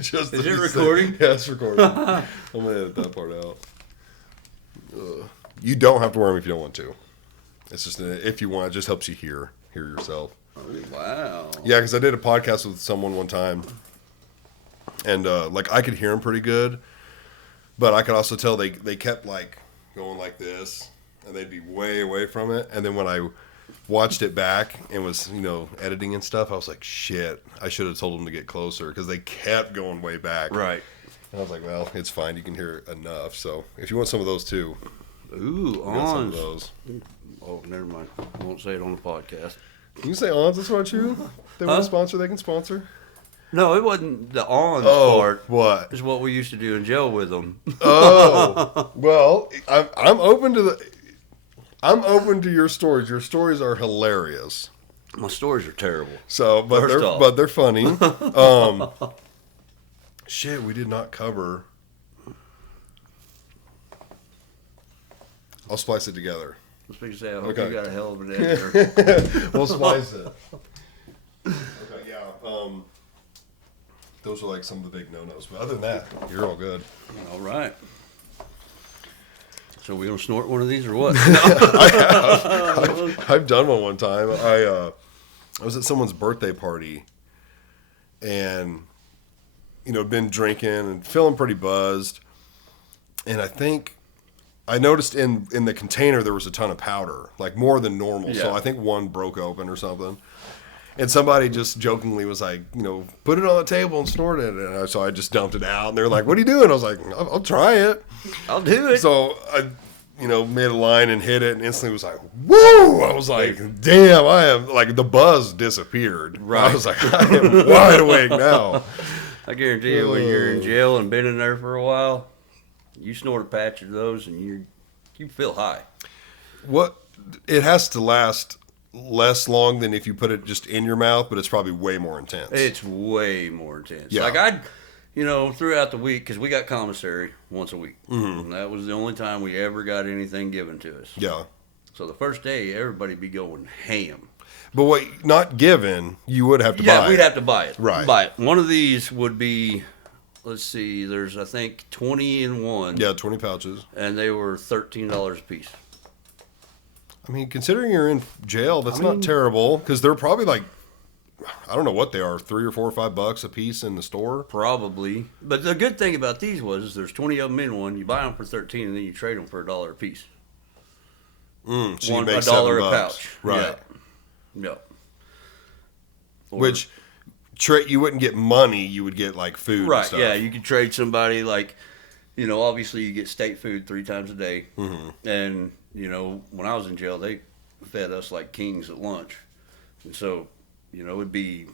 Just Is to it be recording? safe. Yeah, it's recording. I'm gonna edit that part out. You don't have to wear them if you don't want to. It's just if you want, it just helps you hear yourself. Oh, wow. Yeah, because I did a podcast with someone one time, and like I could hear them pretty good, but I could also tell they kept like going like this, and they'd be way away from it. And then when I watched it back and was editing and stuff, I was like, shit, I should have told them to get closer because they kept going way back. Right. And I was like, well, it's fine. You can hear it enough. So if you want some of those too, Ooh, we got some of ons. those. Oh, never mind. I won't say it on the podcast. You can say ons. That's what you. They want to sponsor. They can sponsor. No, it wasn't the ons Oh, part. what? Is what we used to do in jail with them. Oh, well, I'm open to I'm open to your stories. Your stories are hilarious. My stories are terrible. So, First off. but they're funny. Shit, we did not cover. I'll splice it together. Speaking of say, I hope Okay. you got a hell of an editor. We'll splice it. Okay, yeah. Those are like some of the big no-nos. But other than that, you're all good. All right. So we gonna snort one of these or what? I've done one time. I was at someone's birthday party, and been drinking and feeling pretty buzzed. And I think I noticed in the container there was a ton of powder, like more than normal. So Yeah. I think one broke open or something. And somebody just jokingly was like, put it on the table and snort it. And so I just dumped it out. And they were like, what are you doing? I was like, I'll try it. I'll do it. So I, made a line and hit it, and instantly was like, woo! I was like, damn, I am, like, the buzz disappeared. Right. I was like, I am wide awake now. I guarantee you, when you're in jail and been in there for a while, you snort a patch of those and you feel high. It has to last less long than if you put it just in your mouth, but it's probably way more intense. It's way more intense. Yeah. Like throughout the week, because we got commissary once a week. Mm-hmm. And that was the only time we ever got anything given to us. Yeah. So the first day, everybody be going ham. But what not given, you would have to buy Yeah, we'd it. have to buy it. Right. Buy it. One of these would be, let's see, there's I think 20 in one. Yeah, 20 pouches. And they were $13 a piece. I mean, considering you're in jail, that's not terrible, because they're probably like, I don't know what they are, $3 or $4 or $5 a piece in the store. Probably. But the good thing about these was there's 20 of them in one. You buy them for 13 and then you trade them for $1 a piece. So you make $1 a $7. pouch. Right. Yeah. Or- Which you wouldn't get money, you would get like food and Right, stuff. yeah. You could trade somebody like, obviously you get state food 3 times a day. Mm-hmm. And, when I was in jail, they fed us like kings at lunch. And so, it'd be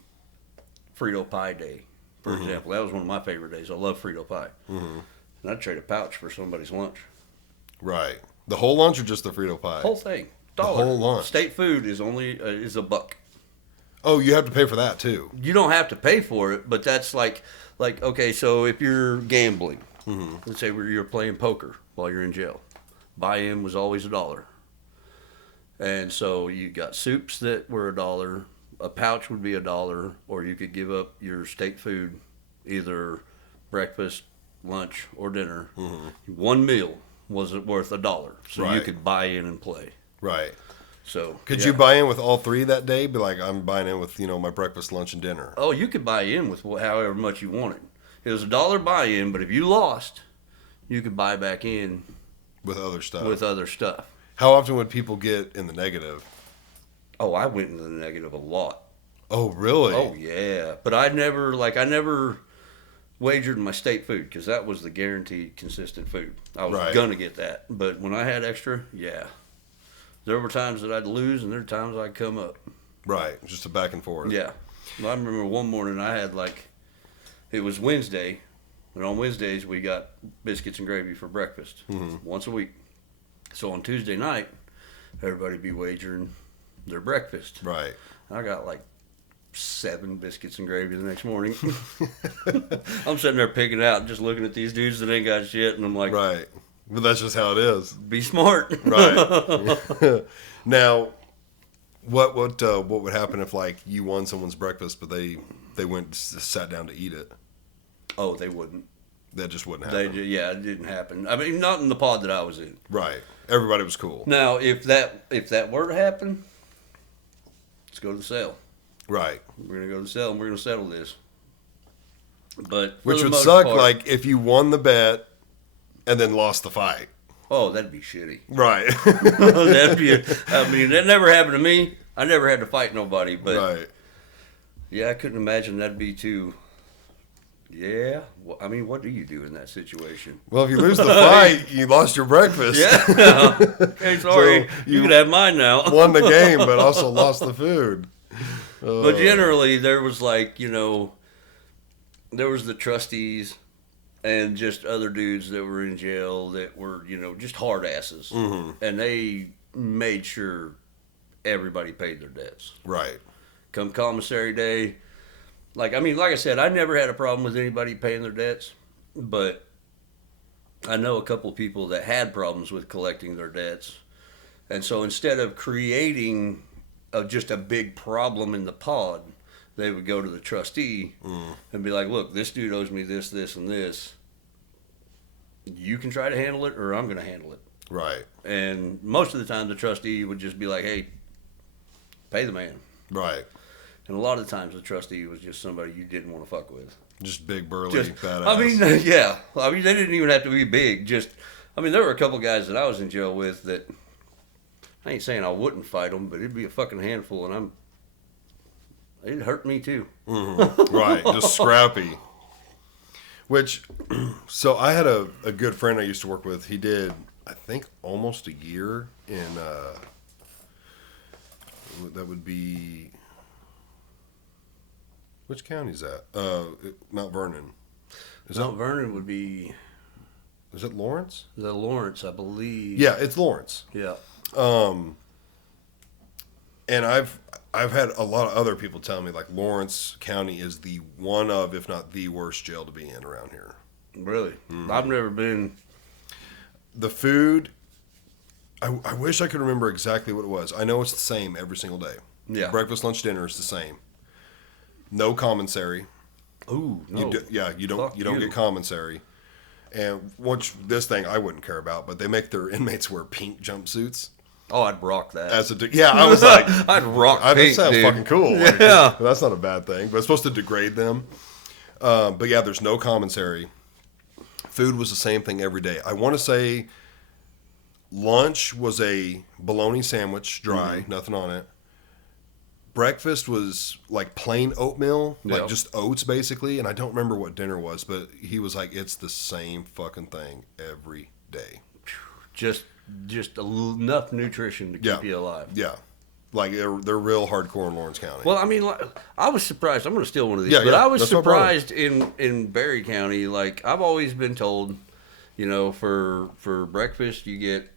Frito pie day, for example. That was one of my favorite days. I love Frito pie. Mm-hmm. And I'd trade a pouch for somebody's lunch. Right. The whole lunch or just the Frito pie? Whole thing. The $1. whole lunch. State food is only is $1. Oh, you have to pay for that too. You don't have to pay for it, but that's like okay. So if you're gambling, let's say you're playing poker while you're in jail, buy-in was always $1, and so you got soups that were $1. A pouch would be $1, or you could give up your state food, either breakfast, lunch, or dinner. One meal wasn't worth $1, so you Right. could buy in and play. Right. So Could you buy in with all 3 that day? Be like, I'm buying in with, my breakfast, lunch, and dinner. Oh, you could buy in with however much you wanted. It was $1 buy-in, but if you lost, you could buy back in With other stuff. with other stuff. How often would people get in the negative? Oh, I went into the negative a lot. Oh, really? Oh yeah, but I never wagered my state food because that was the guaranteed consistent food. I was Right. gonna get that, but when I had extra, yeah, there were times that I'd lose and there were times I'd come up. Right. Just a back and forth. Yeah, well, I remember one morning I had it was Wednesday, and on Wednesdays we got biscuits and gravy for breakfast once a week. So on Tuesday night, everybody be wagering their breakfast. Right. I got 7 biscuits and gravy the next morning. I'm sitting there picking out, just looking at these dudes that ain't got shit, and I'm like, Right. But that's just how it is. be smart. Right. Now, what would happen if you won someone's breakfast, but they went and sat down to eat it? Oh, they wouldn't. That just wouldn't happen. Yeah, it didn't happen. I mean, not in the pod that I was in. Right. Everybody was cool. Now, if that were to happen, let's go to the cell. Right. We're gonna go to the cell and we're gonna settle this. But for Which the would most suck, part- like, if you won the bet and then lost the fight. Oh, that'd be shitty. Right. That'd be. I mean, that never happened to me. I never had to fight nobody, but Right. yeah, I couldn't imagine that'd be too. Yeah, well, I mean, what do you do in that situation? Well, if you lose the fight, you lost your breakfast. Yeah. Okay, sorry. So you can have mine now. Won the game, but also lost the food. But generally, there was like, there was the trustees and just other dudes that were in jail that were, just hard asses. Mm-hmm. And they made sure everybody paid their debts. Right. Come commissary day, like I said, I never had a problem with anybody paying their debts, but I know a couple people that had problems with collecting their debts. And so instead of creating just a big problem in the pod, they would go to the trustee and be like, look, this dude owes me this, this, and this. You can try to handle it, or I'm going to handle it. Right. And most of the time, the trustee would just be like, hey, pay the man. Right. And a lot of the times, the trustee was just somebody you didn't want to fuck with. Just big, burly, Just, badass. I mean, yeah. I mean, they didn't even have to be big. There were a couple guys that I was in jail with that, I ain't saying I wouldn't fight them, but it'd be a fucking handful, and it'd hurt me too. Mm-hmm. Right. Just scrappy. Which, so I had a good friend I used to work with. He did, I think, almost a year in, that would be, which county is that? Mount Vernon. Mount Vernon would be Is it Lawrence? the Lawrence, I believe. Yeah, it's Lawrence. Yeah. And I've had a lot of other people tell me like Lawrence County is the one of, if not the worst jail to be in around here. Really? I've never been. The food, I wish I could remember exactly what it was. I know it's the same every single day. Yeah. Breakfast, lunch, dinner is the same. No commissary. Ooh, no. You don't get commissary. And this thing I wouldn't care about, but they make their inmates wear pink jumpsuits. Oh, I'd rock that. I was like, I'd rock that pink, sounds dude. fucking cool. Like, Yeah. that's not a bad thing, but it's supposed to degrade them. But yeah, there's no commissary. Food was the same thing every day. I want to say lunch was a bologna sandwich, dry, nothing on it. Breakfast was like plain oatmeal, like Yep. just oats basically. And I don't remember what dinner was, but he was like, it's the same fucking thing every day. Just enough nutrition to keep you alive. Yeah. Like they're real hardcore in Lawrence County. Well, I mean, I was surprised. I'm going to steal one of these, Yeah, but yeah, I was that's no problem. surprised in Berry County. Like I've always been told, for breakfast you get,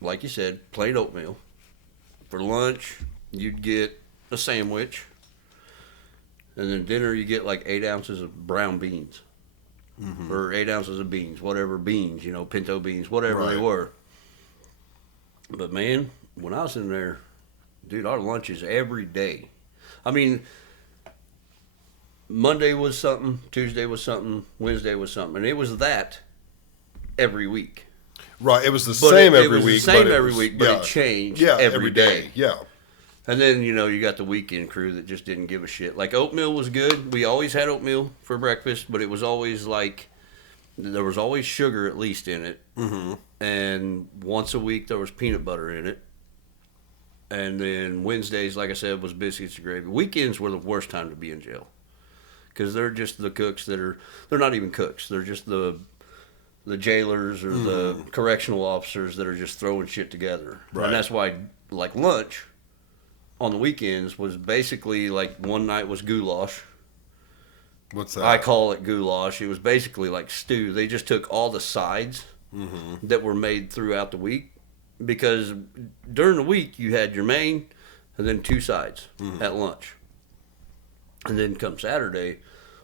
like you said, plain oatmeal. For lunch you'd get a sandwich, and then dinner you get like 8 ounces of brown beans, or 8 ounces of beans, whatever beans, pinto beans, whatever they Right. were. But man, when I was in there, dude, our lunches every day. I mean, Monday was something, Tuesday was something, Wednesday was something, and it was that every week. Right, it was the But same it every was week. the same but every week, but it changed every day. Yeah. And then, you got the weekend crew that just didn't give a shit. Like, oatmeal was good. We always had oatmeal for breakfast, but it was always like, there was always sugar at least in it. Mm-hmm. And once a week there was peanut butter in it. And then Wednesdays, like I said, was biscuits and gravy. Weekends were the worst time to be in jail. Because they're just the cooks they're not even cooks. They're just the jailers or the correctional officers that are just throwing shit together. Right. And that's why, like, lunch on the weekends was basically like one night was goulash. What's that? I call it goulash. It was basically like stew. They just took all the sides that were made throughout the week, because during the week you had your main and then 2 sides at lunch. And then come Saturday,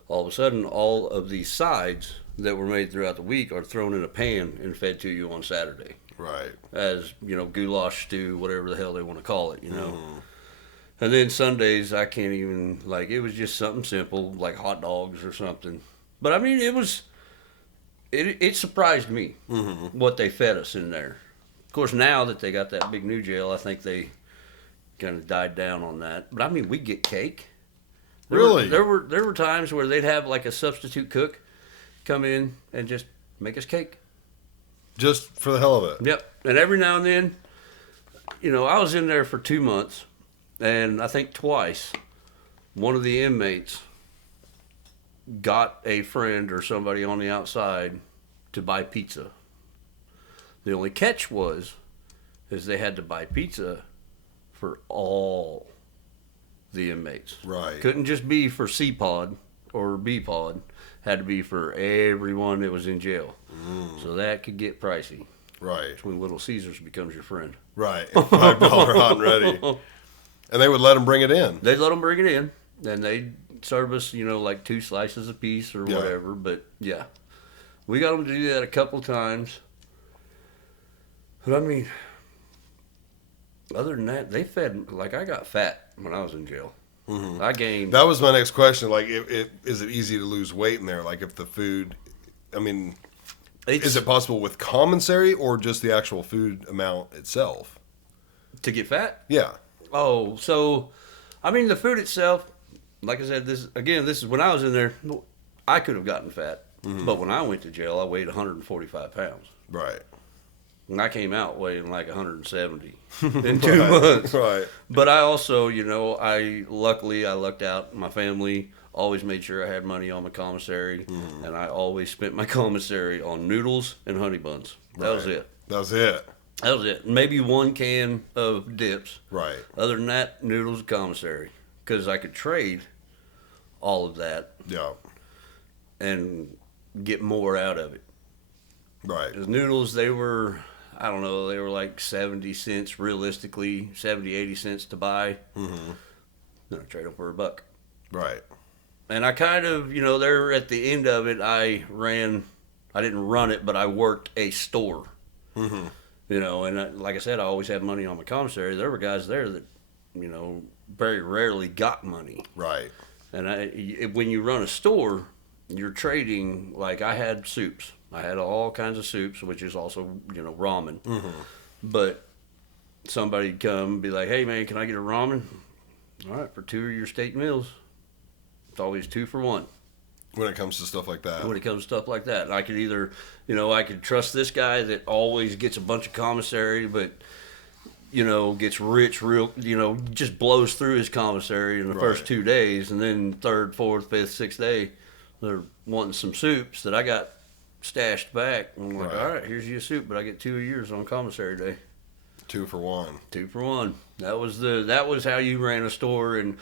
all of a sudden all of these sides that were made throughout the week are thrown in a pan and fed to you on Saturday. Right. As, goulash stew, whatever the hell they want to call it, And then Sundays, I can't even, like, it was just something simple, like hot dogs or something. But I mean, it surprised me what they fed us in there. Of course, now that they got that big new jail, I think they kind of died down on that. But I mean, we get cake. Really? There were times where they'd have like a substitute cook come in and just make us cake. Just for the hell of it. Yep. And every now and then, I was in there for 2 months, and I think twice, one of the inmates got a friend or somebody on the outside to buy pizza. The only catch is they had to buy pizza for all the inmates. Right. Couldn't just be for C pod or B pod. Had to be for everyone that was in jail. So that could get pricey. Right. That's when Little Caesars becomes your friend. Right. $5 hot and ready. And they would let them bring it in. They'd let them bring it in, and they'd serve us, like 2 slices a piece or Yeah. whatever. But yeah, we got them to do that a couple times. But I mean, other than that, they fed, like I got fat when I was in jail. I gained. That was my next question. Like, is it easy to lose weight in there? Like, if the food, I mean, is it possible with commissary or just the actual food amount itself? To get fat? Yeah. Oh, so, I mean, the food itself, like I said, this is when I was in there, I could have gotten fat. But when I went to jail, I weighed 145 pounds. Right. And I came out weighing like 170 in 2 months. Right. But I also, I lucked out. My family always made sure I had money on my commissary. And I always spent my commissary on noodles and honey buns. That was it. That was it. That was it. Maybe 1 can of dips. Right. Other than that, noodles and commissary. Because I could trade all of that Yeah. and get more out of it. Right. Because noodles, they were like 70 cents realistically, 70, 80 cents to buy. Then I trade them for $1. Right. And I kind of, there at the end of it, I didn't run it, but I worked a store. And like I said, I always had money on my commissary. There were guys there that, very rarely got money. Right. And when you run a store, you're trading, like I had soups. I had all kinds of soups, which is also, ramen. But somebody'd come and be like, hey, man, can I get a ramen? All right, for 2 of your steak meals. It's always 2 for 1. When it comes to stuff like that. When it comes to stuff like that. And I could either, I could trust this guy that always gets a bunch of commissary, but, gets rich just blows through his commissary in the first 2 days. And then 3rd, 4th, 5th, 6th day, they're wanting some soups that I got stashed back. And I'm like, all right, here's your soup, but I get 2 of yours on commissary day. 2 for 1. 2 for 1. That was how you ran a store. And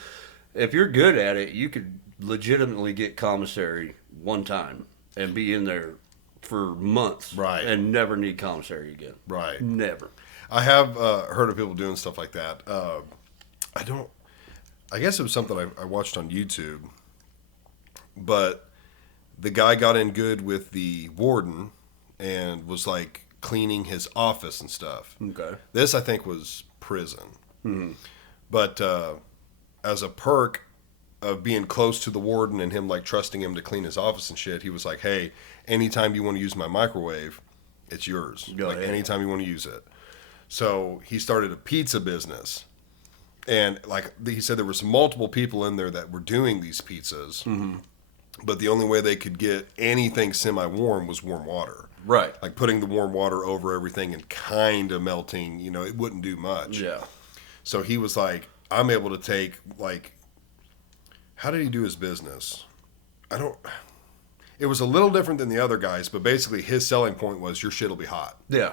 if you're good at it, you could legitimately get commissary one time and be in there for months. Right. And never need commissary again. Right. Never. I have heard of people doing stuff like that. I guess it was something I watched on YouTube, but the guy got in good with the warden and was like cleaning his office and stuff. Okay. This, I think, was prison. But as a perk of being close to the warden and him like trusting him to clean his office and shit, he was like, hey, anytime you want to use my microwave, it's yours. Go like ahead. anytime you want to use it. So he started a pizza business. And like he said, there was multiple people in there that were doing these pizzas. But the only way they could get anything semi-warm was warm water. Right. Like putting the warm water over everything and kind of melting, it wouldn't do much. Yeah. So he was like, I'm able to take, like, how did he do his business? It was a little different than the other guys, but basically his selling point was your shit will be hot. Yeah.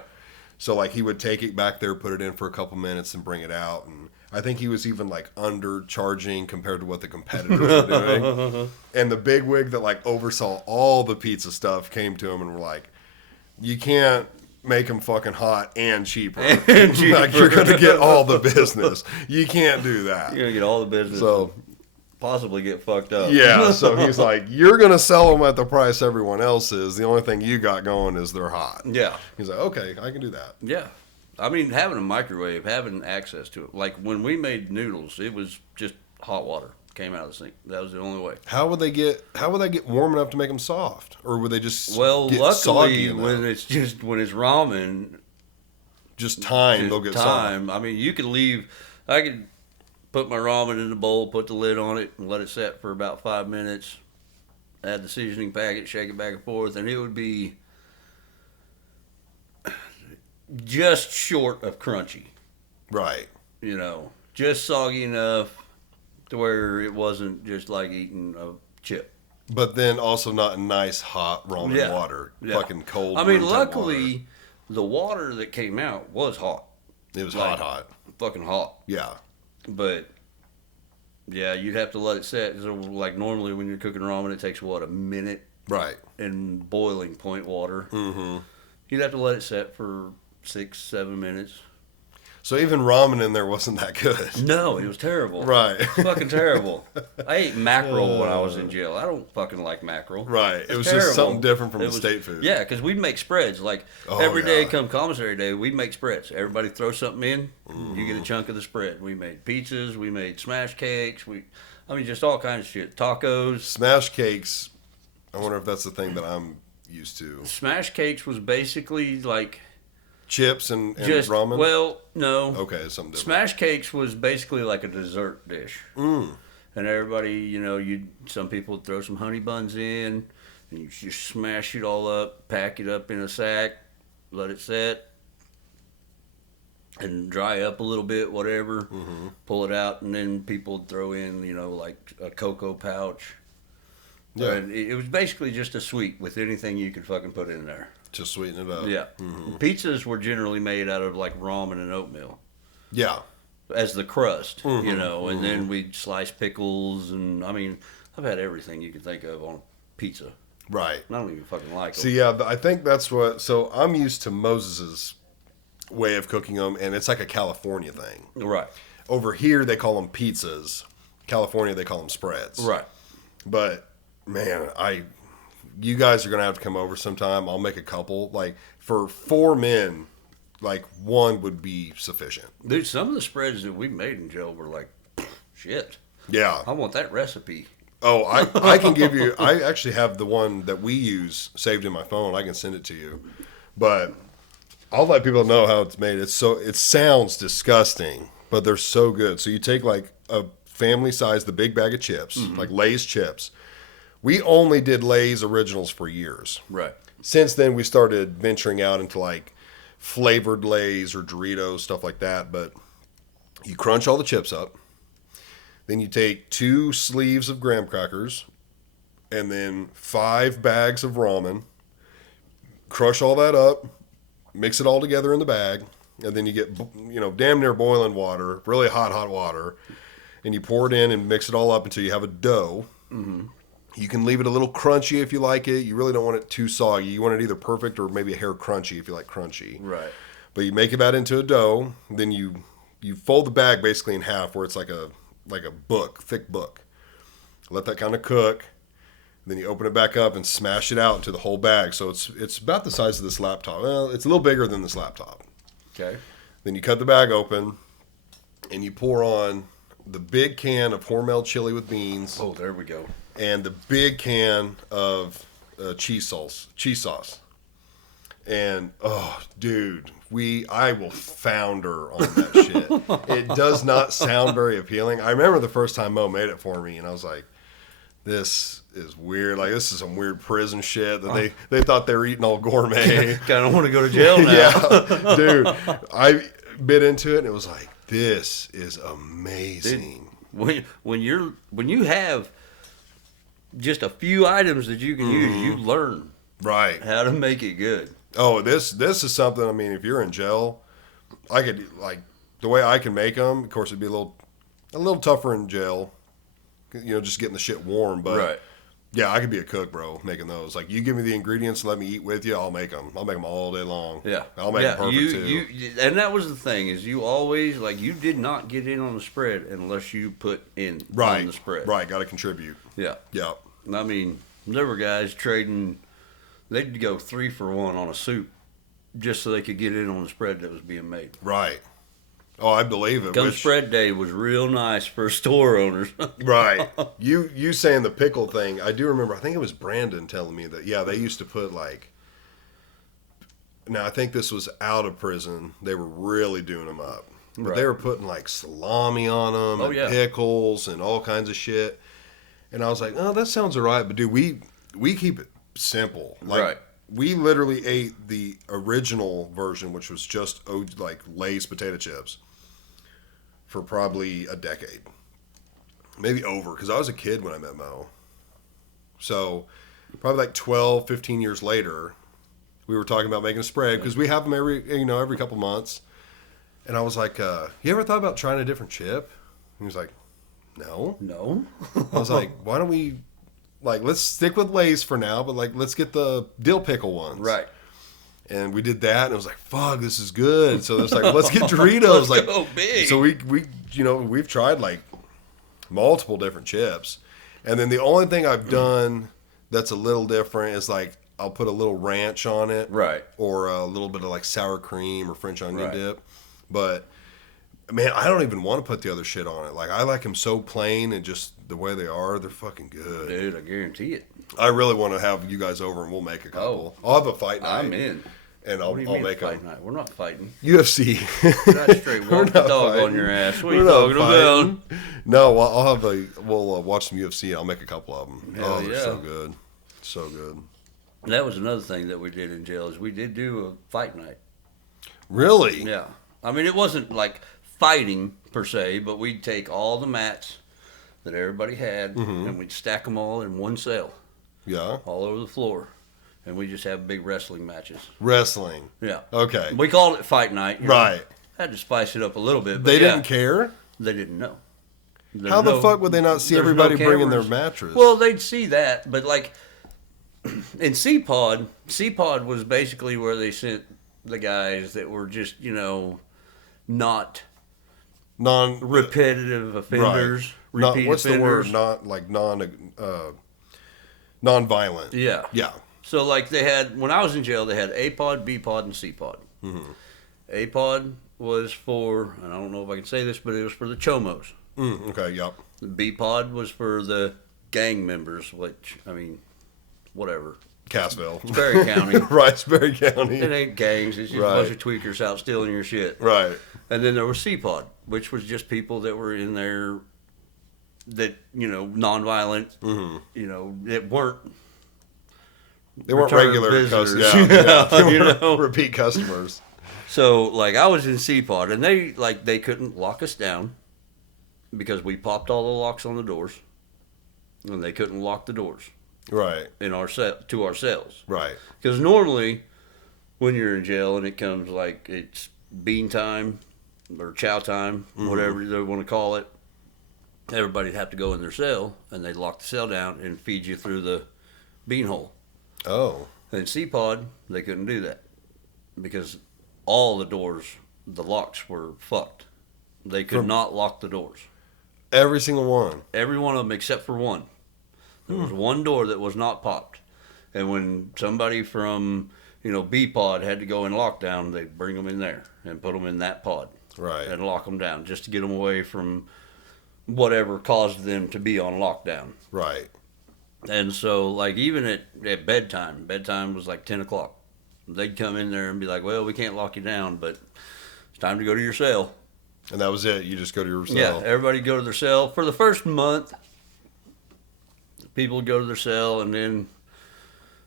So, like, he would take it back there, put it in for a couple minutes, and bring it out. And I think he was even, like, undercharging compared to what the competitors were doing. And the bigwig that, like, oversaw all the pizza stuff came to him and were like, you can't make them fucking hot and cheaper. Like, you're going to get all the business. You can't do that. You're going to get all the business. So, possibly get fucked up. yeah, so he's like, you're going to sell them at the price everyone else is. The only thing you got going is they're hot. Yeah. He's like, okay, I can do that. Yeah. I mean, having a microwave, having access to it. Like, when we made noodles, it was just hot water. came out of the sink. That was the only way. How would they get warm enough to make them soft, or would they just Well, get soggy luckily, enough? when it's ramen, Just time, just they'll get time. soft. I mean, you could leave. I could put my ramen in the bowl, put the lid on it, and let it set for about 5 minutes. Add the seasoning packet, shake it back and forth, and it would be just short of crunchy. Right. You know, just soggy enough to where it wasn't just like eating a chip. But then also not nice hot ramen water, Yeah. fucking cold. I mean, room temp luckily, the water that came out was hot. water. It was like- hot. Fucking hot. Yeah. But yeah, you'd have to let it set. So, like normally when you're cooking ramen, it takes what, a minute Right. in boiling point water. Mm-hmm. You'd have to let it set for 6-7 minutes. So even ramen in there wasn't that good. No, it was terrible. Right. Fucking terrible. I ate mackerel when I was in jail. I don't fucking like mackerel. Right. It It's was terrible. just something different from It the was- state food. Yeah, because we'd make spreads. Like Oh, every day yeah. come commissary day, we'd make spreads. Everybody throw something in, you get a chunk of the spread. We made pizzas, we made smash cakes, just all kinds of shit. Tacos. Smash cakes. I wonder if that's the thing that I'm used to. Smash cakes was basically like Chips and just ramen. well, no. Okay, it's something different. Smash cakes was basically like a dessert dish. Mm. And everybody, some people would throw some honey buns in, and you just smash it all up, pack it up in a sack, let it set, and dry up a little bit, whatever. Mm-hmm. Pull it out, and then people would throw in, like a cocoa pouch. Yeah. And it was basically just a sweet with anything you could fucking put in there. Just sweeten it up. Yeah. Mm-hmm. Pizzas were generally made out of like ramen and oatmeal Yeah. as the crust, Mhm, and then we'd slice pickles, and I've had everything you can think of on pizza. Right. And I don't even fucking like them. See, yeah, I think that's what. So I'm used to Moses's way of cooking them, and it's like a California thing. Right. Over here, they call them pizzas. California, they call them spreads. Right. But man, you guys are gonna have to come over sometime. I'll make a couple. Like for 4 men, like one would be sufficient. Dude, some of the spreads that we made in jail were like, shit. Yeah. I want that recipe. Oh, I can give you. I actually have the one that we use saved in my phone. I can send it to you, but I'll let people know how it's made. It sounds disgusting, but they're so good. So you take like a family size, the big bag of chips, like Lay's chips. We only did Lay's originals for years. Right. Since then, we started venturing out into like flavored Lay's or Doritos, stuff like that. But you crunch all the chips up. Then you take 2 sleeves of graham crackers and then 5 bags of ramen. Crush all that up, mix it all together in the bag, and then you get, damn near boiling water, really hot water, and you pour it in and mix it all up until you have a dough. Mm-hmm. You can leave it a little crunchy if you like it. You really don't want it too soggy. You want it either perfect or maybe a hair crunchy if you like crunchy. Right. But you make it out into a dough, then you fold the bag basically in half where it's like a thick book. Let that kind of cook. Then you open it back up and smash it out into the whole bag. So it's about the size of this laptop. Well, it's a little bigger than this laptop. Okay. Then you cut the bag open and you pour on the big can of Hormel chili with beans Oh, there we go. and the big can of cheese sauce. And oh, dude, I will founder on that shit. It does not sound very appealing. I remember the first time Mo made it for me, and I was like, "This is weird. Like this is some weird prison shit that they thought they were eating all gourmet." Kind of want to go to jail now. Yeah, dude. I bit into it, and it was like, "This is amazing." Dude, when you have just a few items that you can use, you learn Right. how to make it good. Oh, this is something. I mean, if you're in jail, I could like the way I can make them. Of course, it'd be a little tougher in jail. Just getting the shit warm. But Right. yeah, I could be a cook, bro, making those. Like, you give me the ingredients, let me eat with you. I'll make them. I'll make them all day long. Yeah, I'll make them perfect too. And that was the thing is you always you did not get in on the spread unless you put in Right. on the spread. Right. Got to contribute. Yeah. Yeah. I mean, there were guys trading. They'd go 3 for 1 on a soup just so they could get in on the spread that was being made. Right. Oh, I believe it. Come Which, spread day was real nice for store owners. right. You saying the pickle thing, I do remember, I think it was Brandon telling me that, yeah, they used to put like, now I think this was out of prison. They were really doing them up. But Right. they were putting like salami on them Oh, and yeah. pickles and all kinds of shit. And I was like, oh, that sounds all right. But dude, we keep it simple. Like, Right. we literally ate the original version, which was just like Lay's potato chips, for probably a decade. Maybe over, because I was a kid when I met Mo. So probably like 12, 15 years later, we were talking about making a spread, because we have them every couple months. And I was like, you ever thought about trying a different chip? He was like, no. No. I was like, why don't we, like, let's stick with Lay's for now, but like, let's get the dill pickle ones. Right. And we did that, and it was like, fuck, this is good. So it's like, let's get Doritos. Let's go big. So we've tried like multiple different chips. And then the only thing I've done that's a little different is like, I'll put a little ranch on it. Right. Or a little bit of like sour cream or French onion Right. dip. But man, I don't even want to put the other shit on it. Like, I like them so plain and just the way they are. They're fucking good. Dude, I guarantee it. I really want to have you guys over and we'll make a couple. I'll have a fight night. I'm in. And I'll What do you I'll mean make fight them. night? We're not fighting. UFC. Not straight We're walk the not dog fighting. on your ass. What are We're you not talking about? fighting. No, we'll watch some UFC. I'll make a couple of them. Hell They're yeah. so good. So good. That was another thing that we did in jail is we did do a fight night. Really? Yeah. I mean, it wasn't like fighting per se, but we'd take all the mats that everybody had and we'd stack them all in one cell Yeah. all over the floor. And we just have big wrestling matches. Wrestling. Yeah. Okay. We called it fight night. you know. Right. Had to spice it up a little bit. But They yeah, didn't care? They didn't know. How the fuck would they not see there's everybody no bringing their cameras. mattress? Well, they'd see that, but like in C-Pod was basically where they sent the guys that were just, not repetitive offenders, repeat what's offenders. the word? Not like non-violent. Yeah. Yeah. So like they had when I was in jail, they had A-Pod, B-Pod, and C-Pod. A-Pod was for, and I don't know if I can say this, but it was for the chomos. Okay. Yep. The B-Pod was for the gang members, which I mean, whatever. Cassville. Berry County. Right. Sperry County. It ain't gangs. It's just a Right. bunch of tweakers out stealing your shit. Right. And then there was C-Pod, which was just people that were in there that, nonviolent, that weren't They weren't return regular visitors. customers. Yeah. They You weren't know? repeat customers. So, like, I was in C-Pod, and they couldn't lock us down because we popped all the locks on the doors, and they couldn't lock the doors Right. in our to our cells. Right. Because normally, when you're in jail and it comes like it's bean time or chow time, whatever they want to call it, everybody'd have to go in their cell and they'd lock the cell down and feed you through the bean hole. Oh. In C-Pod, they couldn't do that because all the doors, the locks were fucked. They could not lock the doors. Every single one. Every one of them except for one. There was one door that was not popped. And when somebody from, B-Pod had to go in lockdown, they'd bring them in there and put them in that pod Right. and lock them down just to get them away from whatever caused them to be on lockdown. Right. And so, like, even at bedtime was like 10 o'clock. They'd come in there and be like, well, we can't lock you down, but it's time to go to your cell. And that was it. You just go to your cell. Yeah, everybody go to their cell. For the first month, people would go to their cell, and then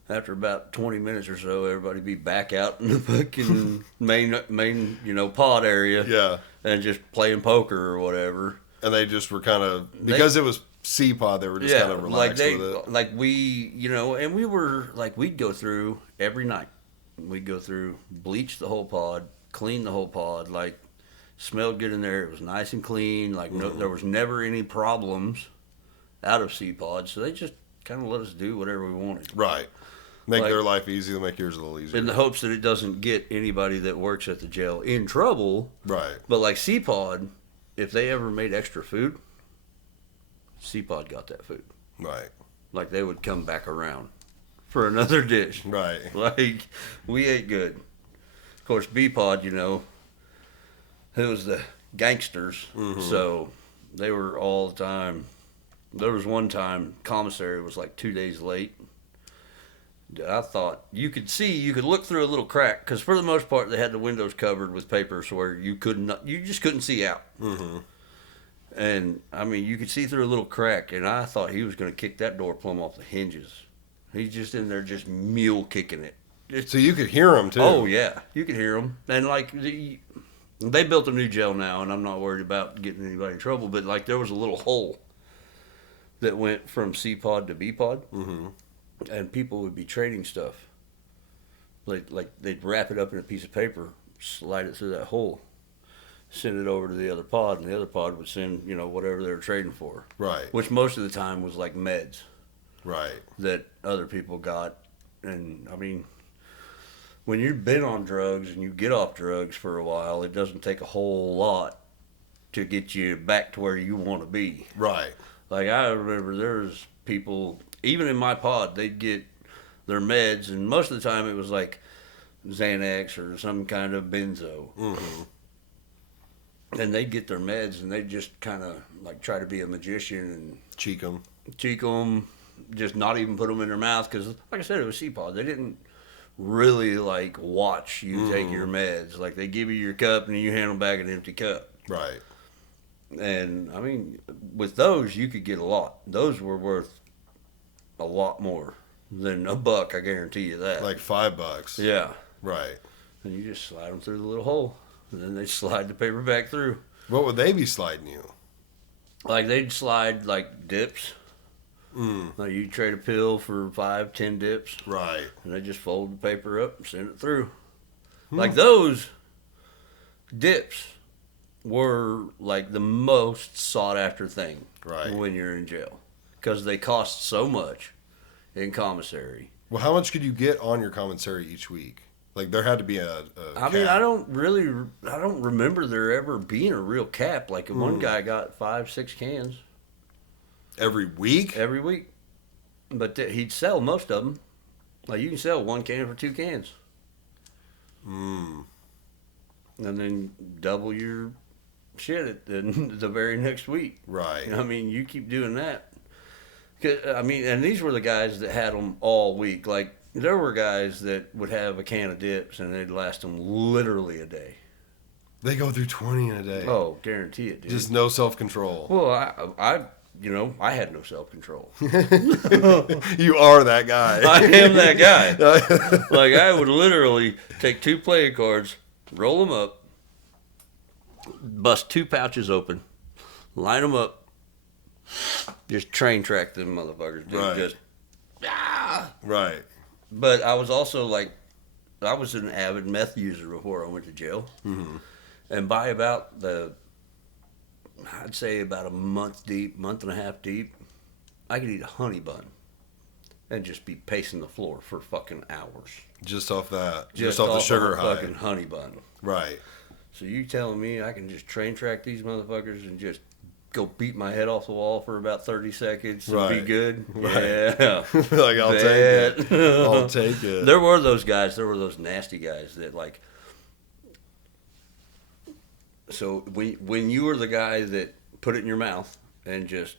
after about 20 minutes or so, everybody be back out in the fucking main pod area. Yeah. And just playing poker or whatever. And they just were kind of, because it was C-Pod, they were just kind of relaxed with it. Like we, and we were, like, we'd go through every night. We'd go through, bleach the whole pod, clean the whole pod, like, smelled good in there. It was nice and clean. Like, no, there was never any problems out of C-Pod. So they just kind of let us do whatever we wanted. Right. Make Like- their life easy, they'll make yours a little easier. In the hopes that it doesn't get anybody that works at the jail in trouble. Right. But like C-Pod, if they ever made extra food, C-Pod got that food. Right. Like they would come back around for another dish. Right. Like we ate good. Of course, B-Pod, it was the gangsters. So they were all the time. There was one time commissary was like 2 days late. I thought you could look through a little crack, because for the most part they had the windows covered with paper, so where you just couldn't see out. And I mean, you could see through a little crack, and I thought he was going to kick that door plumb off the hinges. He's just in there, just mule kicking it. So you could hear him too. Oh yeah, you could hear him. And like they built a new jail now, and I'm not worried about getting anybody in trouble. But like there was a little hole that went from C pod to B pod, and people would be trading stuff. Like they'd wrap it up in a piece of paper, slide it through that hole, send it over to the other pod, and the other pod would send whatever they were trading for. Right. Which most of the time was like meds. Right. That other people got, and I mean, when you've been on drugs and you get off drugs for a while, it doesn't take a whole lot to get you back to where you want to be. Right. Like I remember there's people, even in my pod, they'd get their meds, and most of the time it was like Xanax or some kind of benzo. And they'd get their meds, and they'd just kind of like try to be a magician and cheek them, just not even put them in their mouth, because like I said, it was C-pod. They didn't really like watch you take your meds. Like they give you your cup and you hand them back an empty cup. Right. And I mean, with those you could get a lot. Those were worth a lot more than $1, I guarantee you that. Like $5. Yeah. Right. And you just slide them through the little hole, and then they slide the paper back through. What would they be sliding you? Like they'd slide like dips. Like you trade a pill for 5-10 dips. Right. And they just fold the paper up and send it through. Like those dips were like the most sought after thing when you're in jail, because they cost so much in commissary. Well, how much could you get on your commissary each week? Like there had to be a I mean, I don't remember there ever being a real cap. Like one guy got 5-6 cans. Every week? Every week. But he'd sell most of them. Like you can sell 1 can for 2 cans. And then double your shit at the very next week. Right. I mean, you keep doing that. I mean, and these were the guys that had them all week. Like, there were guys that would have a can of dips and they'd last them literally a day. They go through 20 in a day. Oh, guarantee it, dude. Just no self-control. Well, I had no self-control. You are that guy. I am that guy. Like, I would literally take 2 playing cards, roll them up, bust 2 pouches open, line them up, just train track them motherfuckers, dude. Right. Just, Right. But I was also like, I was an avid meth user before I went to jail. And by about I'd say about a month and a half deep, I could eat a honey bun and just be pacing the floor for fucking hours. Just off that. Just off the sugar high. Fucking honey bun. Right. So you telling me I can just train track these motherfuckers and just go beat my head off the wall for about 30 seconds and be good? Right. Yeah. Like, I'll take it. I'll take it. There were those guys. There were those nasty guys that like. So when you were the guy that put it in your mouth and just,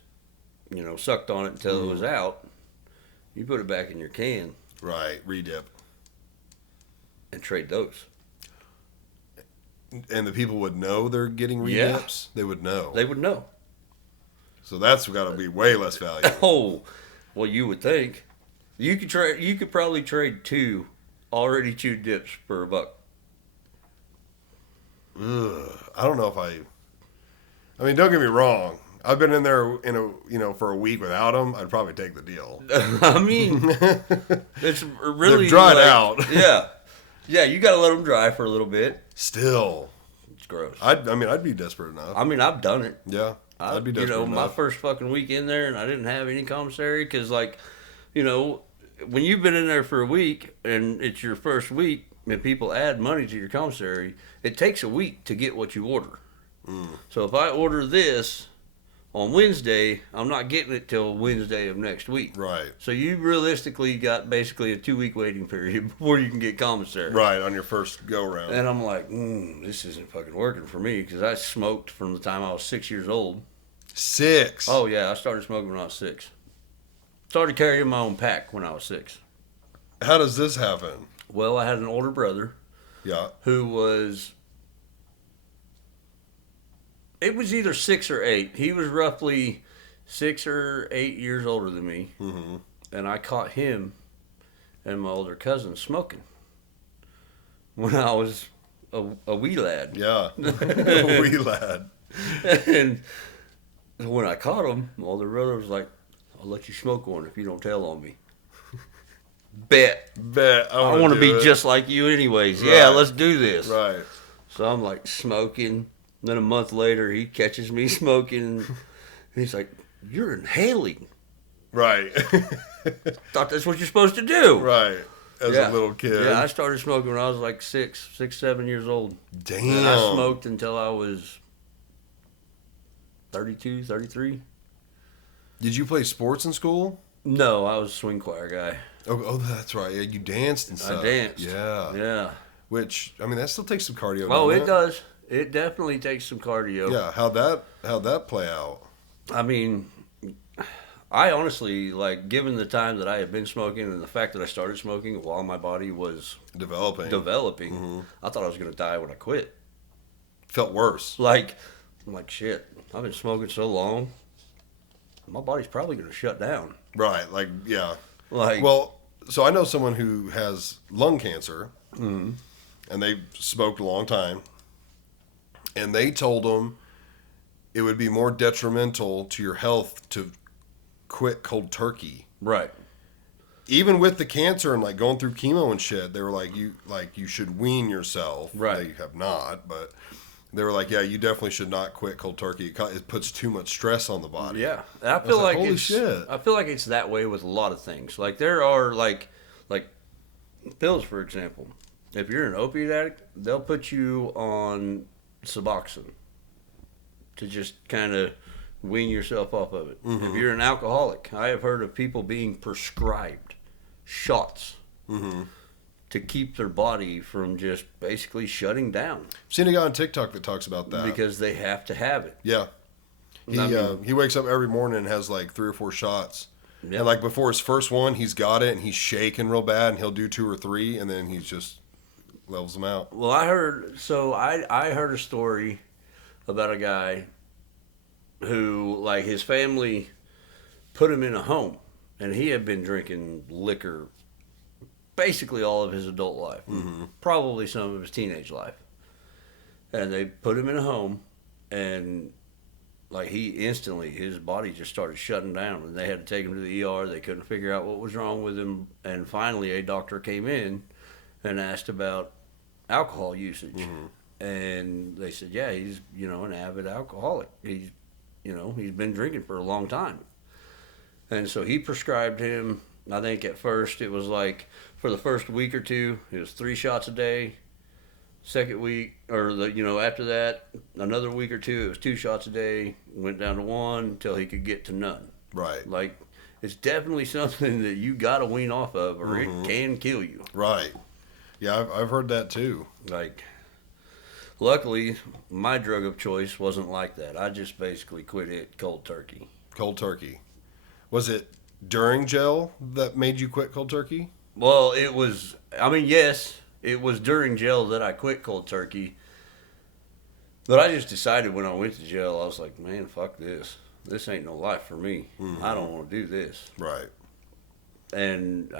sucked on it until it was out, you put it back in your can. Right. Redip. And trade those. And the people would know they're getting redips? Yeah. They would know. They would know. So that's got to be way less valuable. Oh, well, you would think. You could probably trade 2 already chewed dips for $1. Ugh, I don't know if I mean, don't get me wrong. I've been in there for a week without them. I'd probably take the deal. I mean, it's really they're dried out. Yeah. You got to let them dry for a little bit. Still, it's gross. I'd be desperate enough. I mean, I've done it. Yeah, I'd be desperate enough. My first fucking week in there, and I didn't have any commissary because, like, when you've been in there for a week and it's your first week, and people add money to your commissary, it takes a week to get what you order. So if I order this, on Wednesday, I'm not getting it till Wednesday of next week. Right. So you realistically got basically a 2-week waiting period before you can get commissary. Right, on your first go round. And I'm like, this isn't fucking working for me because I smoked from the time I was 6 years old. 6? Oh, yeah, I started smoking when I was 6. Started carrying my own pack when I was 6. How does this happen? Well, I had an older brother Yeah. who was, it was either 6 or 8. He was roughly 6 or 8 years older than me. Mm-hmm. And I caught him and my older cousin smoking when I was a wee lad. Yeah. Wee lad. And when I caught him, my older brother was like, I'll let you smoke one if you don't tell on me. Bet. I want to be just like you anyways. Right. Yeah, let's do this. Right. So I'm like smoking. Then a month later, he catches me smoking. He's like, you're inhaling. Right. Thought that's what you're supposed to do. Right. As a little kid. Yeah, I started smoking when I was like 7 years old. Damn. And I smoked until I was 32, 33. Did you play sports in school? No, I was a swing choir guy. Oh, that's right. Yeah, you danced and stuff. I danced. Yeah. Yeah. Which, I mean, that still takes some cardio. Oh, doesn't it does. It definitely takes some cardio. Yeah. How'd that play out? I mean, I honestly, like, given the time that I had been smoking and the fact that I started smoking while my body was Developing. developing, I thought I was going to die when I quit. Felt worse. Like, I'm like, shit, I've been smoking so long, my body's probably going to shut down. Right. Like, yeah. Like, Well, so I know someone who has lung cancer, mm-hmm. and they smoked a long time, and they told them it would be more detrimental to your health to quit cold turkey. right. Even with the cancer and like going through chemo and shit, they were like, you should wean yourself. Right. They have not, but they were like, yeah, you definitely should not quit cold turkey. It puts too much stress on the body. Yeah, and I feel like, like holy it's. shit. I feel like it's that way with a lot of things. Like there are like pills, for example. If you're an opiate addict, they'll put you on Suboxone to just kind of wean yourself off of it. Mm-hmm. If you're an alcoholic, I have heard of people being prescribed shots Mm-hmm. to keep their body from just basically shutting down I've seen a guy on TikTok that talks about that. because they have to have it. Yeah. He wakes up every morning and has like 3 or 4 shots. Yeah. And like before his first one, he's got it and he's shaking real bad and he'll do 2 or 3 and then he's just levels them out. Well, I heard a story about a guy who, like, his family put him in a home, and he had been drinking liquor basically all of his adult life, probably some of his teenage life. And they put him in a home, and like he instantly, his body just started shutting down, and they had to take him to the ER. They couldn't figure out what was wrong with him, and finally a doctor came in and asked about alcohol usage. And they said, yeah, he's, an avid alcoholic. He's been drinking for a long time. And so he prescribed him, I think at first it was like, for the first week or two, it was 3 shots a day. Second week, or after that, another week or two, it was 2 shots a day. Went down to 1 until he could get to none. Right. Like, it's definitely something that you got to wean off of, or it can kill you. Right. Yeah, I've heard that too. Like, luckily, my drug of choice wasn't like that. I just basically quit it cold turkey. Cold turkey. Was it during jail that made you quit cold turkey? Well, yes, it was during jail that I quit cold turkey. But I just decided when I went to jail, I was like, man, fuck this. This ain't no life for me. I don't want to do this. Right. And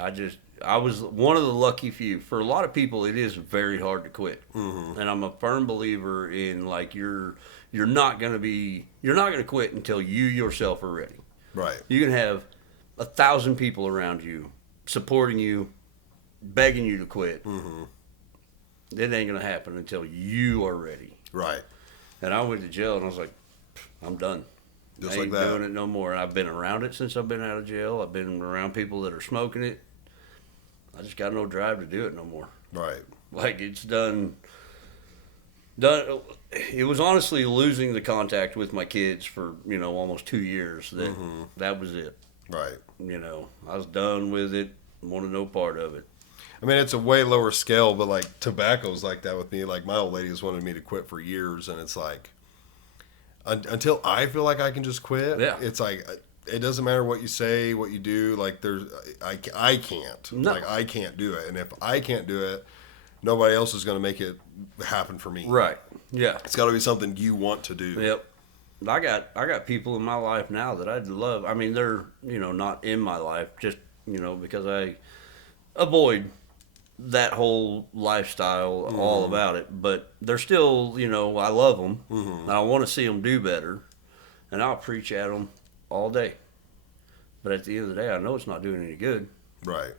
I was one of the lucky few. For a lot of people, it is very hard to quit. And I'm a firm believer in, like, you're not going to quit until you yourself are ready. Right. You can have 1,000 people around you supporting you, begging you to quit. It ain't going to happen until you are ready. Right. And I went to jail and I was like, I'm done. Just I ain't like that. doing it no more. And I've been around it since I've been out of jail. I've been around people that are smoking it. I just got no drive to do it no more. Right. Like, it's done It was honestly losing the contact with my kids for almost 2 years. That was it. Right. I was done with it. Wanted no part of it. I mean, it's a way lower scale, but like tobacco's like that with me. Like my old lady has wanted me to quit for years, and it's like until I feel like I can just quit. Yeah. It's like it doesn't matter what you say, what you do. Like I can't. No. Like I can't do it, and if I can't do it, nobody else is going to make it happen for me. Right. Yeah. It's got to be something you want to do. Yep. I got people in my life now that I'd love. I mean, they're not in my life just because I avoid that whole lifestyle, all about it. But they're still I love them, and I want to see them do better, and I'll preach at them all day. But at the end of the day, I know it's not doing any good. Right.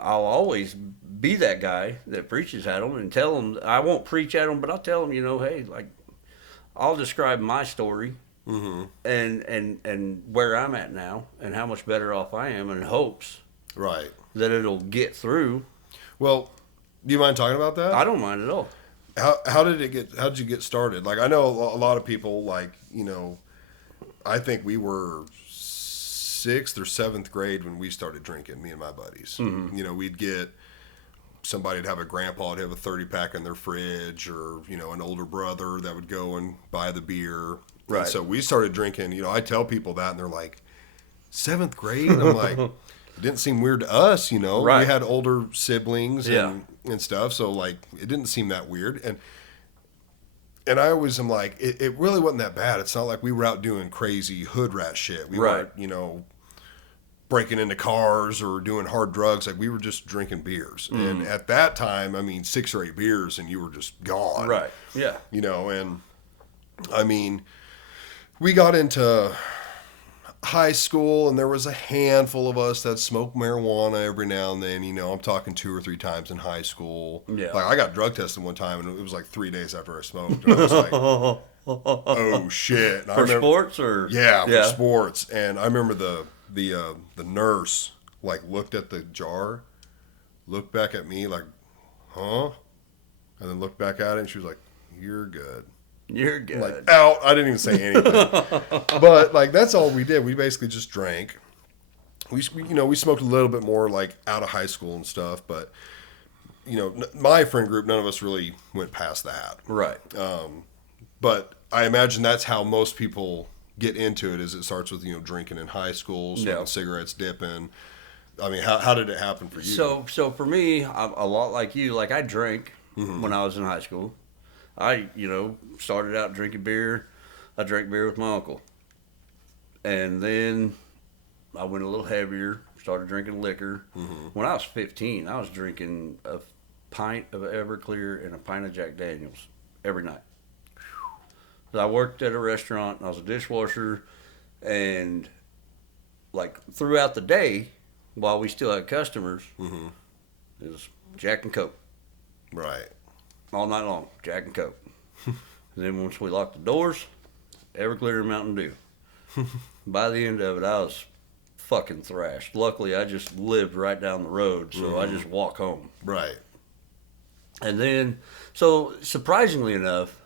I'll always be that guy that preaches at them and tell them. I won't preach at them, but I'll tell them, hey, like, I'll describe my story and where I'm at now and how much better off I am, in hopes Right. that it'll get through. Well, do you mind talking about that? I don't mind at all. How did you get started? Like, I know a lot of people, like, I think we were 6th or 7th grade when we started drinking, me and my buddies. We'd get somebody'd have a grandpa would have a 30-pack in their fridge, or an older brother that would go and buy the beer. Right. And so we started drinking. I tell people that, and they're like, 7th grade? And I'm like, it didn't seem weird to us. Right. We had older siblings Yeah. and stuff, so like it didn't seem that weird. And I always am like, it really wasn't that bad. It's not like we were out doing crazy hood rat shit. We Right. weren't, breaking into cars or doing hard drugs. Like, we were just drinking beers. And at that time, I mean, 6 or 8 beers and you were just gone. Right. Yeah. And I mean, we got into high school and there was a handful of us that smoked marijuana every now and then. I'm talking 2 or 3 times in high school. Yeah. Like, I got drug tested one time and it was like 3 days after I smoked. And I was like, oh shit. And I For remember, sports or yeah, for sports. And I remember the nurse like looked at the jar, looked back at me like, huh? And then looked back at it and she was like, you're good. You're good. Like, out. I didn't even say anything. But like, that's all we did. We basically just drank. We smoked a little bit more like out of high school and stuff, but my friend group, none of us really went past that. Right. But I imagine that's how most people get into it, is it starts with drinking in high school, smoking cigarettes, dipping. I mean, how did it happen for you? So for me, I'm a lot like you. Like, I drank when I was in high school. I started out drinking beer. I drank beer with my uncle, and then I went a little heavier. Started drinking liquor. When I was 15, I was drinking a pint of Everclear and a pint of Jack Daniels every night. I worked at a restaurant and I was a dishwasher, and like throughout the day, while we still had customers, it was Jack and Coke. Right. All night long, Jack and Coke. And then once we locked the doors, Everclear and Mountain Dew. By the end of it, I was fucking thrashed. Luckily, I just lived right down the road, so I just walk home. Right. And then, so surprisingly enough,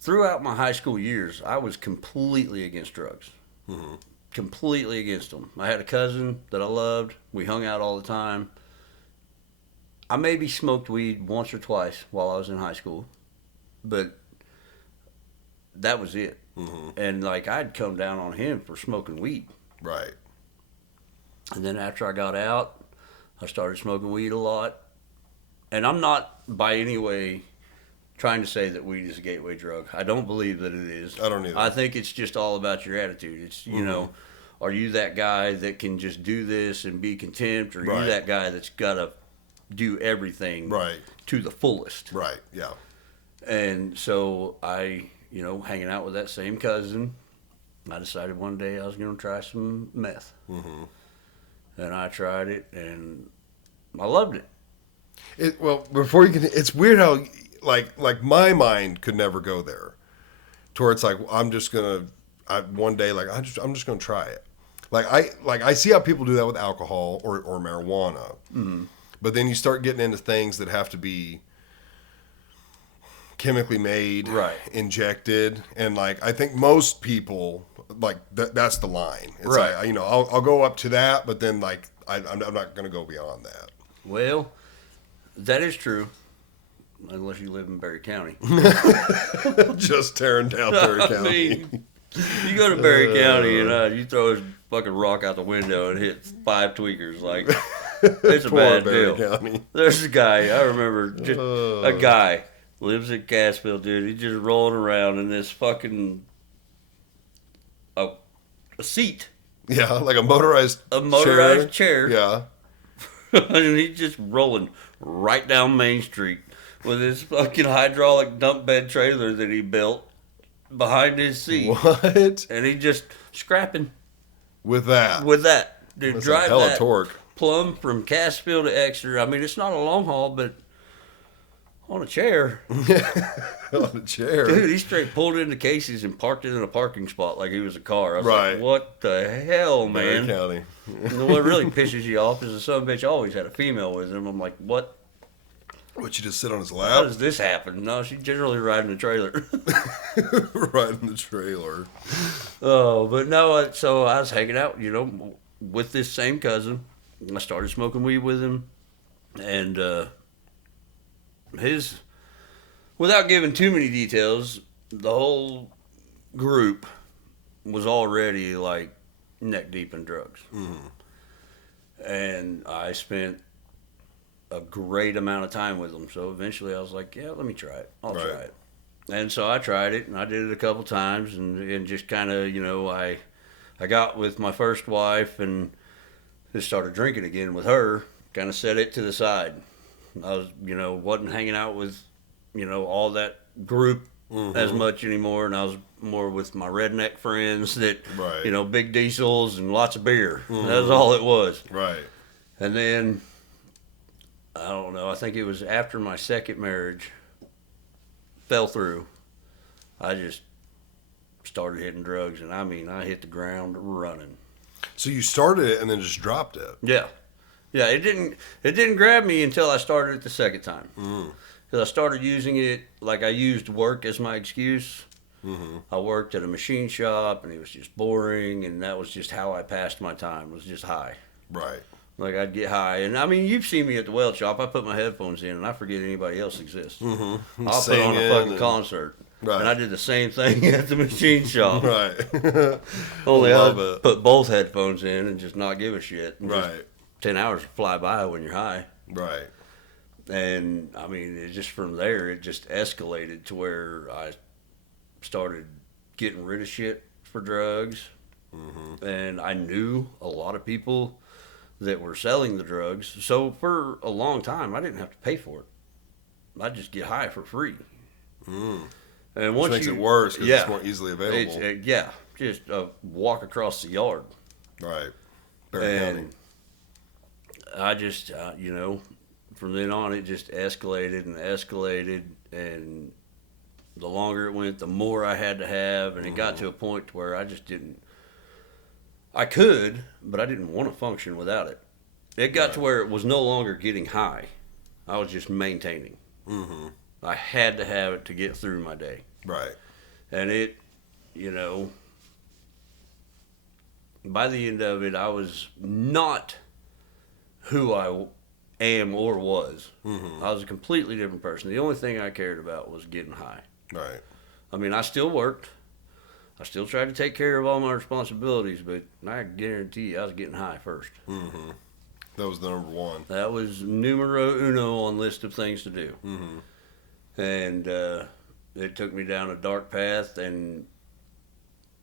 throughout my high school years, I was completely against drugs. Completely against them. I had a cousin that I loved. We hung out all the time. I maybe smoked weed once or twice while I was in high school, but that was it. And like, I'd come down on him for smoking weed. Right. And then after I got out, I started smoking weed a lot. And I'm not by any way trying to say that weed is a gateway drug. I don't believe that it is. I don't either. I think it's just all about your attitude. It's, are you that guy that can just do this and be content, or are Right. you that guy that's got to do everything Right. to the fullest? Right. Yeah. And so I, hanging out with that same cousin, I decided one day I was going to try some meth. And I tried it, and I loved it. Well, before you can, it's weird how like my mind could never go there, to where it's like, I'm just gonna, one day, like, I'm just gonna try it. Like I see how people do that with alcohol or marijuana, but then you start getting into things that have to be chemically made, Right. injected, and like I think most people like that's the line. It's Right. like, I'll go up to that, but then like I'm not going to go beyond that. Well, that is true, unless you live in Berry County. Just tearing down Perry I County. mean, you go to Berry County and you throw a fucking rock out the window and hit 5 tweakers. Like, it's a Poor bad Berry deal. County. There's a guy, I remember, just a guy lives in Cassville, dude. He's just rolling around in this fucking a seat, Yeah, like a motorized chair. Yeah. And he's just rolling right down Main Street with his fucking hydraulic dump bed trailer that he built behind his seat. What? And he just scrapping With that. with that. Dude, That's a drive hell of that torque. plumb from Cassville to Exeter. I mean, it's not a long haul, but on a chair. On a chair. Dude, he straight pulled into Casey's and parked it in a parking spot like he was a car. I was Right. like, what the hell, Berry man? County. And what really pisses you off is the son of a bitch always had a female with him. I'm like, what? What, you just sit on his How lap? does this happen? No, she's generally riding a trailer. Riding the trailer. Oh, but no, so I was hanging out, with this same cousin. I started smoking weed with him. And without giving too many details, the whole group was already like neck deep in drugs. Mm-hmm. And I spent a great amount of time with them. So eventually I was like, yeah, let me try it. I'll try it. And so I tried it, and I did it a couple times, and just kind of, I got with my first wife and just started drinking again with her, kind of set it to the side. I was, wasn't hanging out with, all that group as much anymore, and I was more with my redneck friends that, Right. big diesels and lots of beer. That was all it was. Right. And then, I don't know, I think it was after my second marriage fell through, I just started hitting drugs, and I mean, I hit the ground running. So you started it and then just dropped it. Yeah, it didn't grab me until I started it the second time. Because I started using it like I used work as my excuse. Mm-hmm. I worked at a machine shop, and it was just boring, and that was just how I passed my time, was just high. Right. Like, I'd get high. And, I mean, you've seen me at the weld shop. I put my headphones in, and I forget anybody else exists. Mm-hmm. I'll put on a fucking concert. Right. And I did the same thing at the machine shop. Right. Only Love I it. put both headphones in and just not give a shit. And just Right. 10 hours fly by when you're high. Right. And, I mean, it just from there, it just escalated to where I started getting rid of shit for drugs. Mm-hmm. And I knew a lot of people that were selling the drugs. So for a long time, I didn't have to pay for it. I'd just get high for free. And Which once makes it worse because it's more easily available. Just a walk across the yard. Right. Berry County. And I just, from then on, it just escalated and escalated. And the longer it went, the more I had to have. And it got to a point where I just didn't. I could, but I didn't want to function without it. It got to where it was no longer getting high. I was just maintaining. Mm-hmm. I had to have it to get through my day. Right. And it, by the end of it, I was not who I am or was. Mm-hmm. I was a completely different person. The only thing I cared about was getting high. Right. I mean, I still worked. I still tried to take care of all my responsibilities, but I guarantee you I was getting high first. Mm-hmm. That was the number one. That was numero uno on list of things to do. Mm-hmm. And it took me down a dark path, and,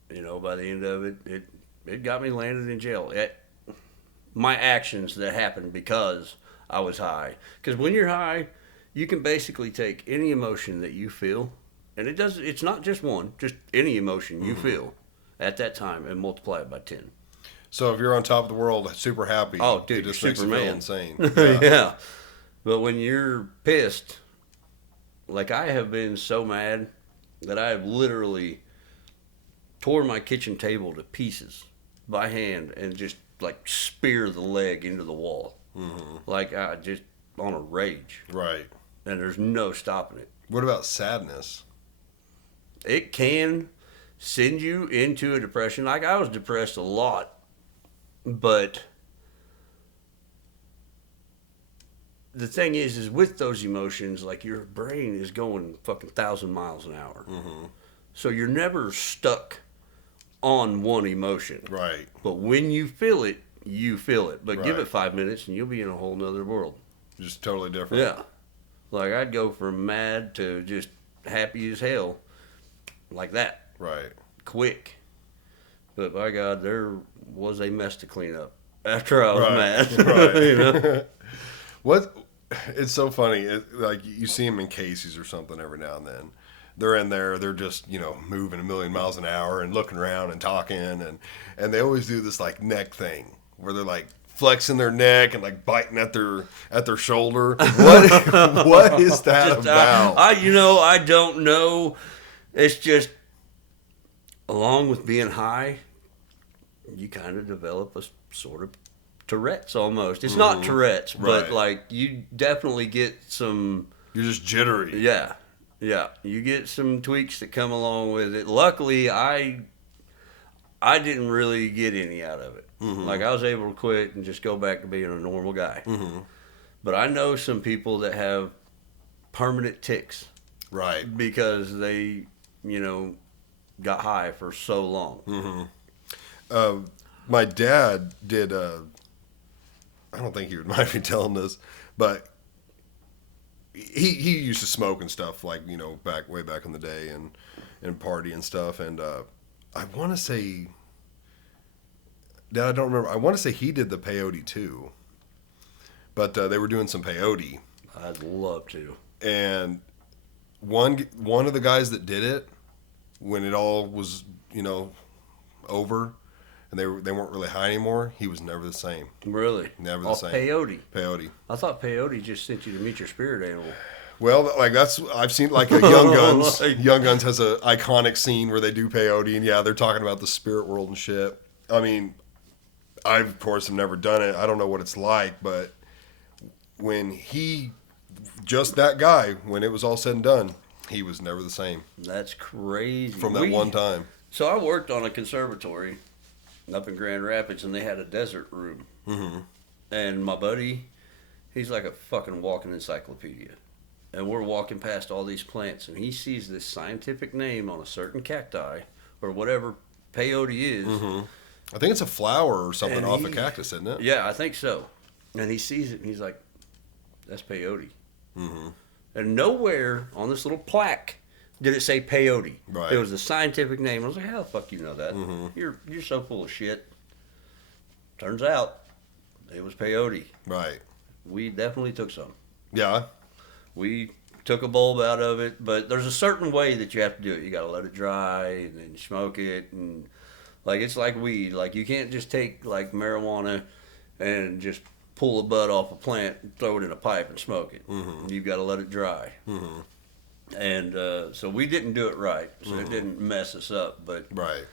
by the end of it, it got me landed in jail. My actions that happened because I was high. Because when you're high, you can basically take any emotion that you feel, and it's not just one, just any emotion you feel at that time, and multiply it by 10. So if you're on top of the world, super happy, Oh, dude, it just you're makes you feel Superman. insane. Yeah. Yeah. But when you're pissed, like I have been so mad that I have literally tore my kitchen table to pieces by hand and just like spear the leg into the wall. Mm-hmm. Like I just on a rage. Right. and there's no stopping it. What about sadness? It can send you into a depression. Like, I was depressed a lot, but the thing is with those emotions, like, your brain is going fucking 1,000 miles an hour. Mm-hmm. So you're never stuck on one emotion. Right. But when you feel it, you feel it. But give Right. it 5 minutes and you'll be in a whole nother world. Just totally different. Yeah. Like, I'd go from mad to just happy as hell like that. Right. Quick. But by God, there was a mess to clean up after I was Right. mad. Right. You know? What? It's so funny. Like, you see them in Casey's or something every now and then. They're in there. They're just, moving a million miles an hour and looking around and talking, and they always do this like neck thing where they're like flexing their neck and like biting at their shoulder. What is that Just, about? I don't know. It's just, along with being high, you kind of develop a sort of Tourette's almost. It's not Tourette's, but Right. like, you definitely get some. You're just jittery. Yeah. You get some tweaks that come along with it. Luckily, I didn't really get any out of it. Mhm. Like, I was able to quit and just go back to being a normal guy. Mm-hmm. But I know some people that have permanent tics Right. because they, got high for so long. Mm-hmm. My dad did. I don't think he would mind me telling this, but he used to smoke and stuff, like, way back in the day, and party and stuff. And I want to say, Dad, I don't remember. I want to say he did the peyote too, but they were doing some peyote, I'd love to. and one of the guys that did it, when it all was over, and they weren't really high anymore, he was never the same. Really? Never the Off same. peyote. Peyote. I thought peyote just sent you to meet your spirit animal. Well, like, I've seen like a Young Guns. Like- Young Guns has an iconic scene where they do peyote, and yeah, they're talking about the spirit world and shit. I mean, I of course have never done it. I don't know what it's like, but when that guy, when it was all said and done, he was never the same That's crazy. from that one time. So I worked on a conservatory up in Grand Rapids, and they had a desert room. Mm-hmm. And my buddy, he's like a fucking walking encyclopedia. And we're walking past all these plants, and he sees this scientific name on a certain cacti, or whatever peyote is. Mm-hmm. I think it's a flower or something And off a cactus, isn't it? Yeah, I think so. And he sees it, and he's like, that's peyote. Mm-hmm. And nowhere on this little plaque did it say peyote. Right. It was a scientific name. I was like, how the fuck you know that? Mhm. You're so full of shit. Turns out it was peyote. Right. We definitely took some. Yeah. We took a bulb out of it, but there's a certain way that you have to do it. You got to let it dry and then smoke it, and like, it's like weed. Like, you can't just take like marijuana and just pull a bud off a plant and throw it in a pipe and smoke it. Mhm. You've got to let it dry. Mm-hmm. And so we didn't do it right, so it didn't mess us up. But Right.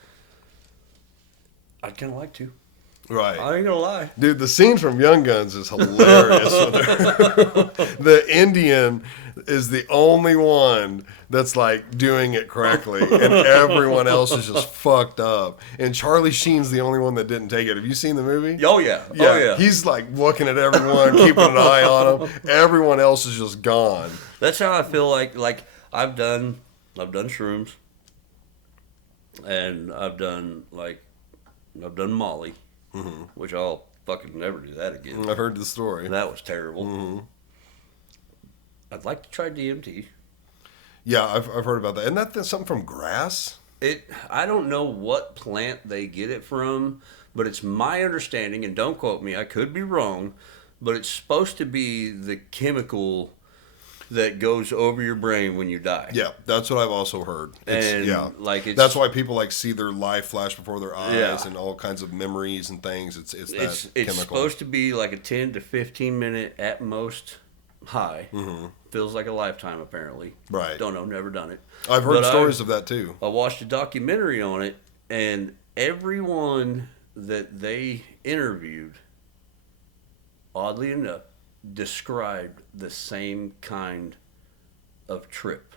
I'd kind of like to. Right. I ain't gonna lie. Dude, the scene from Young Guns is hilarious. The Indian is the only one that's like doing it correctly, and everyone else is just fucked up. And Charlie Sheen's the only one that didn't take it. Have you seen the movie? Oh yeah. Oh yeah. He's like looking at everyone, keeping an eye on them. Everyone else is just gone. That's how I feel like I've done shrooms, and I've done Molly, Mm-hmm. which I'll fucking never do that again. I've heard the story. That was terrible. Mm-hmm. I'd like to try DMT. Yeah, I've heard about that. Isn't that something from grass? I don't know what plant they get it from, but it's my understanding, and don't quote me, I could be wrong, but it's supposed to be the chemical that goes over your brain when you die. Yeah, that's what I've also heard. And Yeah, that's why people like see their life flash before their eyes Yeah. and all kinds of memories and things. It's that it's chemical. supposed to be like a 10 to 15 minute at most high. Mm-hmm. Feels like a lifetime apparently. Right. Don't know, never done it. I've heard But stories of that too. I watched a documentary on it, and everyone that they interviewed, oddly enough, described the same kind of trip.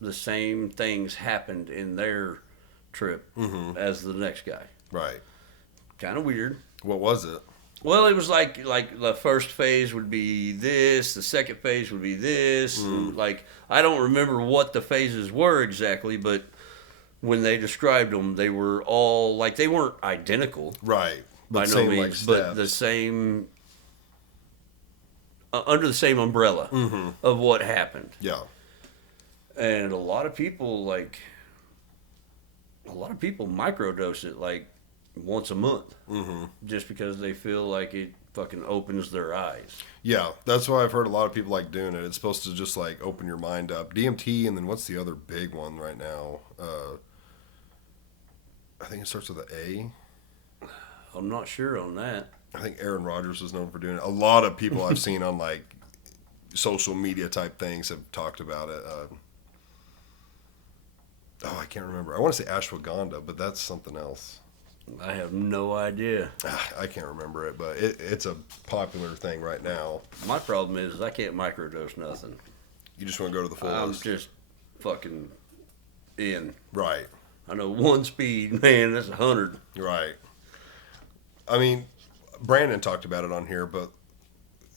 The same things happened in their trip as the next guy. Right. Kind of weird. What was it? Well, it was like the first phase would be this, the second phase would be this. And like I don't remember what the phases were exactly, but when they described them, they were all like they weren't identical Right. by no same, means, like, but the steps. same under the same umbrella of what happened. Yeah. And a lot of people microdose it like once a month, just because they feel like it fucking opens their eyes. Yeah, that's why I've heard a lot of people like doing it. It's supposed to just like open your mind up. DMT, and then what's the other big one right now? I think it starts with an A. I'm not sure on that. I think Aaron Rodgers is known for doing it. A lot of people I've seen on like social media type things have talked about it. I can't remember. I want to say ashwagandha, but that's something else. I have no idea. I can't remember it, but it's a popular thing right now. My problem is I can't microdose nothing. You just want to go to the I'm fullest. just fucking in. Right, I know one speed, man, that's 100. right. I mean, Brandon talked about it on here, but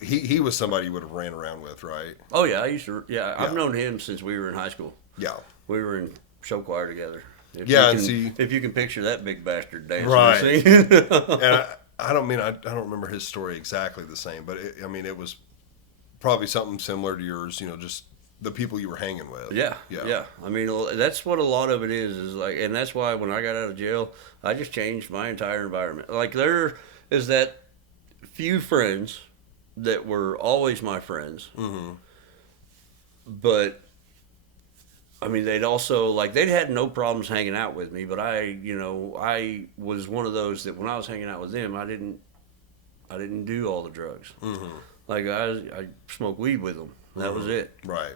he was somebody you would have ran around with, right? Oh yeah, I used to. Yeah, I've Yeah. known him since we were in high school. Yeah. We were in show choir together. If Yeah, you and can, see- if you can picture that big bastard dancing, Right. see? And I don't mean I don't remember his story exactly the same, but it was probably something similar to yours. You know, just the people you were hanging with. Yeah. I mean, that's what a lot of it is like, and that's why when I got out of jail, I just changed my entire environment. Like there is that few friends that were always my friends, but I mean, they'd also like they'd had no problems hanging out with me, but I was one of those that when I was hanging out with them, I didn't do all the drugs. Like I smoked weed with them. That was it. Right.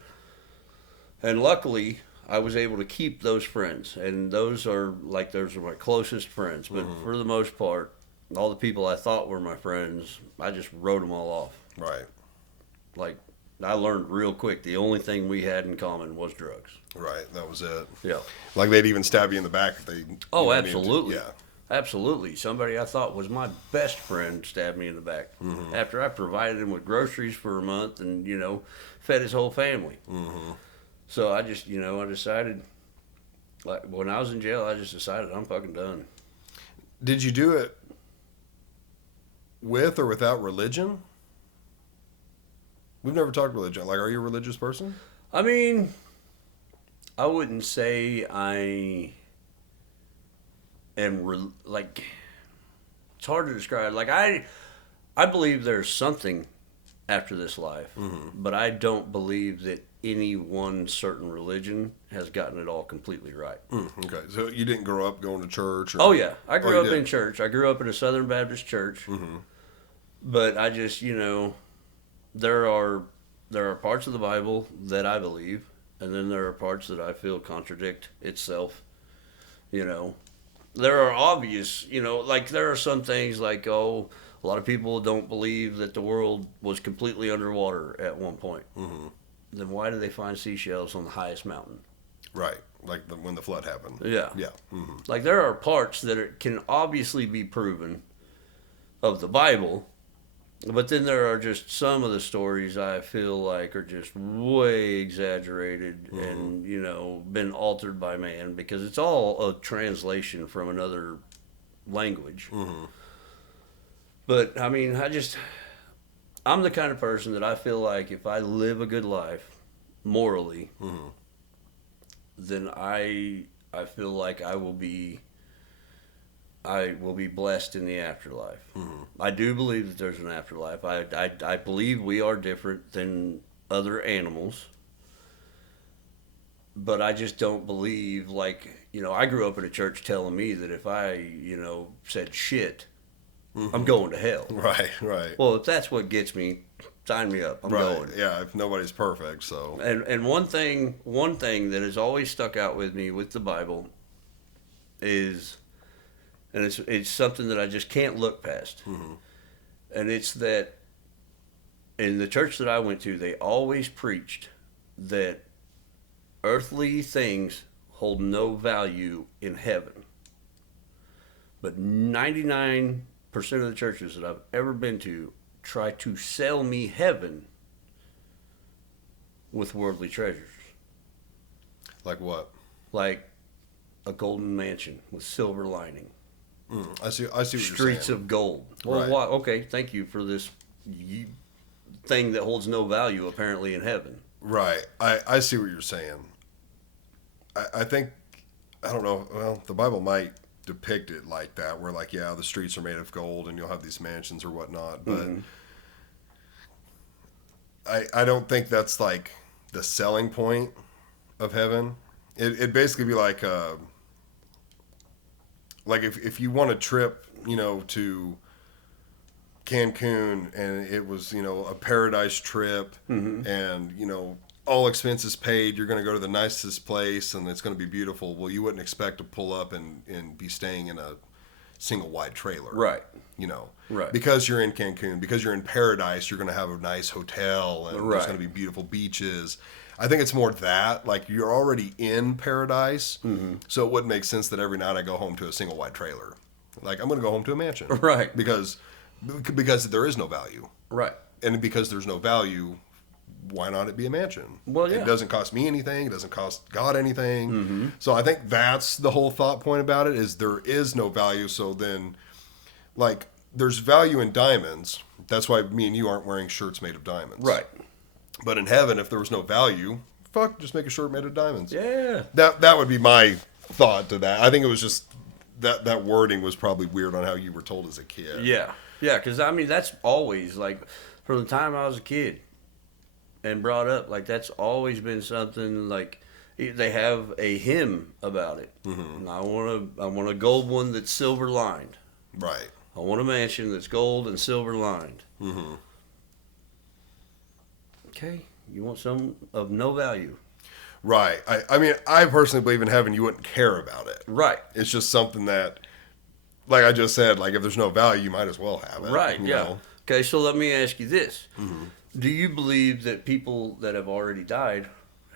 And luckily, I was able to keep those friends, and those are my closest friends. But for the most part, all the people I thought were my friends, I just wrote them all off. Right. Like I learned real quick, the only thing we had in common was drugs. Right. That was it. Yeah. Like they'd even stab you in the back if they. Oh, you know, absolutely. Yeah. Absolutely. Somebody I thought was my best friend stabbed me in the back after I provided him with groceries for a month and, fed his whole family. So I just, I decided, like, when I was in jail, I just decided I'm fucking done. Did you do it with or without religion? We've never talked religion. Like, are you a religious person? I mean, I wouldn't say I am, it's hard to describe. Like, I believe there's something after this life, but I don't believe that any one certain religion has gotten it all completely right. Okay. So you didn't grow up going to church? Or... Oh, yeah. I grew you up did? in church. I grew up in a Southern Baptist church. But I just, there are parts of the Bible that I believe, and then there are parts that I feel contradict itself. There are obvious, there are some things like, a lot of people don't believe that the world was completely underwater at one point. Then why do they find seashells on the highest mountain? Right. Like when the flood happened. Yeah. Yeah. Like there are parts that can obviously be proven of the Bible, but then there are just some of the stories I feel like are just way exaggerated and, been altered by man because it's all a translation from another language. But I mean, I'm the kind of person that I feel like if I live a good life morally, then I feel like I will be blessed in the afterlife. I do believe that there's an afterlife. I believe we are different than other animals. But I just don't believe, I grew up in a church telling me that if I, said shit, I'm going to hell. Right. Right. Well, if that's what gets me, sign me up. I'm going. Yeah. If nobody's perfect, so. And one thing that has always stuck out with me with the Bible is, and it's something that I just can't look past, and it's that in the church that I went to, they always preached that earthly things hold no value in heaven. But 99% of the churches that I've ever been to try to sell me heaven with worldly treasures. Like what? Like a golden mansion with silver lining. I see what you're Streets saying. of gold. Well, Right. why? Okay, thank you for this thing that holds no value apparently in heaven. Right. I see what you're saying. I think, I don't know, well, the Bible might depict it like that, where like, yeah, the streets are made of gold and you'll have these mansions or whatnot, but I don't think that's like the selling point of heaven. It'd basically be like if you want a trip, to Cancun and it was, a paradise trip and, all expenses paid, you're going to go to the nicest place and it's going to be beautiful. Well, you wouldn't expect to pull up and be staying in a single wide trailer. Right. Right. Because you're in Cancun, because you're in paradise, you're going to have a nice hotel and there's going to be beautiful beaches. I think it's more that, like, you're already in paradise, so it wouldn't make sense that every night I go home to a single wide trailer. Like, I'm going to go home to a mansion. Right. Because there is no value. Right. And because there's no value, why not it be a mansion? Well, yeah. It doesn't cost me anything. It doesn't cost God anything. So I think that's the whole thought point about it, is there is no value. So then, like, there's value in diamonds. That's why me and you aren't wearing shirts made of diamonds. Right. But in heaven, if there was no value, just make a shirt made of diamonds. Yeah. That would be my thought to that. I think it was just that wording was probably weird on how you were told as a kid. Yeah. Yeah, because, I mean, that's always, like, from the time I was a kid and brought up, like, that's always been something, like, they have a hymn about it. And I want a gold one that's silver lined. Right. I want a mansion that's gold and silver lined. Okay, you want some of no value. Right. I mean, I personally believe in heaven you wouldn't care about it. Right. It's just something that, like I just said, like if there's no value, you might as well have it. Right, you yeah. know? Okay, so let me ask you this. Do you believe that people that have already died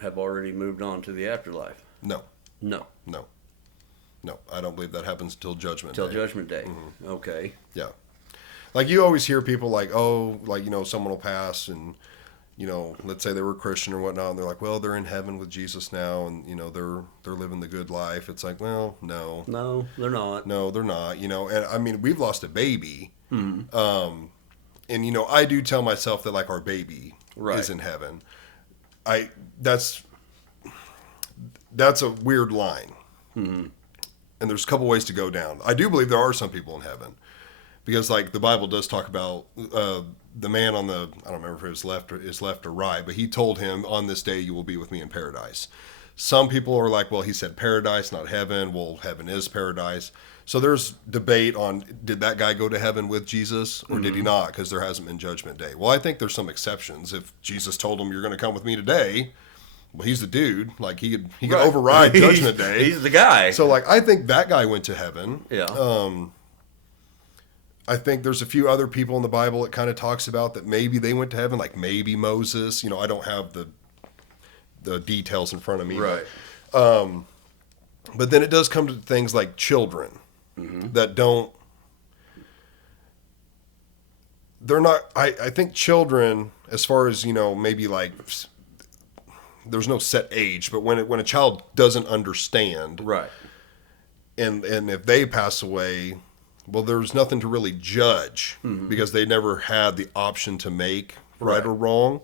have already moved on to the afterlife? No. No. No. No. I don't believe that happens until Judgment Till Day. Judgment Day. Okay. Yeah. Like you always hear people like, oh, like, someone will pass and, let's say they were Christian or whatnot, and they're like, well, they're in heaven with Jesus now, and, they're living the good life. It's like, well, no. No, they're not. No, they're not, and I mean, we've lost a baby. And, I do tell myself that, like, our baby is in heaven. That's a weird line. And there's a couple ways to go down. I do believe there are some people in heaven. Because, like, the Bible does talk about the man on the, I don't remember if it was left or right, but he told him, on this day you will be with me in paradise. Some people are like, well, he said paradise, not heaven. Well, heaven is paradise. So there's debate on, did that guy go to heaven with Jesus or did he not? Because there hasn't been Judgment Day. Well, I think there's some exceptions. If Jesus told him, you're going to come with me today, well, he's the dude. Like, he could override Judgment Day. He's the guy. So, like, I think that guy went to heaven. Yeah. I think there's a few other people in the Bible it kind of talks about that maybe they went to heaven, like maybe Moses. I don't have the details in front of me. Right. But then it does come to things like children that don't. They're not. I think children, as far as maybe like. There's no set age, but when a child doesn't understand, Right. and if they pass away. Well, there's nothing to really judge because they never had the option to make right or wrong.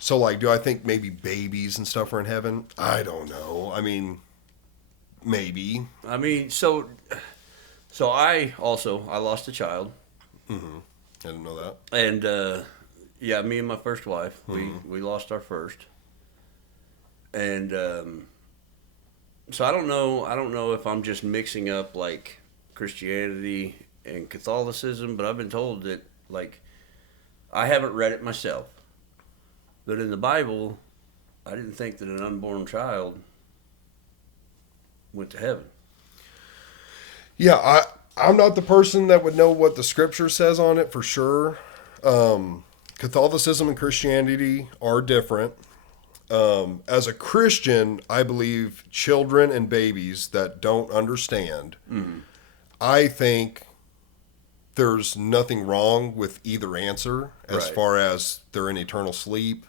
So, like, do I think maybe babies and stuff are in heaven? I don't know. I mean, maybe. I mean, so I lost a child. I didn't know that. And, yeah, me and my first wife, we lost our first. And so I don't know if I'm just mixing up, like, Christianity and Catholicism, but I've been told that, like, I haven't read it myself, but in the Bible, I didn't think that an unborn child went to heaven. Yeah, I'm not the person that would know what the scripture says on it for sure. Because Catholicism and Christianity are different. As a Christian, I believe children and babies that don't understand, I think there's nothing wrong with either answer as Right. far as they're in eternal sleep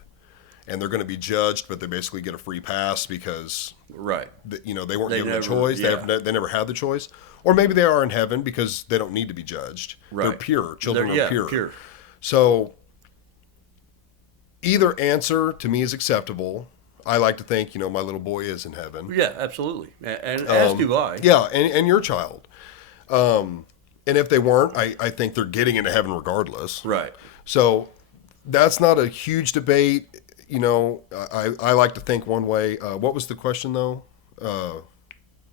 and they're going to be judged, but they basically get a free pass because Right. they weren't They given never- the choice. yeah. They never had the choice, or maybe they are in heaven because they don't need to be judged. They're Right. pure. Children They're- are yeah, pure. So either answer to me is acceptable. I like to think, my little boy is in heaven. Yeah, absolutely. And as do I. Yeah, and your child. And if they weren't, I think they're getting into heaven regardless. Right. So that's not a huge debate. I like to think one way. What was the question, though?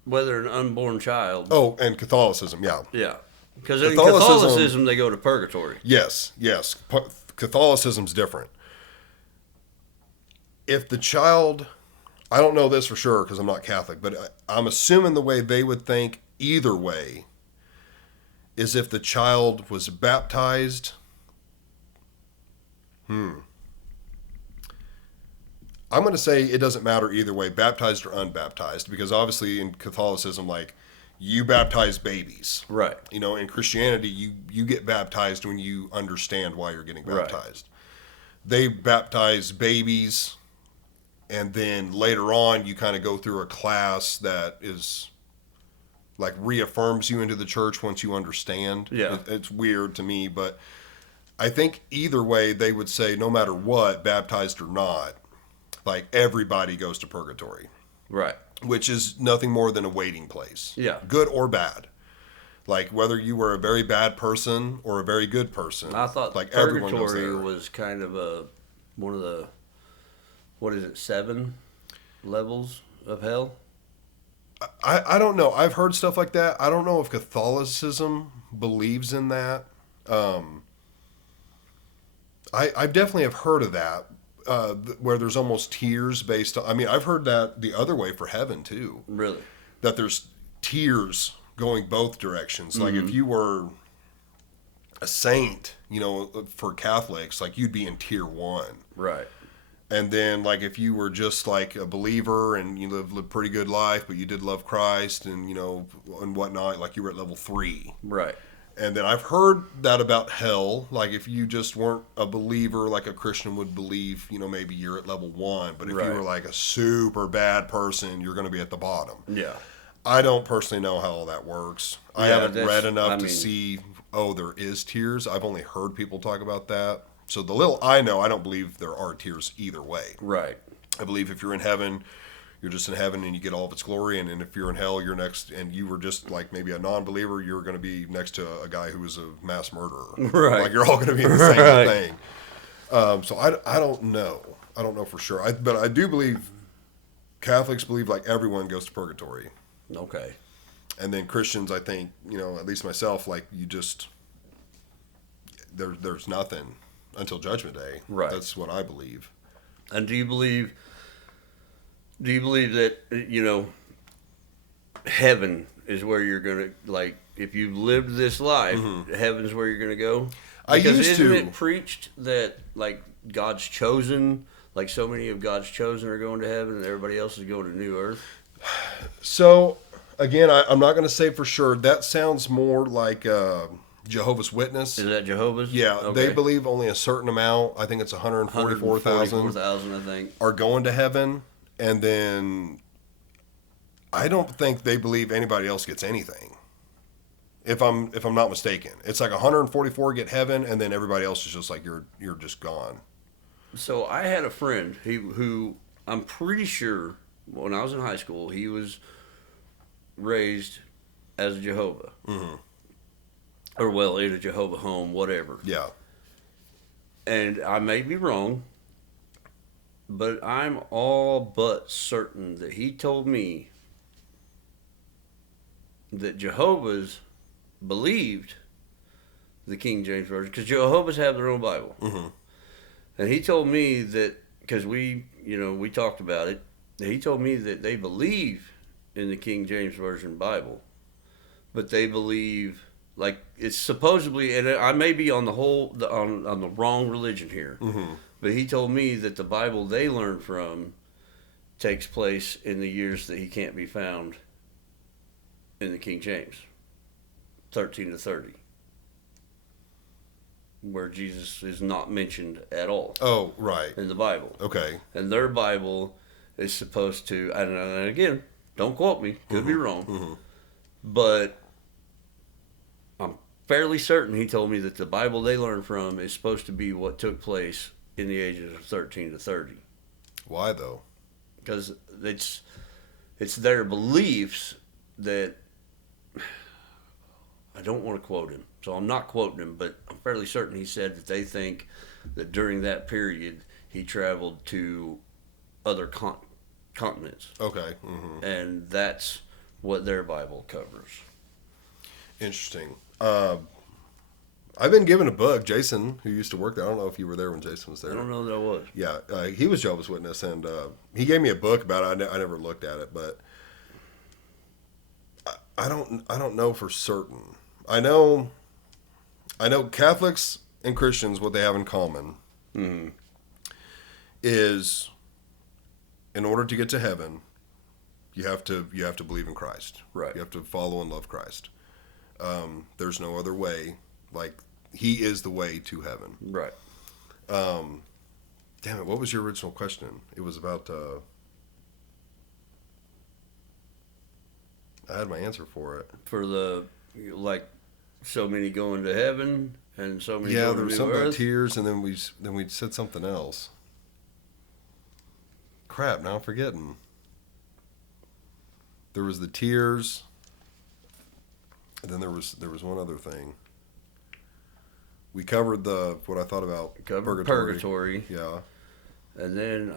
Whether an unborn child. Oh, and Catholicism, yeah. Yeah. Because in Catholicism- Catholicism, they go to purgatory. Yes. Catholicism's different. If the child, I don't know this for sure because I'm not Catholic, but I'm assuming the way they would think either way is if the child was baptized. I'm going to say it doesn't matter either way, baptized or unbaptized, because obviously in Catholicism, like, you baptize babies. Right. In Christianity, you get baptized when you understand why you're getting Right. baptized. They baptize babies, and then later on, you kind of go through a class that is like reaffirms you into the church once you understand. Yeah. It's weird to me, but I think either way, they would say no matter what, baptized or not, like everybody goes to purgatory, Right. which is nothing more than a waiting place. Yeah. Good or bad. Like whether you were a very bad person or a very good person. I thought like everyone goes purgatory there. was kind of one of the, 7 levels of hell? I don't know. I've heard stuff like that. I don't know if Catholicism believes in that. I definitely have heard of that, where there's almost tiers based on. I mean, I've heard that the other way for heaven too. Really? That there's tiers going both directions. Like if you were a saint, for Catholics, like you'd be in tier 1. Right. And then, like, if you were just like a believer and you lived a pretty good life, but you did love Christ and and whatnot, like you were at level 3. Right. And then I've heard that about hell. Like if you just weren't a believer, like a Christian would believe, maybe you're at level 1. But if Right. you were like a super bad person, you're going to be at the bottom. Yeah. I don't personally know how all that works. I Yeah, haven't that's- read enough I to mean- see, there is tiers. I've only heard people talk about that. So the little I know, I don't believe there are tiers either way. Right. I believe if you're in heaven, you're just in heaven and you get all of its glory. And then if you're in hell, you're next, and you were just like maybe a non-believer, you're going to be next to a guy who was a mass murderer. Right. Like you're all going to be in the same Right. thing. So I don't know. I don't know for sure. But I do believe Catholics believe like everyone goes to purgatory. Okay. And then Christians, I think, at least myself, like you just, there's nothing until Judgment Day. Right. That's what I believe. And do you believe that, heaven is where you're going to, like, if you've lived this life, heaven's where you're going to go? I Because used isn't to. it preached that, like, God's chosen, like so many of God's chosen are going to heaven and everybody else is going to New Earth? So, again, I'm not going to say for sure. That sounds more like Jehovah's Witness. Is that Jehovah's? Yeah, Okay. they believe only a certain amount. I think it's 144,000 144,000, I think. are going to heaven, and then I don't think they believe anybody else gets anything. If I'm not mistaken, it's like 144 get heaven, and then everybody else is just like you're just gone. So I had a friend who I'm pretty sure when I was in high school, he was raised as a Jehovah. Mm-hmm. Or, well, in a Jehovah home, whatever. Yeah. And I may be wrong, but I'm all but certain that he told me that Jehovah's believed the King James Version, because Jehovah's have their own Bible. Mm-hmm. And he told me that, because we talked about it, he told me that they believe in the King James Version Bible, but they believe like it's supposedly, and I may be on the on the wrong religion here, but he told me that the Bible they learn from takes place in the years that he can't be found in the King James, 13 to 30, where Jesus is not mentioned at all Oh, right. in the Bible. Okay. And their Bible is supposed to, and again, don't quote me, could be wrong, but I'm fairly certain he told me that the Bible they learn from is supposed to be what took place in the ages of 13 to 30. Why though? Because it's their beliefs that, I don't want to quote him, so I'm not quoting him, but I'm fairly certain he said that they think that during that period he traveled to other continents, Okay. and that's what their Bible covers. Interesting. I've been given a book. Jason, who used to work there, I don't know if you were there when Jason was there. I don't know that I was. Yeah, he was Jehovah's Witness, and he gave me a book about it. I never looked at it, but I don't know for certain. I know Catholics and Christians, what they have in common is, in order to get to heaven, you have to believe in Christ. Right. You have to follow and love Christ. There's no other way. Like, he is the way to heaven. Right. Damn it! What was your original question? It was about. I had my answer for it. For the, like, so many going to heaven and so many Yeah, going there to was new something about earth. tears, and then we said something else. Crap! Now I'm forgetting. There was the tears, and then there was one other thing. We covered what I thought about Covered purgatory. Yeah. And then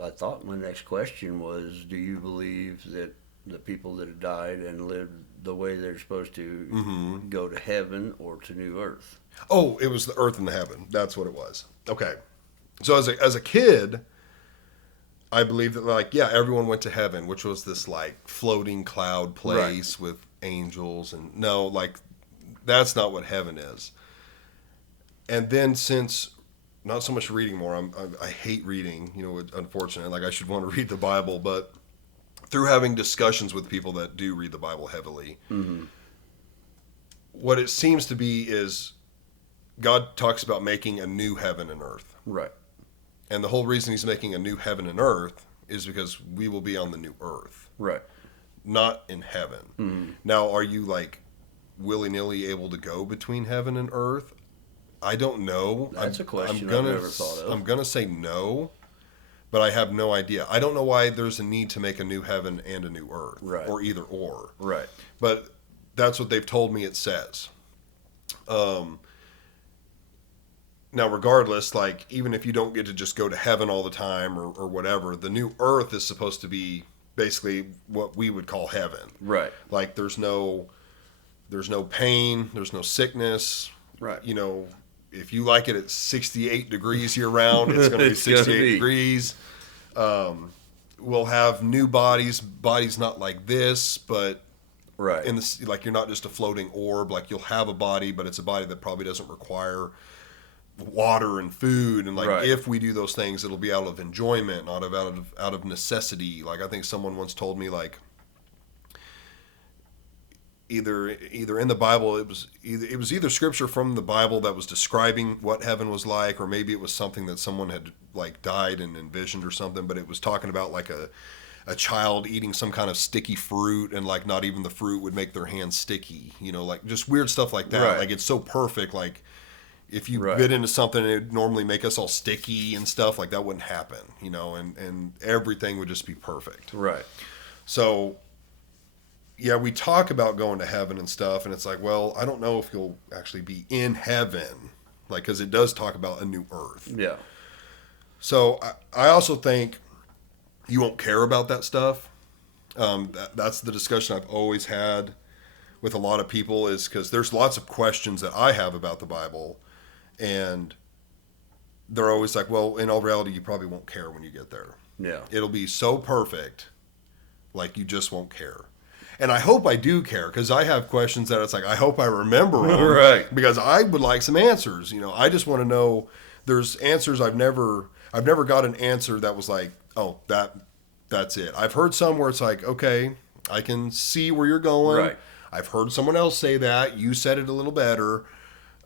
I thought my next question was, do you believe that the people that have died and lived the way they're supposed to go to heaven or to new earth? Oh, it was the earth and the heaven. That's what it was. Okay. So as a kid, I believed that, like, yeah, everyone went to heaven, which was this like floating cloud place with angels, and no, like, that's not what heaven is. And then, since not so much reading more, I hate reading, unfortunately. Like, I should want to read the Bible, but through having discussions with people that do read the Bible heavily, what it seems to be is God talks about making a new heaven and earth. Right. And the whole reason he's making a new heaven and earth is because we will be on the new earth. Right. Not in heaven. Now, are you, like, willy-nilly able to go between heaven and earth? I don't know. That's a question I've never thought of. I'm going to say no, but I have no idea. I don't know why there's a need to make a new heaven and a new earth. Right. Or either or. Right. But that's what they've told me it says. Now, regardless, like, even if you don't get to just go to heaven all the time or whatever, the new earth is supposed to be basically what we would call heaven. Right. Like, there's no pain, there's no sickness. Right. If you like it at 68 degrees year round, it's going to be 68 degrees. We'll have new bodies not like this, but right. Like, you're not just a floating orb. Like, you'll have a body, but it's a body that probably doesn't require water and food. And, like, right. if we do those things, it'll be out of enjoyment, not out of necessity. Like, I think someone once told me, like, either in the Bible, it was either scripture from the Bible that was describing what heaven was like, or maybe it was something that someone had, like, died and envisioned or something, but it was talking about, like, a child eating some kind of sticky fruit, and, like, not even the fruit would make their hands sticky, like, just weird stuff like that. Right. Like, it's so perfect. Like, if you right. bit into something, it'd normally make us all sticky and stuff, like, that wouldn't happen, and everything would just be perfect. Right. So, yeah, we talk about going to heaven and stuff, and it's like, well, I don't know if you'll actually be in heaven, like, because it does talk about a new earth. Yeah. So I also think you won't care about that stuff. That's the discussion I've always had with a lot of people, is because there's lots of questions that I have about the Bible, and they're always like, well, in all reality, you probably won't care when you get there. Yeah. It'll be so perfect, like, you just won't care. And I hope I do care, because I have questions that it's like, I hope I remember them. Right. Because I would like some answers. You know, I just want to know. There's answers I've never got an answer that was like, oh, that's it. I've heard some where it's like, okay, I can see where you're going. Right. I've heard someone else say that. You said it a little better.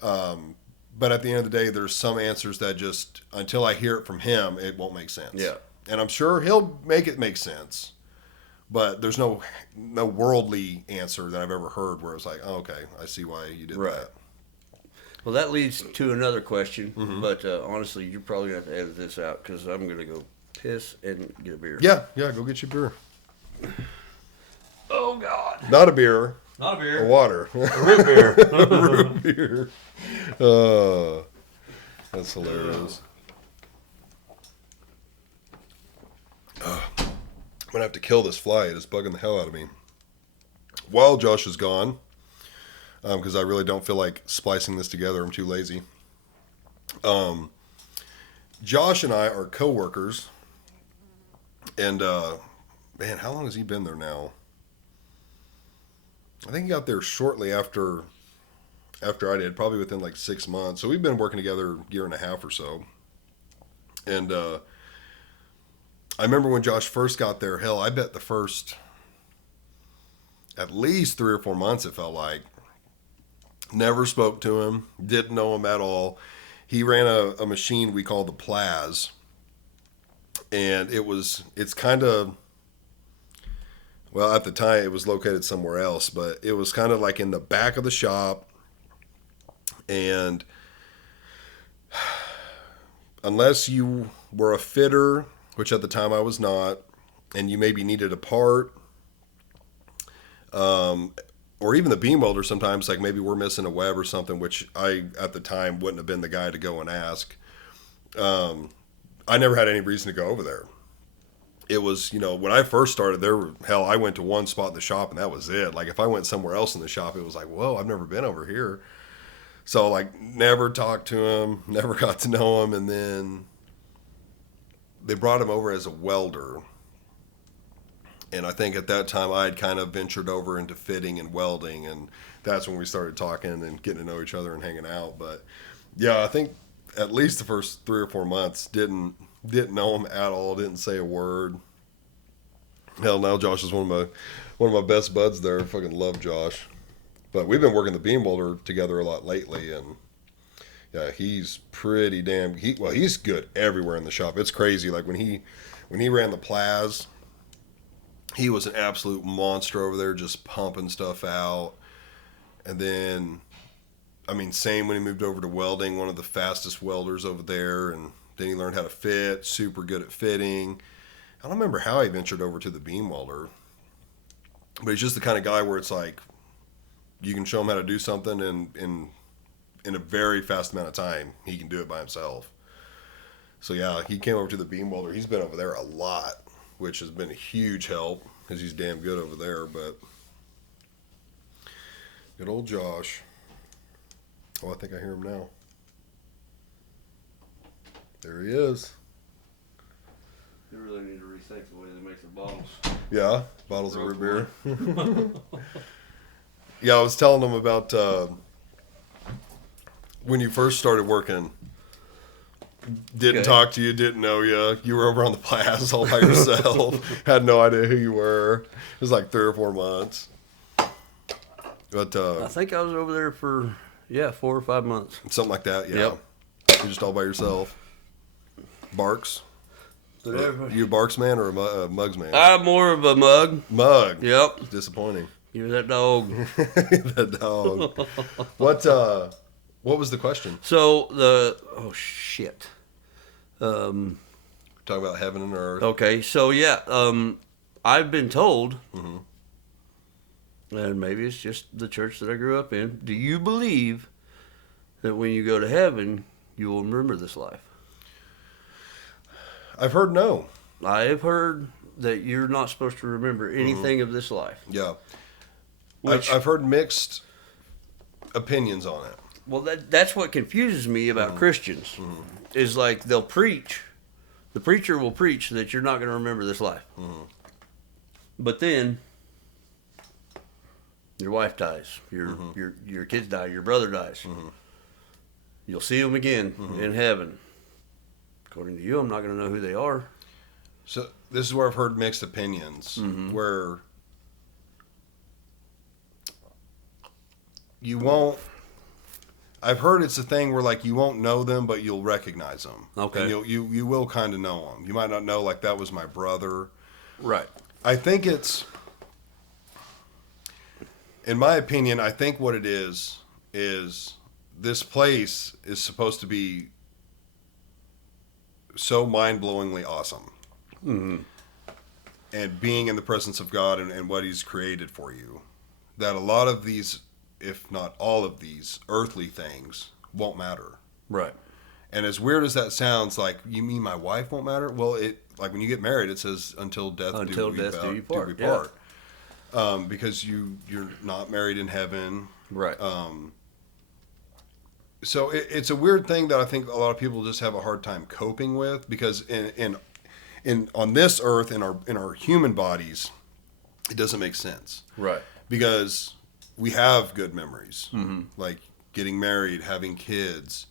But at the end of the day, there's some answers that just, until I hear it from him, it won't make sense. Yeah. And I'm sure he'll make it make sense. But there's no worldly answer that I've ever heard where it's like, oh, okay, I see why you did Right. that. Well, that leads to another question, but honestly, you're probably going to have to edit this out because I'm going to go piss and get a beer. Yeah, go get your beer. Oh, God. Not a beer, Not a beer. a water. A root beer. Root beer. That's hilarious. I'm going to have to kill this fly. It is bugging the hell out of me. While Josh is gone, because I really don't feel like splicing this together. I'm too lazy. Josh and I are co-workers. And, man, how long has he been there now? I think he got there shortly after I did, probably within like 6 months. So we've been working together a year and a half or so. And I remember when Josh first got there, hell, I bet the first at least 3 or 4 months, it felt like. Never spoke to him, didn't know him at all. He ran a machine we call the Plaz. And it's kind of, well, at the time it was located somewhere else, but it was kind of like in the back of the shop. And unless you were a fitter, which at the time I was not, and you maybe needed a part, or even the beam welder sometimes, like maybe we're missing a web or something, which I, at the time, wouldn't have been the guy to go and ask. I never had any reason to go over there. It was, when I first started there, hell, I went to one spot in the shop and that was it. Like if I went somewhere else in the shop, it was like, whoa, I've never been over here. So like never talked to him, never got to know him. And then they brought him over as a welder. And I think at that time I had kind of ventured over into fitting and welding. And that's when we started talking and getting to know each other and hanging out. But yeah, I think at least the first 3 or 4 months didn't know him at all, didn't say a word. Hell, now Josh is one of my best buds there. I fucking love Josh. But we've been working the beam welder together a lot lately, and yeah, he's pretty damn. He's good everywhere in the shop. It's crazy. Like when he ran the Plaz, he was an absolute monster over there, just pumping stuff out. And then, I mean, same when he moved over to welding, one of the fastest welders over there, and then he learned how to fit, super good at fitting. I don't remember how he ventured over to the beam welder, but he's just the kind of guy where it's like, you can show him how to do something, and in a very fast amount of time, he can do it by himself. So yeah, he came over to the beam welder. He's been over there a lot, which has been a huge help because he's damn good over there. But good old Josh. Oh, I think I hear him now. There he is. You really need to rethink the way they make the bottles. Yeah, bottles of root beer. Yeah, I was telling them about when you first started working. Didn't talk to you, didn't know you. You were over on the Plaz all by yourself. Had no idea who you were. It was like 3 or 4 months. But I think I was over there for 4 or 5 months. Something like that, yeah. Yep. You're just all by yourself. Barks? Whatever. You a Barks man or a Mugs man? I'm more of a mug. Mug. Yep. It's disappointing. You're that dog. That dog. What was the question? So shit. Talking about heaven and earth. Okay, so I've been told, and maybe it's just the church that I grew up in. Do you believe that when you go to heaven, you will remember this life? I've heard no. I have heard that you're not supposed to remember anything of this life. Yeah. Which, I've heard mixed opinions on it. Well, that's what confuses me about Christians. Is like they'll preach, the preacher will preach that you're not going to remember this life. But then Your wife dies. Your kids die. Your brother dies. You'll see them again in heaven. According to you, I'm not going to know who they are. So this is where I've heard mixed opinions, where you won't. I've heard it's a thing where like you won't know them, but you'll recognize them. Okay. And you will kind of know them. You might not know like that was my brother. Right. I think it's, in my opinion, I think what it is this place is supposed to be so mind-blowingly awesome. And being in the presence of God and what He's created for you, that a lot of these, if not all of these, earthly things won't matter. Right. And as weird as that sounds, like, you mean my wife won't matter? Well, it like when you get married, it says until death do we part. Yeah. Because you're not married in heaven. Right. So it's a weird thing that I think a lot of people just have a hard time coping with, because in on this earth, in our human bodies, it doesn't make sense. Right. Because we have good memories, like getting married, having kids,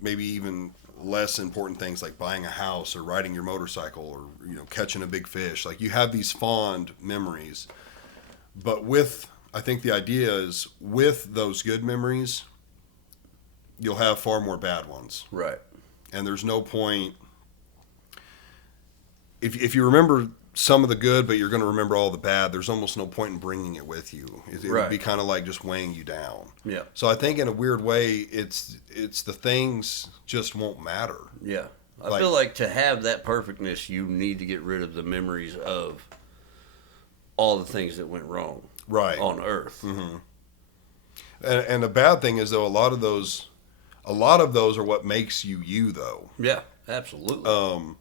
maybe even less important things like buying a house or riding your motorcycle or catching a big fish. Like, you have these fond memories, but I think the idea is with those good memories, you'll have far more bad ones. Right. And there's no point if you remember some of the good, but you're going to remember all the bad, there's almost no point in bringing it with you. It would be kind of like just weighing you down. Yeah. So I think in a weird way, it's the things just won't matter. Yeah. I feel like to have that perfectness, you need to get rid of the memories of all the things that went wrong. Right. On Earth. And the bad thing is, though, a lot of those are what makes you, though. Yeah, absolutely.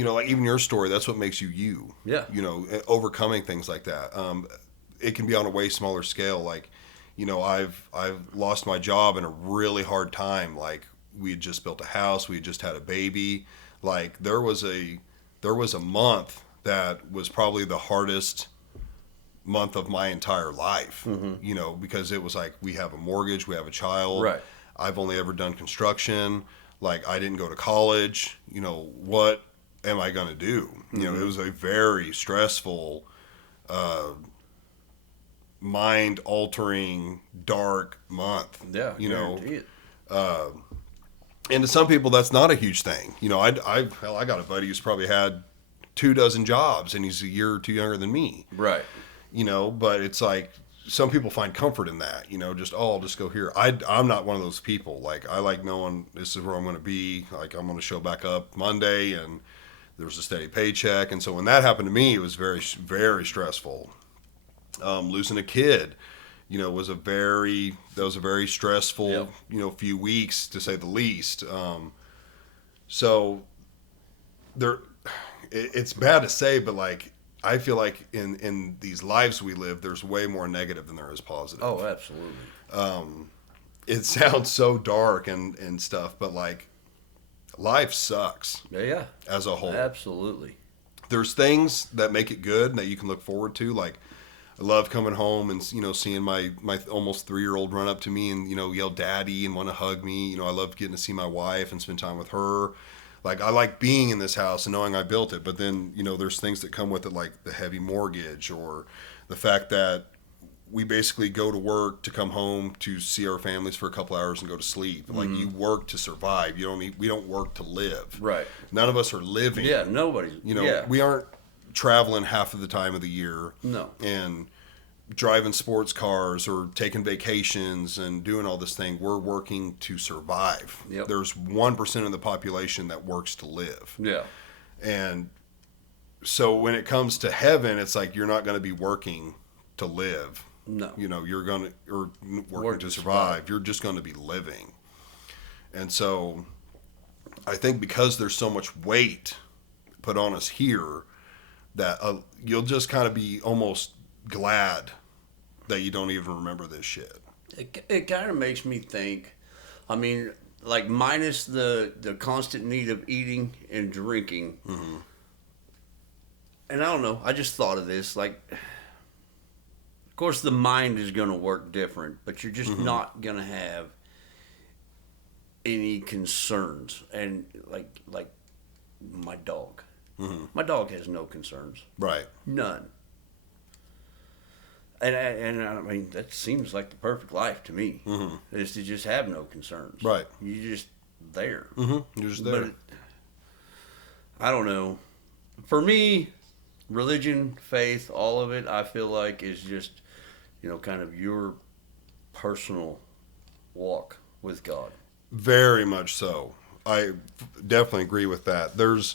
Like even your story, that's what makes you. Yeah. Overcoming things like that. It can be on a way smaller scale. Like, I've lost my job in a really hard time. Like, we had just built a house, we had just had a baby. Like, there was a month that was probably the hardest month of my entire life. Because it was like, we have a mortgage, we have a child. Right. I've only ever done construction. Like, I didn't go to college. What am I going to do? It was a very stressful, mind-altering, dark month. Yeah, And to some people, that's not a huge thing. I got a buddy who's probably had 24 jobs, and he's a year or two younger than me. Right. But it's like, some people find comfort in that. I'll just go here. I'm not one of those people. Like, I like knowing this is where I'm going to be. Like, I'm going to show back up Monday, and there's a steady paycheck. And so when that happened to me, it was very, very stressful. Losing a kid, was a very stressful, few weeks, to say the least. So it's bad to say, but like, I feel like in these lives we live, there's way more negative than there is positive. Oh, absolutely. It sounds so dark and stuff, but like, life sucks. Yeah. As a whole. Absolutely. There's things that make it good and that you can look forward to. Like, I love coming home and, seeing my almost 3-year-old run up to me and, yell daddy and want to hug me. I love getting to see my wife and spend time with her. Like, I like being in this house and knowing I built it. But then, there's things that come with it, like the heavy mortgage, or the fact that we basically go to work to come home to see our families for a couple hours and go to sleep. Like, you work to survive. We don't work to live. Right. None of us are living. Yeah, nobody. We aren't traveling half of the time of the year. No. And driving sports cars or taking vacations and doing all this thing. We're working to survive. Yep. There's 1% of the population that works to live. Yeah. And so when it comes to heaven, it's like, you're not going to be working to live. No. You're going to, or working to survive. You're just going to be living. And so I think because there's so much weight put on us here, that you'll just kind of be almost glad that you don't even remember this shit. It kind of makes me think, I mean, like, minus the constant need of eating and drinking, and I don't know, I just thought of this. Like, of course, the mind is going to work different, but you're just not going to have any concerns. And like my dog. My dog has no concerns. Right. None. And I mean, that seems like the perfect life to me. Is to just have no concerns. Right. You're just there. You're just there. But I don't know. For me, religion, faith, all of it, I feel like is just, kind of your personal walk with God. Very much so. I definitely agree with that. There's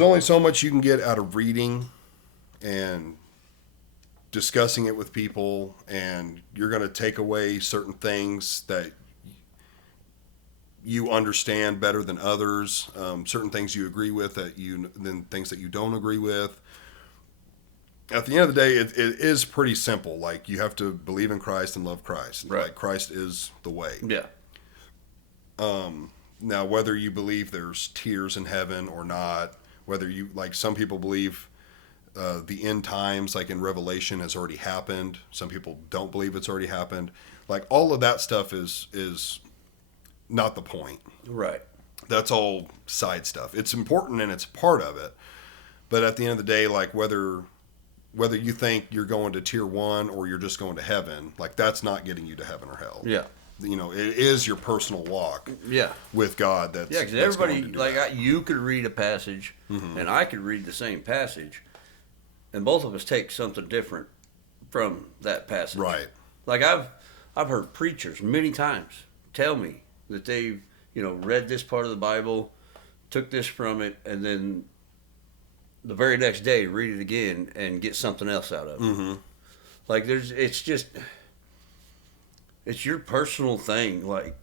only so much you can get out of reading and discussing it with people, and you're going to take away certain things that you understand better than others, certain things you agree with than things that you don't agree with. At the end of the day, it is pretty simple. Like, you have to believe in Christ and love Christ. Right. Like, Christ is the way. Yeah. Now, whether you believe there's tears in heaven or not, whether you, like, some people believe the end times, like in Revelation, has already happened. Some people don't believe it's already happened. Like, all of that stuff is not the point. Right. That's all side stuff. It's important and it's part of it. But at the end of the day, like, whether you think you're going to tier 1 or you're just going to heaven, like, that's not getting you to heaven or hell. Yeah. It is your personal walk. Yeah. With God. Because everybody, you could read a passage, and I could read the same passage, and both of us take something different from that passage. Right. Like, I've heard preachers many times tell me that they've read this part of the Bible, took this from it, and then the very next day read it again and get something else out of it. Like, it's your personal thing. Like,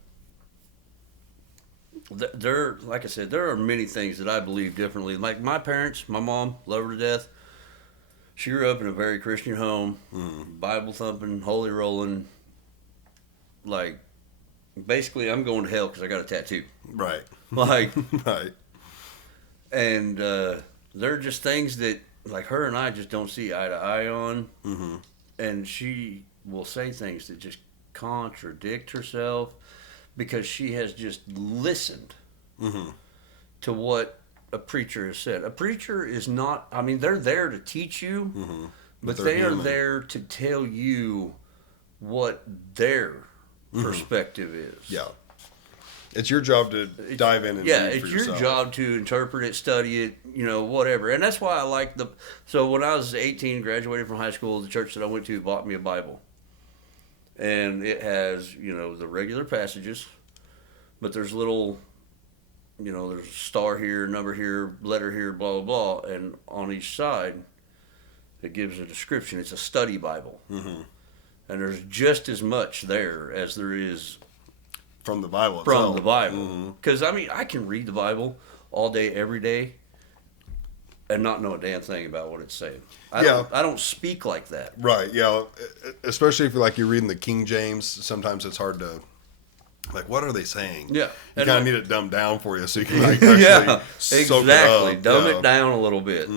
like I said, there are many things that I believe differently. Like, my parents, my mom, love her to death. She grew up in a very Christian home, Bible thumping, holy rolling. Like, basically, I'm going to hell because I got a tattoo. Right. Like, right. And they're just things that, like, her and I just don't see eye to eye on. And she will say things that just contradict herself because she has just listened to what a preacher has said. A preacher is not, I mean, they're there to teach you, but they are there to tell you what their perspective is. Yeah. It's your job to dive in and read for it's yourself. your job to interpret it, study it, whatever. And that's why I like so when I was 18, graduated from high school, the church that I went to bought me a Bible. And it has, the regular passages, but there's little, there's a star here, number here, letter here, blah, blah, blah. And on each side, it gives a description. It's a study Bible. And there's just as much there as there is from the Bible itself. From the Bible. Because, I mean, I can read the Bible all day, every day, and not know a damn thing about what it's saying. I don't speak like that. Right, yeah. Especially if you're reading the King James, sometimes it's hard to, like, what are they saying? Yeah. You kind of need it dumbed down for you so you can actually soak it up. Dumb it down a little bit.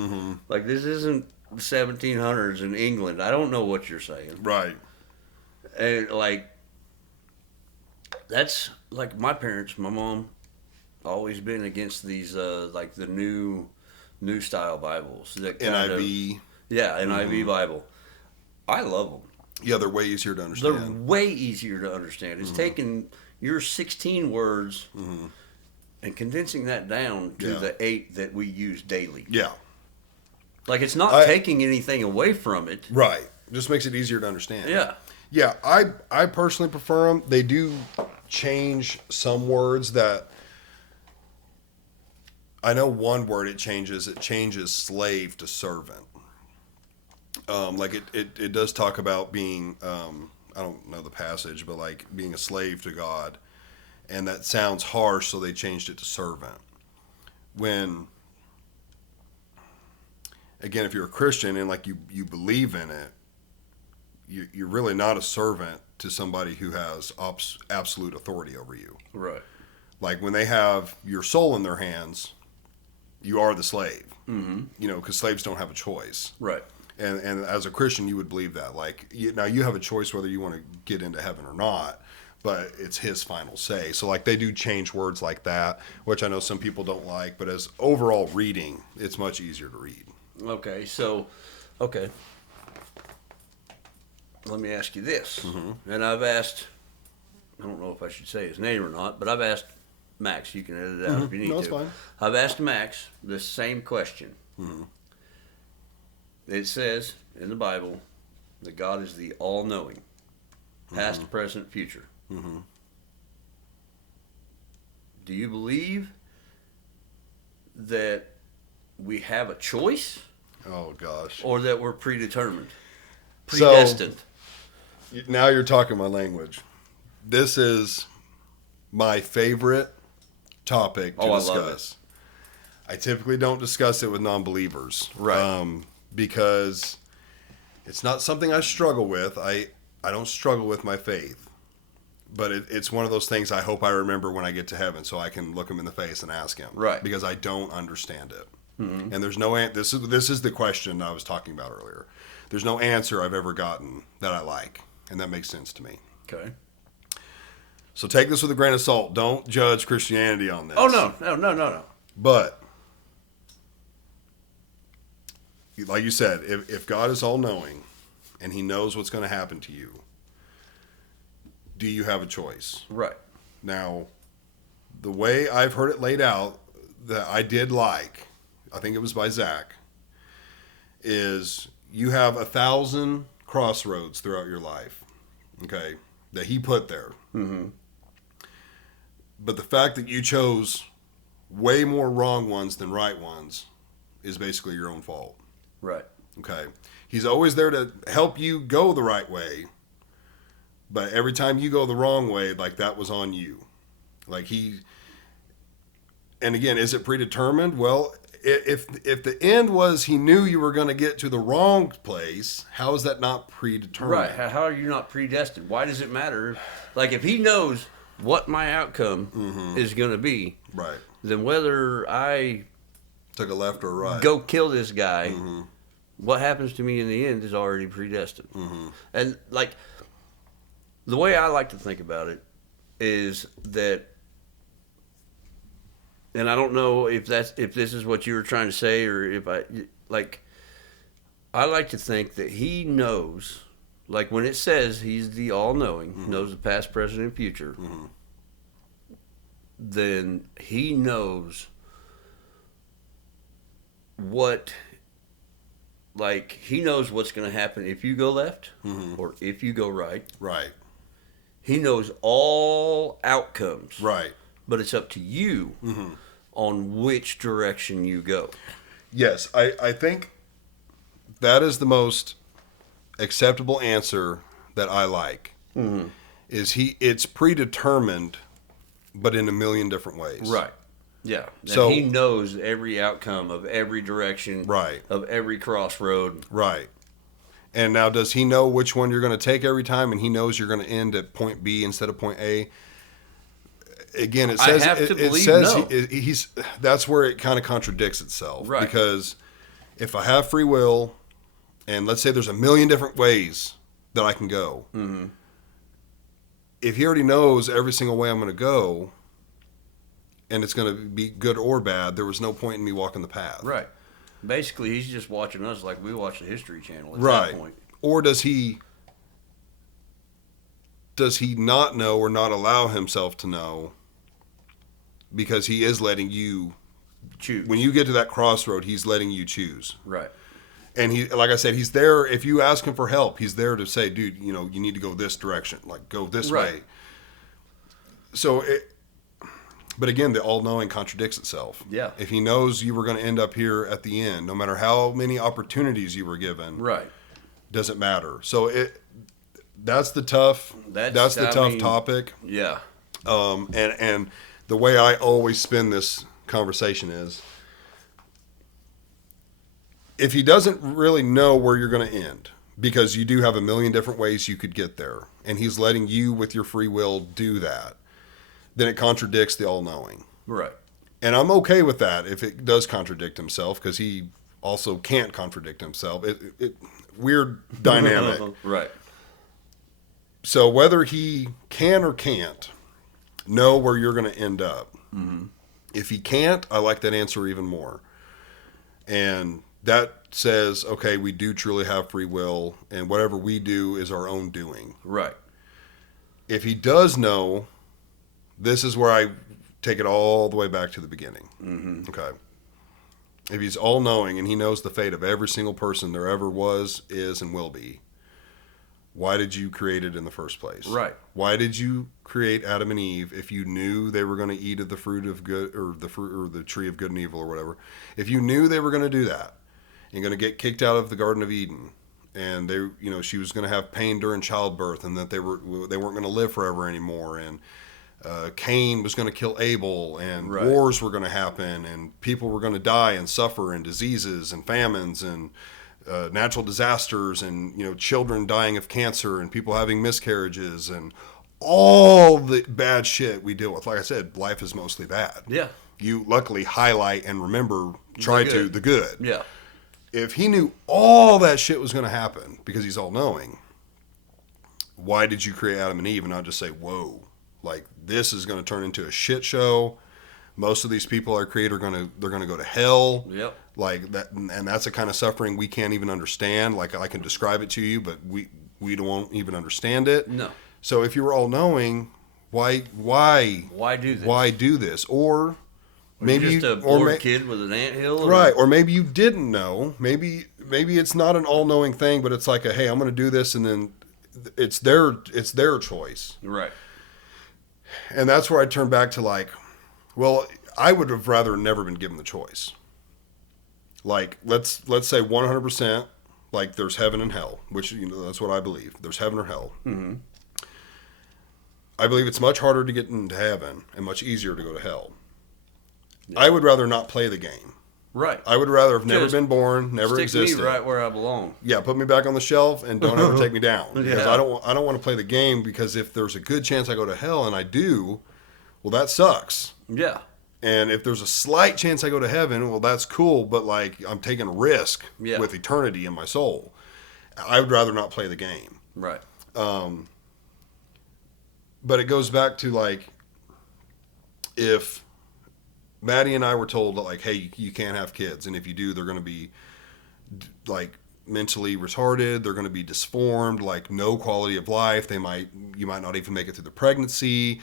Like, this isn't the 1700s in England. I don't know what you're saying. Right. And, like, that's, like, my parents, my mom, always been against these, like, the new style Bibles. That NIV. NIV Bible. I love them. Yeah, they're way easier to understand. They're way easier to understand. It's taking your 16 words and condensing that down to the 8 that we use daily. Yeah. Like, it's not taking anything away from it. Right. Just makes it easier to understand. Yeah. Yeah, I personally prefer them. They do change some words that... I know one word it changes. It changes slave to servant. Like it does talk about being, I don't know the passage, but like being a slave to God. And that sounds harsh, so they changed it to servant. When, again, if you're a Christian and like you believe in it, you're really not a servant to somebody who has absolute authority over you. Right. Like when they have your soul in their hands, you are the slave. Because slaves don't have a choice. Right. And as a Christian, you would believe that. Like, now you have a choice whether you want to get into heaven or not, but it's his final say. So, like, they do change words like that, which I know some people don't like, but as overall reading, it's much easier to read. Okay, so, let me ask you this. And I've asked, I don't know if I should say his name or not, but I've asked Max. You can edit it out if you need No, to. it's fine. I've asked Max the same question. It says in the Bible that God is the all-knowing, past, present, future. Do you believe that we have a choice, Oh, gosh. or that we're predetermined, So- predestined? Now you're talking my language. This is my favorite topic to Oh, I discuss. love it. I typically don't discuss it with non-believers. Right. Because it's not something I struggle with. I don't struggle with my faith. But it's one of those things I hope I remember when I get to heaven so I can look him in the face and ask him. Right. Because I don't understand it. And there's no this is the question I was talking about earlier. There's no answer I've ever gotten that I like. And that makes sense to me. Okay. So take this with a grain of salt. Don't judge Christianity on this. Oh, no. But, like you said, if God is all-knowing and he knows what's going to happen to you, do you have a choice? Right. Now, the way I've heard it laid out that I did like, I think it was by Zach, is you have 1,000 crossroads throughout your life, okay, that he put there. But the fact that you chose way more wrong ones than right ones is basically your own fault. Right. Okay. He's always there to help you go the right way. But every time you go the wrong way, like, that was on you. Like, and again, is it predetermined? Well, if the end was he knew you were going to get to the wrong place, how is that not predetermined? Right. How are you not predestined? Why does it matter? Like, if he knows what my outcome is going to be, Right. then whether I Took a left or a right. go kill this guy, what happens to me in the end is already predestined. And, like, the way I like to think about it is that, and I don't know if this is what you were trying to say, or if I like to think that he knows, like when it says he's the all-knowing, knows the past, present, and future, then he knows he knows what's going to happen if you go left or if you go right. Right. He knows all outcomes. Right. But it's up to you on which direction you go. Yes, I think that is the most acceptable answer that I like. Is it's predetermined, but in a million different ways. Right. Yeah. So and he knows every outcome of every direction. Right. Of every crossroad. Right. And now, does he know which one you're going to take every time, and he knows you're going to end at point B instead of point A? Again, it says I have to believe no. He's that's where it kind of contradicts itself. Right. Because if I have free will, and let's say there's a million different ways that I can go, if he already knows every single way I'm going to go, and it's going to be good or bad, there was no point in me walking the path. Right. Basically, he's just watching us like we watch the History Channel at Right. that point. Or does he not know or not allow himself to know, because he is letting you Choose. when you get to that crossroad, he's letting you choose. Right. And he, like I said, he's there. If you ask him for help, he's there to say, dude, you need to go this direction, like go this Right. way. So but again, the all-knowing contradicts itself. Yeah. If he knows you were going to end up here at the end, no matter how many opportunities you were given, Right. doesn't matter. So that's the tough topic. Yeah. And the way I always spin this conversation is, if he doesn't really know where you're going to end, because you do have a million different ways you could get there, and he's letting you with your free will do that, then it contradicts the all-knowing. Right. And I'm okay with that if it does contradict himself, because he also can't contradict himself. Weird dynamic. Right. So whether he can or can't know where you're going to end up. Mm-hmm. If he can't, I like that answer even more. And that says, okay, we do truly have free will, and whatever we do is our own doing. Right. If he does know, this is where I take it all the way back to the beginning. Mm-hmm. Okay. If he's all knowing and he knows the fate of every single person there ever was, is, and will be, why did you create it in the first place? Right. Why did you create Adam and Eve if you knew they were going to eat of the fruit of good, or the tree of good and evil, or whatever? If you knew they were going to do that and going to get kicked out of the Garden of Eden, and she was going to have pain during childbirth, and that they weren't going to live forever anymore, and Cain was going to kill Abel, and right. wars were going to happen, and people were going to die and suffer, and diseases and famines and natural disasters, and children dying of cancer, and people having miscarriages, and all the bad shit we deal with. Like I said, life is mostly bad. Yeah. You luckily highlight and remember, the good. Yeah. If he knew all that shit was going to happen because he's all knowing, why did you create Adam and Eve and not just say, whoa, like this is going to turn into a shit show? Most of these people I create they're going to go to hell. Yep. Like that, and that's a kind of suffering we can't even understand. Like I can describe it to you, but we don't even understand it. No. So if you were all knowing, why do this? Why do this? Or maybe you're just a bored kid with an anthill, right? Or maybe you didn't know. Maybe it's not an all-knowing thing, but it's like hey, I'm going to do this, and then it's their choice, right? And that's where I turn back to like, well, I would have rather never been given the choice. Like let's say 100%, like there's heaven and hell, which that's what I believe. There's heaven or hell. Mm-hmm. I believe it's much harder to get into heaven and much easier to go to hell. Yeah. I would rather not play the game. Right. I would rather have never been born, never existed. Stick me right where I belong. Yeah, put me back on the shelf and don't ever take me down. Yeah. Because I don't want to play the game, because if there's a good chance I go to hell and I do, well, that sucks. Yeah. And if there's a slight chance I go to heaven, well, that's cool, but like I'm taking a risk with eternity in my soul. I would rather not play the game. Right. But it goes back to like, if Maddie and I were told that like, hey, you can't have kids, and if you do, they're going to be like mentally retarded, they're going to be disformed, like no quality of life. You might not even make it through the pregnancy.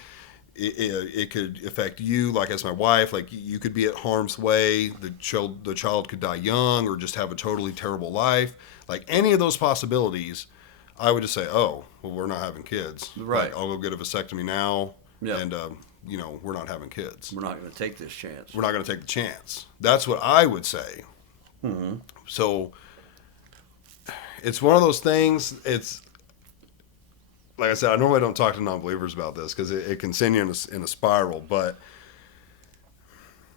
It could affect you, like as my wife, like you could be at harm's way. The child could die young, or just have a totally terrible life. Like any of those possibilities, I would just say, oh, well, we're not having kids. Right. Like, I'll go get a vasectomy now, and we're not having kids. We're not going to take this chance. We're not going to take the chance. That's what I would say. Mm-hmm. So it's one of those things. It's like I said, I normally don't talk to non-believers about this because it can send you in a spiral. But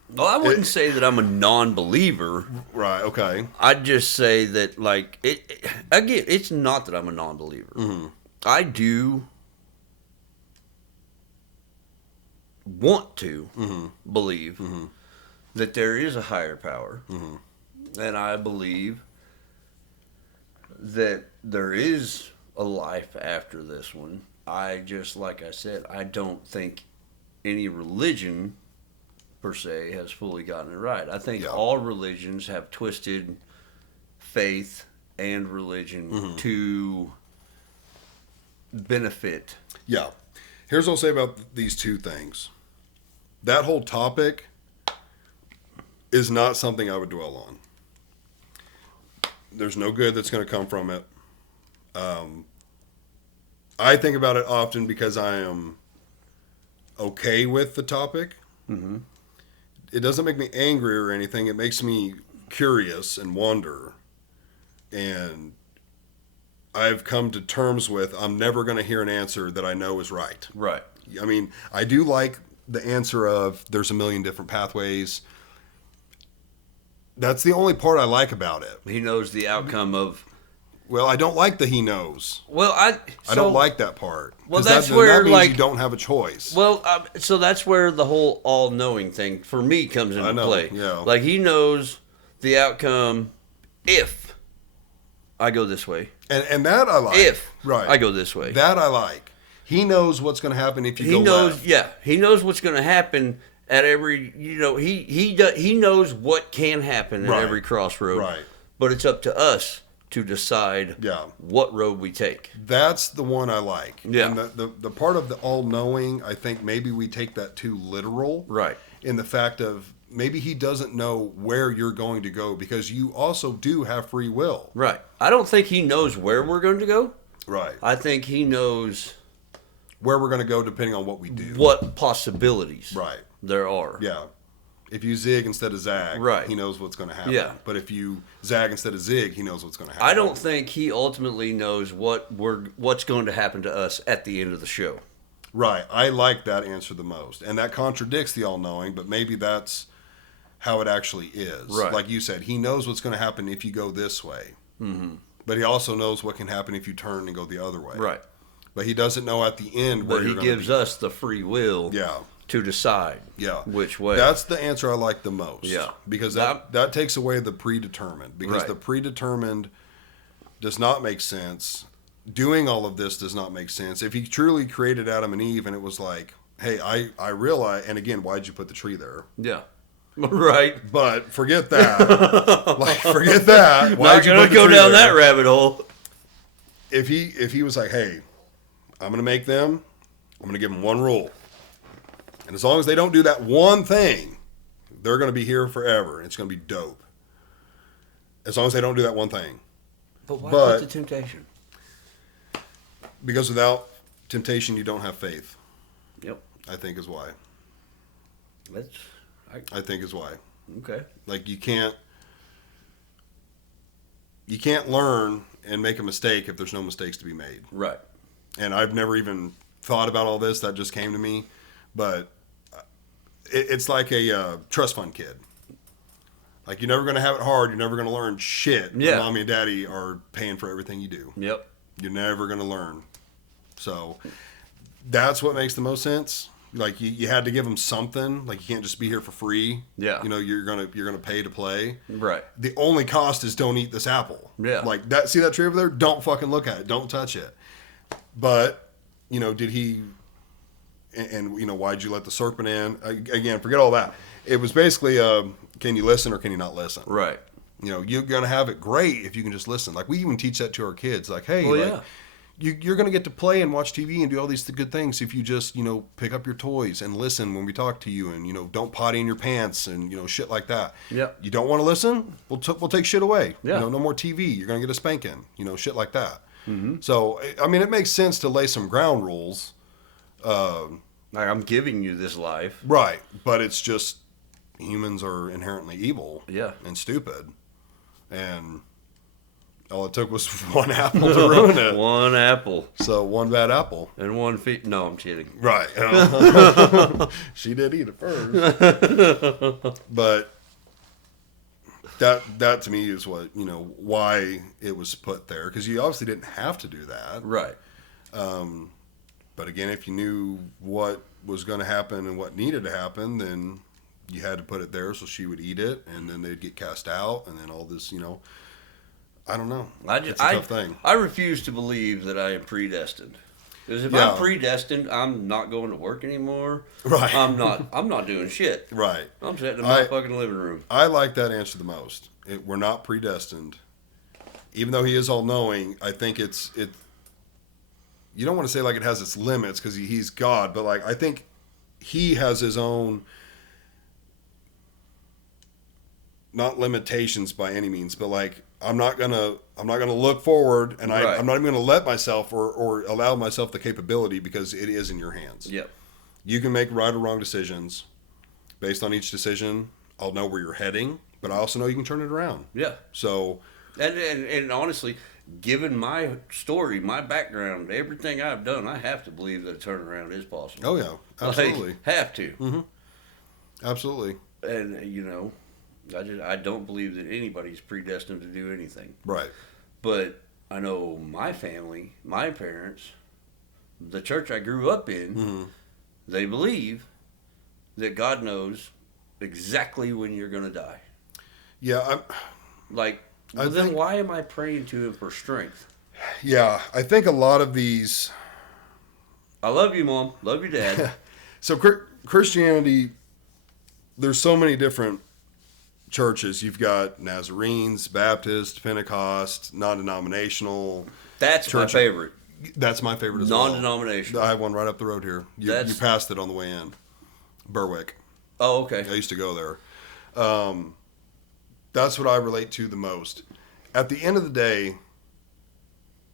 well, I wouldn't say that I'm a non-believer. Right. Okay. I'd just say that, like, again, it's not that I'm a non-believer. Mm-hmm. I do want to believe that there is a higher power, and I believe that there is a life after this one. Like I said, I don't think any religion per se has fully gotten it right. I think all religions have twisted faith and religion to benefit. Yeah. Here's what I'll say about these two things. That whole topic is not something I would dwell on. There's no good that's going to come from it. I think about it often because I am okay with the topic. Mm-hmm. It doesn't make me angry or anything. It makes me curious and wonder. And I've come to terms with I'm never going to hear an answer that I know is right. Right. I mean, I do like the answer of there's a million different pathways. That's the only part I like about it. He knows the outcome of Well, I don't like the he knows. Well, I don't like that part. Well, 'Cause that's where, that means like, you don't have a choice. Well, so that's where the whole all-knowing thing for me comes into play. Yeah. Like, he knows the outcome if I go this way. And that I like. If right. I go this way. That I like. He knows what's going to happen if you He go knows, left. yeah. He knows what's going to happen at every, he knows what can happen at Right. every crossroad. Right. But it's up to us to decide Yeah. what road we take. That's the one I like. Yeah. And the part of the all-knowing, I think maybe we take that too literal. Right. In the fact of maybe he doesn't know where you're going to go because you also do have free will. Right. I don't think he knows where we're going to go. Right. I think he knows Where we're going to go depending on what we do. what possibilities Right. there are. Yeah. If you zig instead of zag, Right. he knows what's going to happen. Yeah. But if you zag instead of zig, he knows what's going to happen. I don't think he ultimately knows what's going to happen to us at the end of the show. Right. I like that answer the most. And that contradicts the all-knowing, but maybe that's how it actually is. Right. Like you said, he knows what's going to happen if you go this way. Mm-hmm. But he also knows what can happen if you turn and go the other way. Right. But he doesn't know at the end where But he you're going to gives be. us the free will Yeah. to decide Yeah. which way. That's the answer I like the most. Yeah. Because that takes away the predetermined. Because Right. the predetermined does not make sense. Doing all of this does not make sense. If he truly created Adam and Eve and it was like, hey, I realize, and again, why'd you put the tree there? Yeah. Right. But forget that. Forget that. Not Why'd you going put to the go tree down there? that rabbit hole. If he was like, hey, I'm going to make them, I'm going to give them one rule. And as long as they don't do that one thing, they're going to be here forever. And it's going to be dope. As long as they don't do that one thing. But why But- put the temptation? Because without temptation, you don't have faith, Yep. I think is why. I think is why. Okay. Like you can't learn and make a mistake if there's no mistakes to be made. Right. And I've never even thought about all this. That just came to me. But it's like a trust fund kid. Like you're never going to have it hard. You're never going to learn shit. Yeah. When mommy and daddy are paying for everything you do. Yep. You're never going to learn. So that's what makes the most sense. Like you had to give them something. Like you can't just be here for free. Yeah. You know, you're gonna pay to play. Right. The only cost is don't eat this apple. Yeah. Like that. See that tree over there? Don't fucking look at it. Don't touch it. But did he? And why'd you let the serpent in? Again, forget all that. It was basically, can you listen or can you not listen? Right. You're gonna have it great if you can just listen. Like we even teach that to our kids. Like, hey, Well, like, yeah. you're going to get to play and watch TV and do all these good things if you just, pick up your toys and listen when we talk to you and, don't potty in your pants and, shit like that. Yeah. You don't want to listen? We'll take shit away. Yeah. No more TV. You're going to get a spanking, shit like that. Mm-hmm. So, I mean, it makes sense to lay some ground rules. Like I'm giving you this life. Right. But it's just humans are inherently evil. Yeah. And stupid. And all it took was one apple to ruin it. One apple So one bad apple. and 1 feet. No, I'm kidding. Right. She did eat it first. But that to me is what, why it was put there. Because you obviously didn't have to do that. Right. But again, if you knew what was going to happen and what needed to happen, then you had to put it there so she would eat it. And then they'd get cast out. And then all this, I don't know. It's a tough thing. I refuse to believe that I am predestined. Because if Yeah. I'm predestined, I'm not going to work anymore. Right. I'm not doing shit. Right. I'm sitting in my fucking living room. I like that answer the most. We're not predestined. Even though he is all-knowing, I think it's you don't want to say like it has its limits because he's God, but like I think he has his own, not limitations by any means, but like I'm not gonna look forward, and Right. I'm not even gonna let myself or allow myself the capability because it is in your hands. Yep. You can make right or wrong decisions. Based on each decision, I'll know where you're heading, but I also know you can turn it around. Yeah. So, And honestly, given my story, my background, everything I've done, I have to believe that a turnaround is possible. oh yeah, absolutely, Like, have to. absolutely, And I don't believe that anybody's predestined to do anything. right, But I know my family, my parents, the church I grew up in, Mm-hmm. they believe that God knows exactly when you're going to die. Yeah, Like, I well, then think- why am I praying to Him for strength? I think a lot of these. I love you, Mom. Love you, Dad. So Christianity, there's so many different churches. You've got Nazarenes, Baptist, Pentecost, non-denominational. That's Church- my favorite. That's my favorite as well. Non-denominational. I have one right up the road here. You That's- passed it on the way in. Berwick. Oh, okay. I used to go there. That's what I relate to the most. At the end of the day,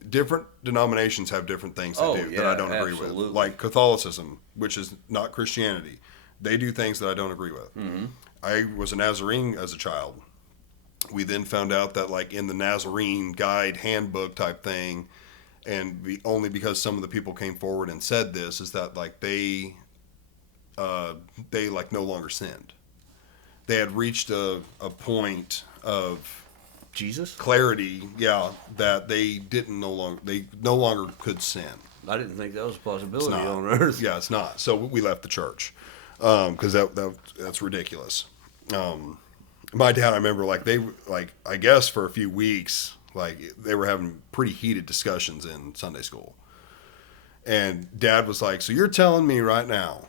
different denominations have different things they do that I don't agree with. absolutely. Like Catholicism, which is not Christianity. They do things that I don't agree with. Mm-hmm. I was a Nazarene as a child. We then found out that, like, in the Nazarene guide handbook type thing, and only because some of the people came forward and said this, is that, like, they like no longer sinned. They had reached a point of Jesus? clarity, that they no longer could sin. I didn't think that was a It's possibility not. on earth. Yeah, it's not. So we left the church because that's ridiculous. My dad, I remember, I guess for a few weeks, they were having pretty heated discussions in Sunday school, and Dad was like, "So you're telling me right now,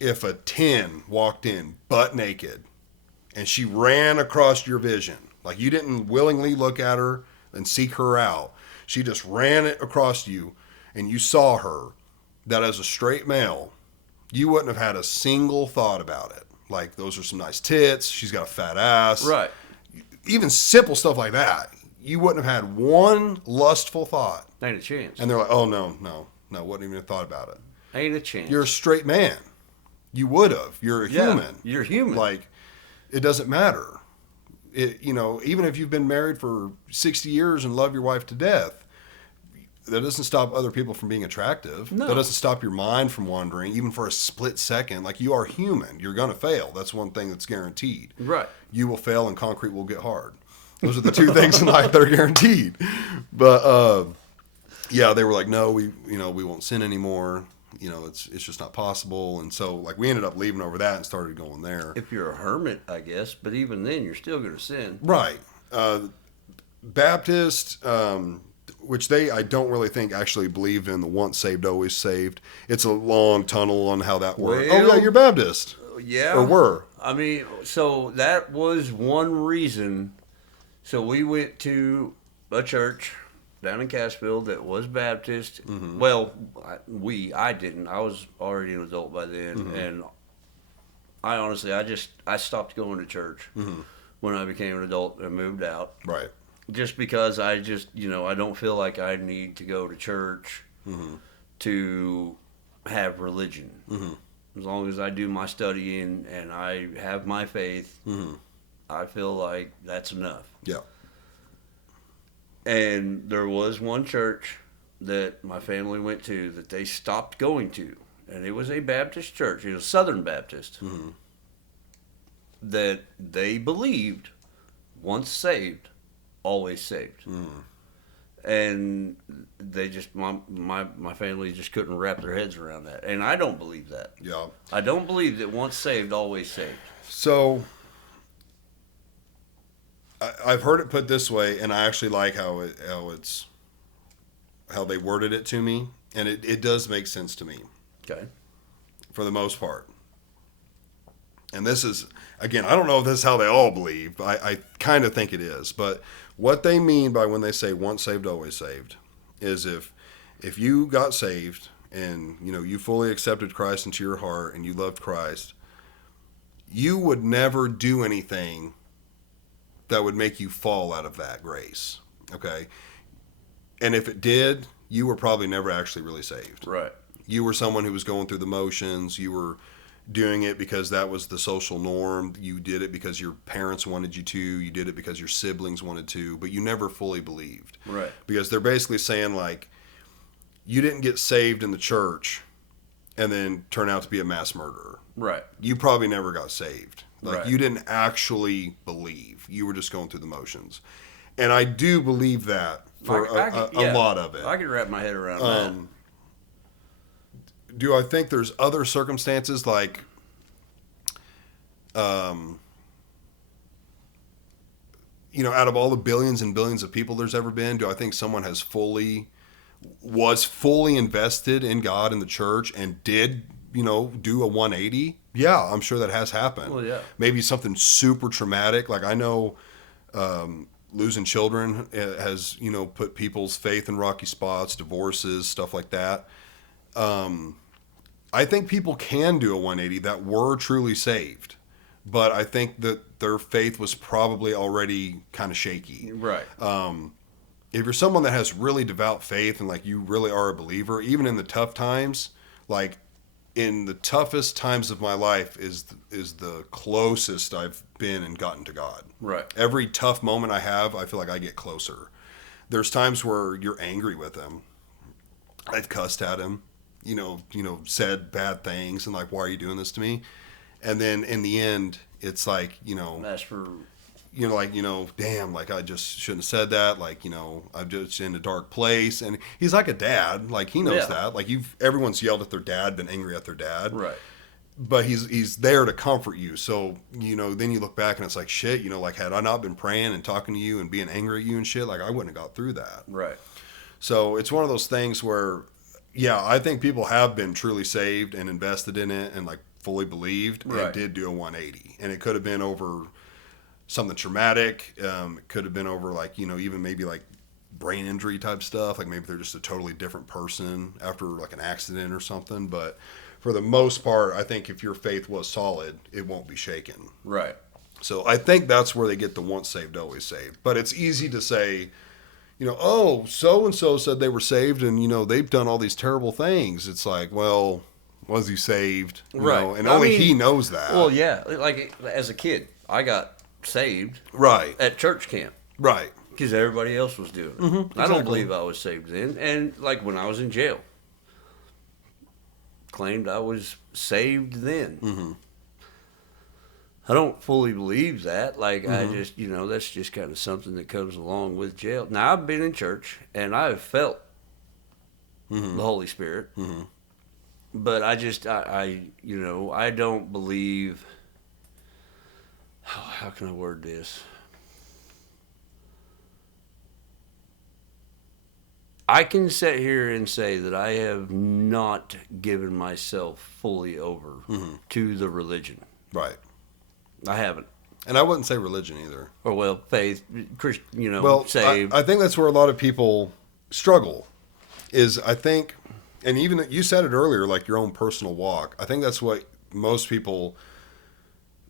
if a 10 walked in butt naked, and she ran across your vision, like you didn't willingly look at her and seek her out, she just ran it across you, and you saw her, that as a straight male, you wouldn't have had a single thought about it. Like, those are some nice tits, she's got a fat ass. Right. Even simple stuff like that. You wouldn't have had one lustful thought." Ain't a chance. And they're like, "Oh, no, wouldn't even have thought about it." Ain't a chance. You're a straight man. You would have. You're a human. You're human. Like, it doesn't matter. Even if you've been married for 60 years and love your wife to death, that doesn't stop other people from being attractive. No. That doesn't stop your mind from wandering, even for a split second. Like, you are human. You're going to fail. That's one thing that's guaranteed. Right. You will fail and concrete will get hard. Those are the two things in life that are guaranteed. But, they were like, "No, we won't sin anymore. It's just not possible." And so, like, we ended up leaving over that and started going there. If you're a hermit, I guess, but even then, you're still going to sin. Right. Baptist, which I don't really think actually believed in the once saved, always saved. It's a long tunnel on how that works. Well, Oh, yeah, you're Baptist. Yeah. Or were. I mean, so that was one reason. So we went to a church down in Cassville that was Baptist. Mm-hmm. Well, I didn't. I was already an adult by then, Mm-hmm. and I honestly, I stopped going to church when I became an adult and moved out. Right. Just because I don't feel like I need to go to church to have religion. Mm-hmm. As long as I do my studying and I have my faith, I feel like that's enough. Yeah. And there was one church that my family went to that they stopped going to, and it was a Baptist church. It was Southern Baptist. That they believed once saved, always saved. And they just my family just couldn't wrap their heads around that, and I don't believe that. Yeah. I don't believe that once saved, always saved. So I've heard it put this way, and I actually like how they worded it to me, and it does make sense to me Okay. for the most part. And this is, again, I don't know if this is how they all believe. I kind of think it is. But what they mean by when they say once saved, always saved is if you got saved and, you fully accepted Christ into your heart and you loved Christ, you would never do anything that would make you fall out of that grace. Okay? And if it did, you were probably never actually really saved. Right. You were someone who was going through the motions. You were doing it because that was the social norm. You did it because your parents wanted you to. You did it because your siblings wanted to, but you never fully believed. Right. Because they're basically saying, like, you didn't get saved in the church and then turn out to be a mass murderer. Right. You probably never got saved. Like, Right. you didn't actually believe. You were just going through the motions. And I do believe that for a lot of it. I can wrap my head around Um, do I think there's other circumstances like, out of all the billions and billions of people there's ever been, do I think someone was fully invested in God and the church and did, do a 180? Yeah, I'm sure that has happened. Well, yeah. Maybe something super traumatic. Like I know, losing children has, put people's faith in rocky spots, divorces, stuff like that. I think people can do a 180 that were truly saved, but I think that their faith was probably already kind of shaky. Right. If you're someone that has really devout faith and like you really are a believer, even in the tough times, like in the toughest times of my life is the closest I've been and gotten to God. Right. Every tough moment I have, I feel like I get closer. There's times where you're angry with him. I've cussed at him, said bad things and like, why are you doing this to me? And then in the end, it's like, That's for damn, like I just shouldn't have said that. Like, I'm just in a dark place. And he's like a dad. Like he knows that. Like everyone's yelled at their dad, been angry at their dad. right. But he's there to comfort you. So, then you look back and it's like, shit, like had I not been praying and talking to you and being angry at you and shit, like I wouldn't have got through that. Right. So it's one of those things where, yeah, I think people have been truly saved and invested in it and like fully believed and did do a 180. And it could have been over something traumatic. It could have been over like, even maybe like brain injury type stuff. Like maybe they're just a totally different person after like an accident or something. But for the most part, I think if your faith was solid, it won't be shaken. Right. So I think that's where they get the once saved, always saved. But it's easy to say, oh, so-and-so said they were saved and, they've done all these terrible things. It's like, well, was he saved? Right. And only he knows that. Well, yeah. Like as a kid, I got saved Right. at church camp. Right. Because everybody else was doing it. Mm-hmm, I don't believe I was saved then. And like when I was in jail, claimed I was saved then. Mm-hmm. I don't fully believe that. Like I Mm-hmm. just, that's just kind of something that comes along with jail. Now I've been in church and I've felt Mm-hmm. the Holy Spirit, Mm-hmm. but I don't believe. How can I word this? I can sit here and say that I have not given myself fully over to the religion. Right. I haven't. And I wouldn't say religion either. Or faith, Well, saved. I think that's where a lot of people struggle is I think, and even you said it earlier, like your own personal walk. I think that's what most people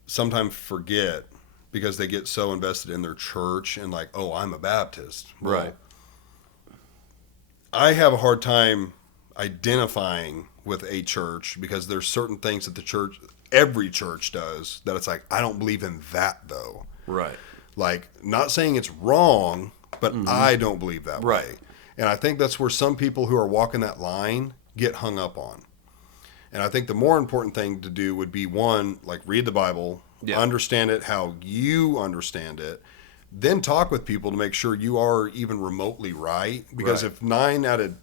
sometimes forget because they get so invested in their church and like, oh, I'm a Baptist. Well, Right. I have a hard time identifying with a church because there's certain things that every church does that it's like, I don't believe in that though. Right. Like, not saying it's wrong, but I don't believe that Right. way. And I think that's where some people who are walking that line get hung up on. And I think the more important thing to do would be one, like read the Bible, understand it how you understand it, then talk with people to make sure you are even remotely right. Because if 10 out of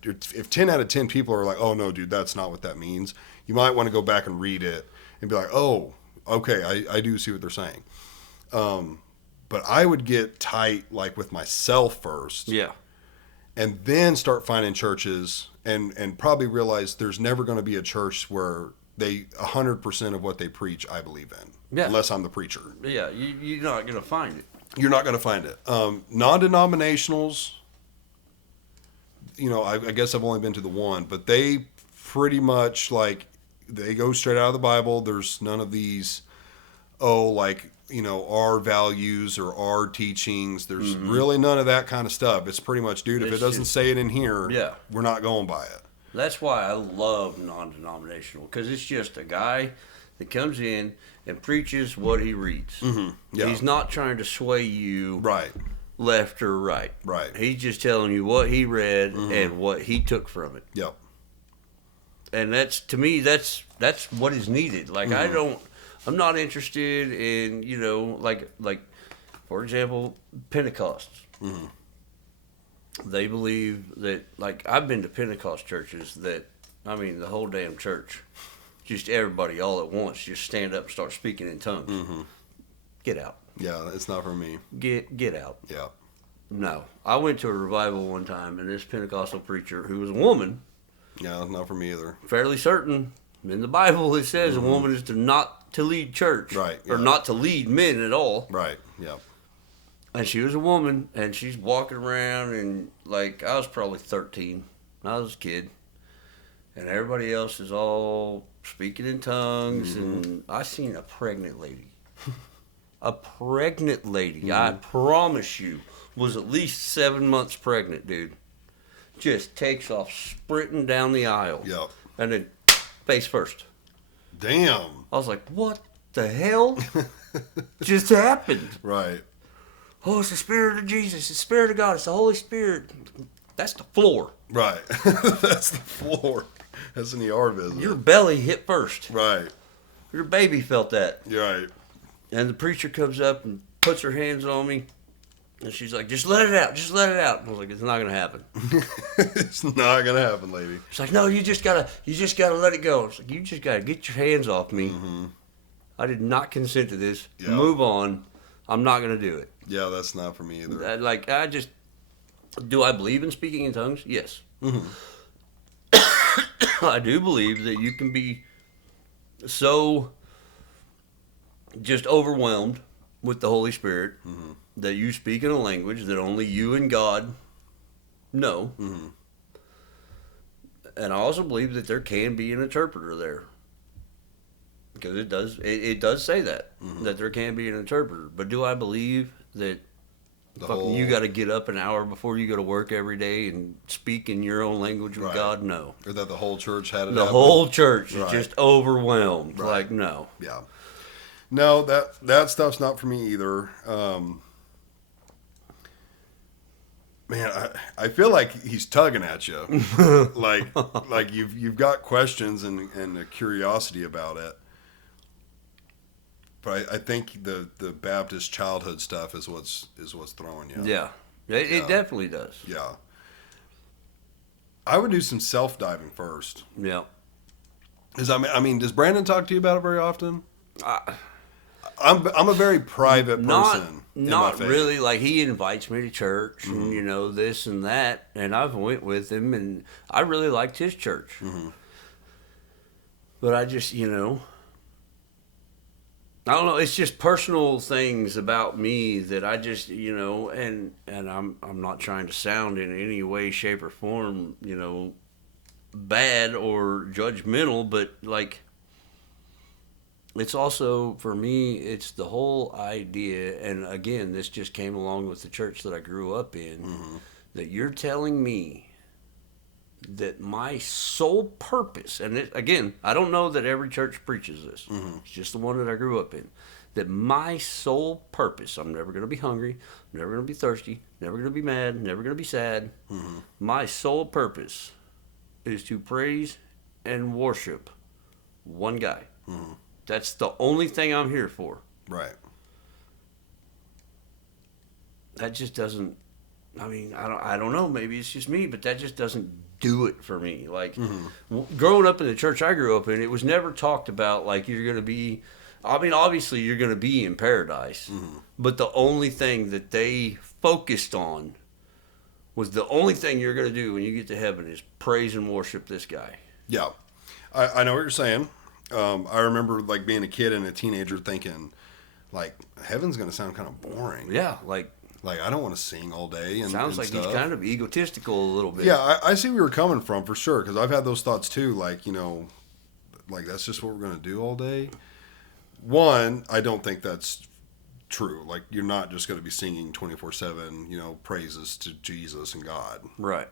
10 people are like, oh no, dude, that's not what that means, you might want to go back and read it and be like, oh, okay, I do see what they're saying. But I would get tight like with myself first. Yeah. And then start finding churches and probably realize there's never going to be a church where 100% of what they preach, I believe in. Yeah. Unless I'm the preacher. Yeah, you're not going to find it. You're not going to find it. Non-denominationals, I guess I've only been to the one, but they pretty much they go straight out of the Bible. There's none of these, our values or our teachings. There's really none of that kind of stuff. It's pretty much, dude, if it doesn't say it in here, we're not going by it. That's why I love non-denominational, because it's just a guy that comes in and preaches what he reads. Mm-hmm. Yeah. He's not trying to sway you left or right. Right. He's just telling you what he read and what he took from it. Yep. And that's, to me, that's what is needed. Like, I'm not interested in, like for example, Pentecosts. They believe that, like, I've been to Pentecost churches that, I mean, the whole damn church, just everybody all at once, just stand up and start speaking in tongues. Get out. Yeah, it's not for me. Get out. Yeah. No. I went to a revival one time, and this Pentecostal preacher, who was a woman, Yeah, not for me either. fairly certain, in the Bible it says a woman is not to lead church. Right, Or yeah. not to lead men at all. Right. Yeah. And she was a woman, and she's walking around, and, like, I was probably 13. I was a kid. And everybody else is all speaking in tongues, and I seen a pregnant lady. A pregnant lady, I promise you, was at least 7 months pregnant, dude. Just takes off sprinting down the aisle. Yep. And then face first. Damn. I was like, what the hell just happened? Right. Oh, it's the Spirit of Jesus. It's the Spirit of God. It's the Holy Spirit. That's the floor. Right. That's the floor. That's an ER visit. Your belly hit first. Right. Your baby felt that. You're right. And the preacher comes up and puts her hands on me. And she's like, just let it out. Just let it out. And I was like, it's not going to happen. It's not gonna happen, lady. She's like, no, you just gotta let it go. I was like, you just gotta get your hands off me. I did not consent to this. Yeah. Move on. I'm not gonna do it. Yeah, that's not for me either. Do I believe in speaking in tongues? Yes. I do believe that you can be so just overwhelmed with the Holy Spirit that you speak in a language that only you and God know. And I also believe that there can be an interpreter there. Because it does say that there can be an interpreter. But do I believe that you got to get up an hour before you go to work every day and speak in your own language with Right. God? No. Or that the whole church had it. The happen? whole church is Right. just overwhelmed. Right. Like, no. Yeah. No, that stuff's not for me either. Man, I feel like he's tugging at you, like you've got questions and a curiosity about it. But I think the Baptist childhood stuff is what's throwing you. Yeah. It definitely does. Yeah. I would do some self diving first. Yeah. Because I mean, does Brandon talk to you about it very often? I'm a very private person. in my Not faith. really. Like, he invites me to church and, this and that. And I've went with him, and I really liked his church. But I just, I don't know. It's just personal things about me that I just, and I'm not trying to sound in any way, shape, or form, bad or judgmental, but like, it's also, for me, it's the whole idea, and again, this just came along with the church that I grew up in, that you're telling me that my sole purpose, and again, I don't know that every church preaches this, it's just the one that I grew up in, that my sole purpose, I'm never going to be hungry, I'm never going to be thirsty, never going to be mad, never going to be sad, my sole purpose is to praise and worship one guy. That's the only thing I'm here for. Right. That just doesn't, I don't know, maybe it's just me, but that just doesn't do it for me. Like, growing up in the church I grew up in, it was never talked about like you're going to be, obviously you're going to be in paradise, but the only thing that they focused on was the only thing you're going to do when you get to heaven is praise and worship this guy. Yeah. I know what you're saying. I remember like being a kid and a teenager thinking, like, heaven's going to sound kind of boring. Yeah, like I don't want to sing all day. And sounds like stuff. he's kind of egotistical a little bit. Yeah, I see where you're coming from for sure, because I've had those thoughts too. Like, like that's just what we're going to do all day. One, I don't think that's true. Like, you're not just going to be singing 24/7, praises to Jesus and God. Right.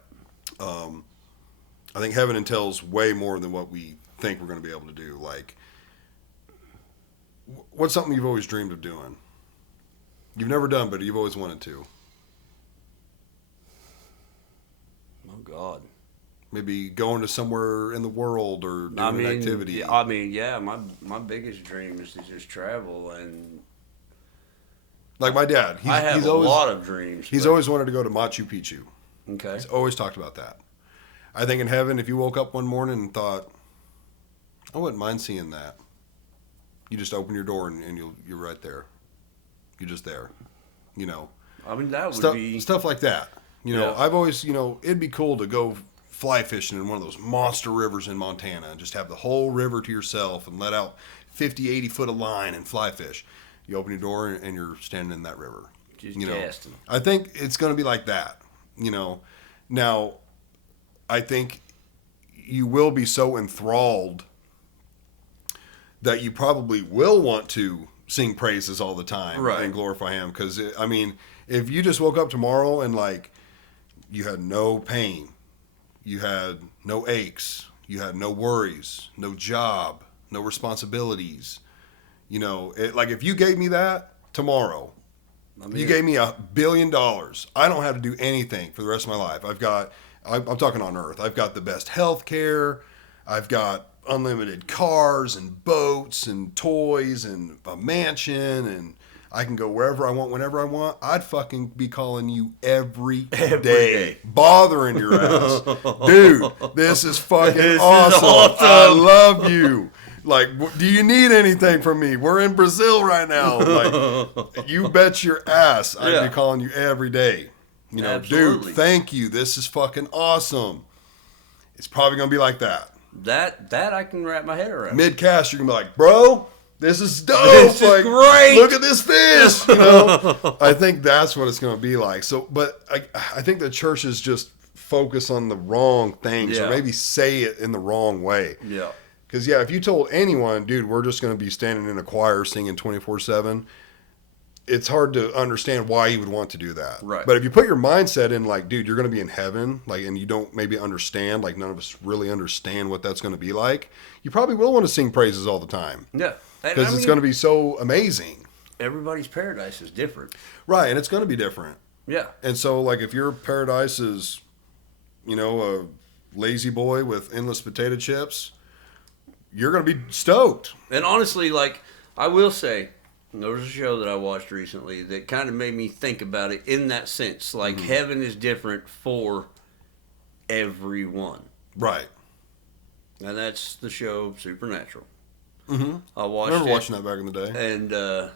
I think heaven entails way more than what we think we're going to be able to do. Like, what's something you've always dreamed of doing? You've never done, but you've always wanted to. Oh, God. Maybe going to somewhere in the world or doing an activity. Yeah, my biggest dream is to just travel, and Like my dad, I have he's a always lot of dreams. he's but- always wanted to go to Machu Picchu. okay. He's always talked about that. I think in heaven, if you woke up one morning and thought, I wouldn't mind seeing that, you just open your door and you're right there. You're just there. You know, I mean, that would stuff be. stuff like that. You know, Yeah. I've always, it'd be cool to go fly fishing in one of those monster rivers in Montana and just have the whole river to yourself and let out 50, 80 foot of line and fly fish. You open your door and you're standing in that river. Just You know, casting. I think it's going to be like that. Now, I think you will be so enthralled that you probably will want to sing praises all the time Right. and glorify him. Because, I mean, if you just woke up tomorrow and, like, you had no pain, you had no aches, you had no worries, no job, no responsibilities, like if you gave me that tomorrow, I mean, you gave me $1 billion. I don't have to do anything for the rest of my life. I'm talking on earth. I've got the best health care. I've got unlimited cars and boats and toys and a mansion, and I can go wherever I want, whenever I want. I'd fucking be calling you every day, bothering your ass. Dude, this is fucking This is awesome. I awesome. love you. Like, do you need anything from me? We're in Brazil right now. Like, you bet your ass I'd Yeah. be calling you every day. Absolutely. Dude, thank you. This is fucking awesome. It's probably going to be like that. that I can wrap my head around. Mid-cast, you're going to be like, bro, this is dope. This is Like, great. Look at this fish. I think that's what it's going to be like. So, but I think the churches just focus on the wrong things, Yeah. or maybe say it in the wrong way. Yeah. Because, yeah, if you told anyone, dude, we're just going to be standing in a choir singing 24/7, it's hard to understand why you would want to do that. Right. But if you put your mindset in, like, dude, you're going to be in heaven, like, and you don't maybe understand, like, none of us really understand what that's going to be like, you probably will want to sing praises all the time. Yeah. Because it's going to be so amazing. Everybody's paradise is different. Right, and it's going to be different. Yeah. And so, like, if your paradise is, a lazy boy with endless potato chips, you're going to be stoked. And honestly, like, I will say, there was a show that I watched recently that kind of made me think about it in that sense. Like, heaven is different for everyone. Right. And that's the show Supernatural. Mm-hmm. I I watched remember it, watching that back in the day. and,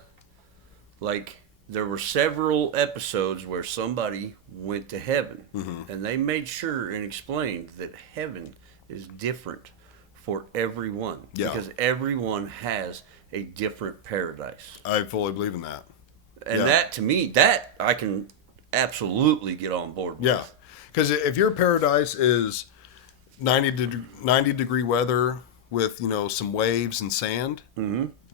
like, there were several episodes where somebody went to heaven. And they made sure and explained that heaven is different for everyone. Yeah. Because everyone has a different paradise. I fully believe in that. And Yeah. that, to me, that I can absolutely get on board with. Yeah. Because if your paradise is 90 degree weather with, some waves and sand,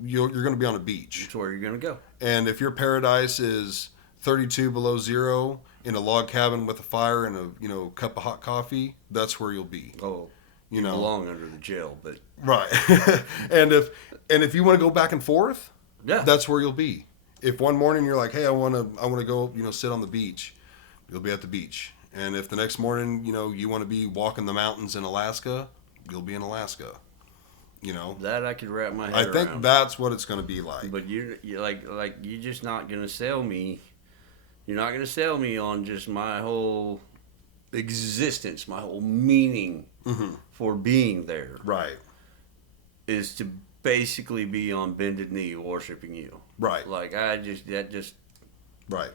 you're going to be on a beach. That's where you're going to go. And if your paradise is 32 below zero in a log cabin with a fire and a, cup of hot coffee, that's where you'll be. Oh, You you know. belong under the jail, but Right. and if you want to go back and forth, yeah. that's where you'll be. If one morning you're like, hey, I want to go, sit on the beach, you'll be at the beach. And if the next morning, you want to be walking the mountains in Alaska, you'll be in Alaska. That I could wrap my head I around. think that's what it's going to be like. But you're like you're just not gonna sell me. You're not gonna sell me on just my whole existence, my whole meaning for being there Right. is to basically be on bended knee worshiping you. Right. Like that just Right.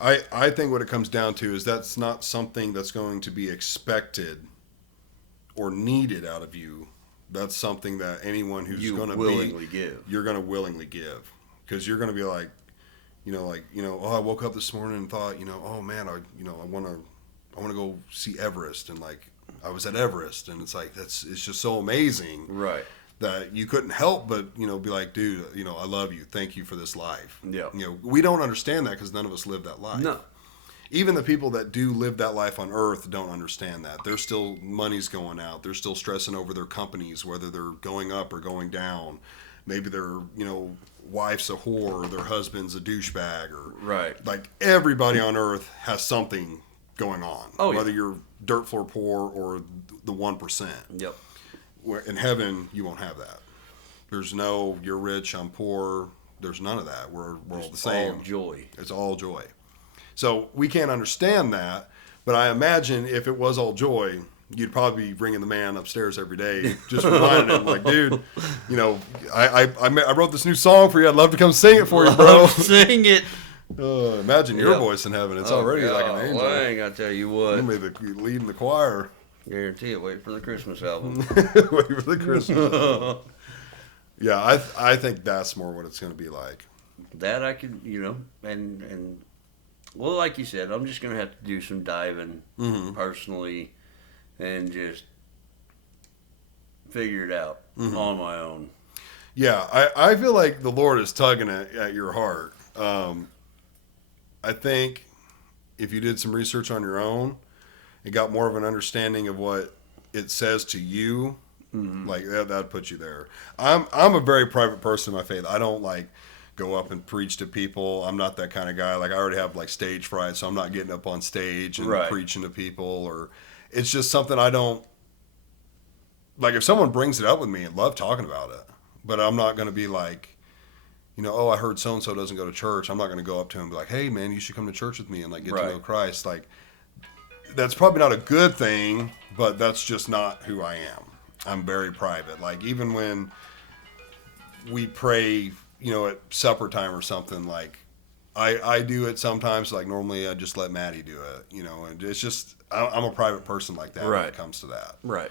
I think what it comes down to is that's not something that's going to be expected or needed out of you. That's something that anyone who's you going to willingly give. you're going to willingly give, because you're going to be like, oh, I woke up this morning and thought, oh man, I want to go see Everest, and like I was at Everest, and it's like it's just so amazing Right. that you couldn't help but be like, dude, I love you, thank you for this life. Yeah. We don't understand that because none of us live that life. No. Even the people that do live that life on earth don't understand that. There's still money's going out. They're still stressing over their companies, whether they're going up or going down. Maybe their, wife's a whore or their husband's a douchebag, or Right. like everybody on earth has something going on. Oh, yeah. Whether you're dirt floor poor or the 1%. Yep. Where in heaven you won't have that. There's no you're rich, I'm poor, there's none of that. We're all the Just same. all joy. It's all joy. So we can't understand that, but I imagine if it was all joy, you'd probably be ringing the man upstairs every day, just reminding him, like, dude, you know, I wrote this new song for you. I'd love to come sing it for you, bro. Sing it. Imagine your Yep. voice in heaven. It's already like an angel. Dang, I tell you what. You may be leading the choir. Guarantee it. Wait for the Christmas album. Wait for the Christmas. Yeah, I think that's more what it's going to be like. That I could, you know, and well, like you said, I'm just going to have to do some diving personally and just figure it out on my own. Yeah, I feel like the Lord is tugging at your heart. I think if you did some research on your own and got more of an understanding of what it says to you, like that'd put you there. I'm a very private person in my faith. I don't like go up and preach to people. I'm not that kind of guy. Like I already have like stage fright, so I'm not getting up on stage and preaching to people. Or it's just something I don't like. If someone brings it up with me, I love talking about it, but I'm not going to be like, you know, oh, I heard so and so doesn't go to church. I'm not going to go up to him and be like, hey man, you should come to church with me and like get to know Christ. Like that's probably not a good thing, but that's just not who I am. I'm very private. Like even when we pray, you know, at supper time or something, like I do it sometimes. Like normally I just let Maddie do it, you know, and it's just, I'm a private person like that when it comes to that. Right.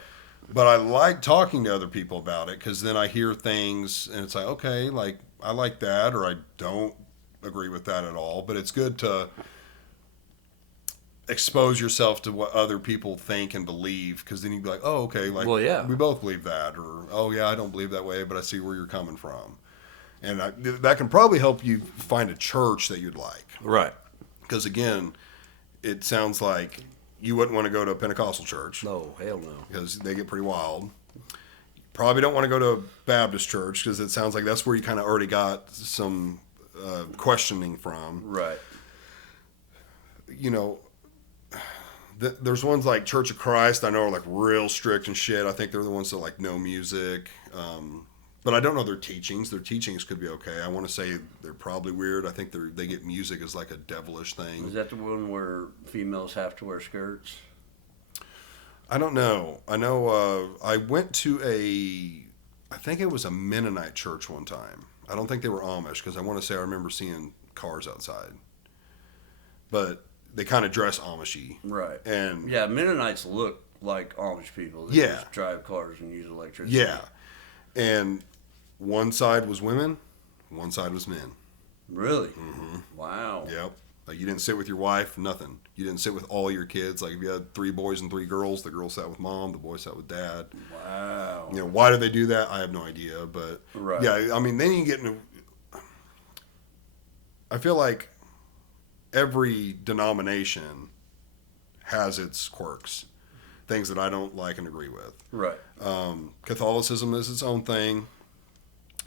But I like talking to other people about it because then I hear things and it's like, okay, like I like that or I don't agree with that at all. But it's good to expose yourself to what other people think and believe because then you'd be like, oh, okay, like we both believe that, or oh yeah, I don't believe that way, but I see where you're coming from. And that can probably help you find a church that you'd like. Right. Because again, it sounds like you wouldn't want to go to a Pentecostal church. No, hell no. Because they get pretty wild. You probably don't want to go to a Baptist church because it sounds like that's where you kind of already got some questioning from. Right. You know, there's ones like Church of Christ I know are like real strict and shit. I think they're the ones that like no music. But I don't know their teachings. Their teachings could be okay. I want to say they're probably weird. I think they get music as like a devilish thing. Is that the one where females have to wear skirts? I don't know. I know I went to I think it was a Mennonite church one time. I don't think they were Amish because I want to say I remember seeing cars outside. But they kind of dress Amishy. Right. And yeah, Mennonites look like Amish people. They just drive cars and use electricity. Yeah. And one side was women, one side was men. Really? Mm-hmm. Wow. Yep. Like you didn't sit with your wife, nothing. You didn't sit with all your kids. Like if you had 3 boys and 3 girls, the girls sat with mom, the boys sat with dad. Wow. You know, why do they do that? I have no idea. But yeah, I mean, then you get into. I feel like every denomination has its quirks, things that I don't like and agree with. Right. Catholicism is its own thing.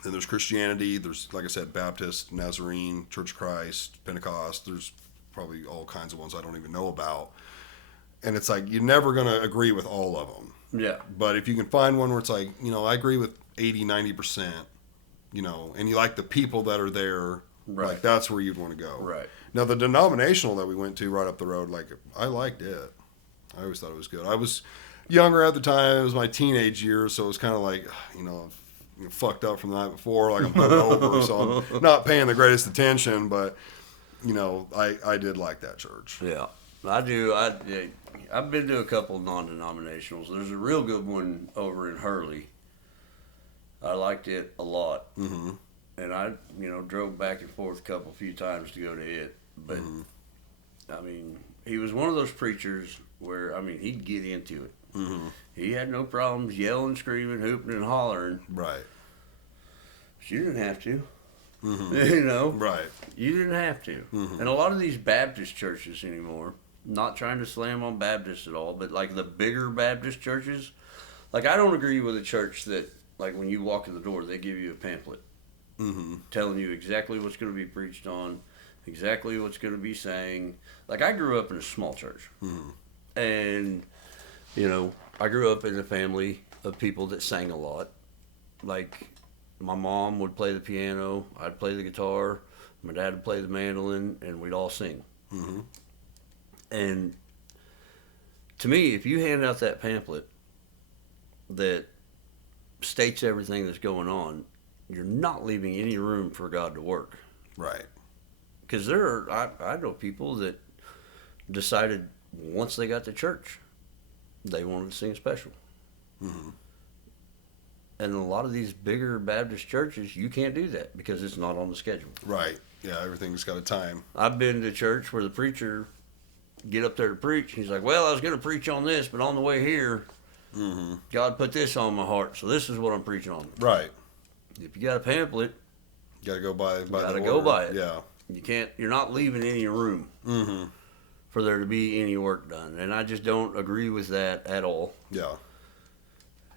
Then there's Christianity. There's, like I said, Baptist, Nazarene, Church of Christ, Pentecost. There's probably all kinds of ones I don't even know about. And it's like you're never going to agree with all of them. Yeah. But if you can find one where it's like, you know, I agree with 80, 90%, you know, and you like the people that are there, like that's where you'd want to go. Right. Now, the denominational that we went to right up the road, like, I liked it. I always thought it was good. I was younger at the time. It was my teenage years, so it was kind of like, you know, fucked up from the night before. Like, I'm hungover, so I'm not paying the greatest attention. But, you know, I did like that church. Yeah, I do. I've been to a couple of non-denominationals. There's a real good one over in Hurley. I liked it a lot. Mm-hmm. And I, you know, drove back and forth a few times to go to it. But, I mean, he was one of those preachers where, I mean, he'd get into it. Mm-hmm. He had no problems yelling, screaming, hooping, and hollering. Right. But you didn't have to. Mm-hmm. You know? Right. You didn't have to. Mm-hmm. And a lot of these Baptist churches anymore, not trying to slam on Baptists at all, but like the bigger Baptist churches, like I don't agree with a church that, like when you walk in the door, they give you a pamphlet. Mm-hmm. Telling you exactly what's going to be preached on, exactly what's going to be saying. Like I grew up in a small church, and you know I grew up in a family of people that sang a lot. Like my mom would play the piano, I'd play the guitar, my dad would play the mandolin, and we'd all sing. Mm-hmm. And to me, if you hand out that pamphlet that states everything that's going on, you're not leaving any room for God to work. Right. Because I know people that decided once they got to church, they wanted to sing special. Mm-hmm. And a lot of these bigger Baptist churches, you can't do that because it's not on the schedule. Right. Yeah, everything's got a time. I've been to church where the preacher get up there to preach. He's like, well, I was going to preach on this, but on the way here, Mm-hmm. God put this on my heart, so this is what I'm preaching on. Right. If you got a pamphlet, Got to go by gotta the go word. by it. Yeah. you're not leaving any room Mm-hmm. for there to be any work done. And I just don't agree with that at all. Yeah.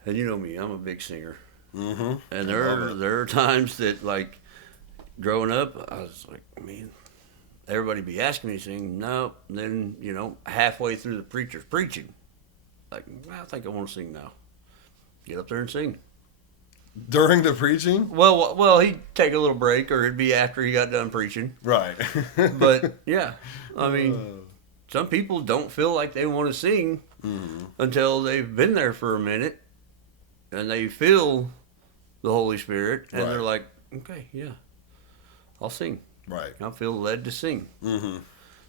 And you know me, I'm a big singer. Mm-hmm. And Love it. there are times that, like, growing up, I was like, man, everybody be asking me to sing. No. And then, halfway through the preacher's preaching, like, I think I want to sing now. Get up there and sing. During the preaching? Well, he'd take a little break, or it'd be after he got done preaching. Right. But, yeah, I mean, some people don't feel like they want to sing Mm-hmm. until they've been there for a minute and they feel the Holy Spirit, and Right. they're like, okay, yeah, I'll sing. Right. I feel led to sing, Mm-hmm.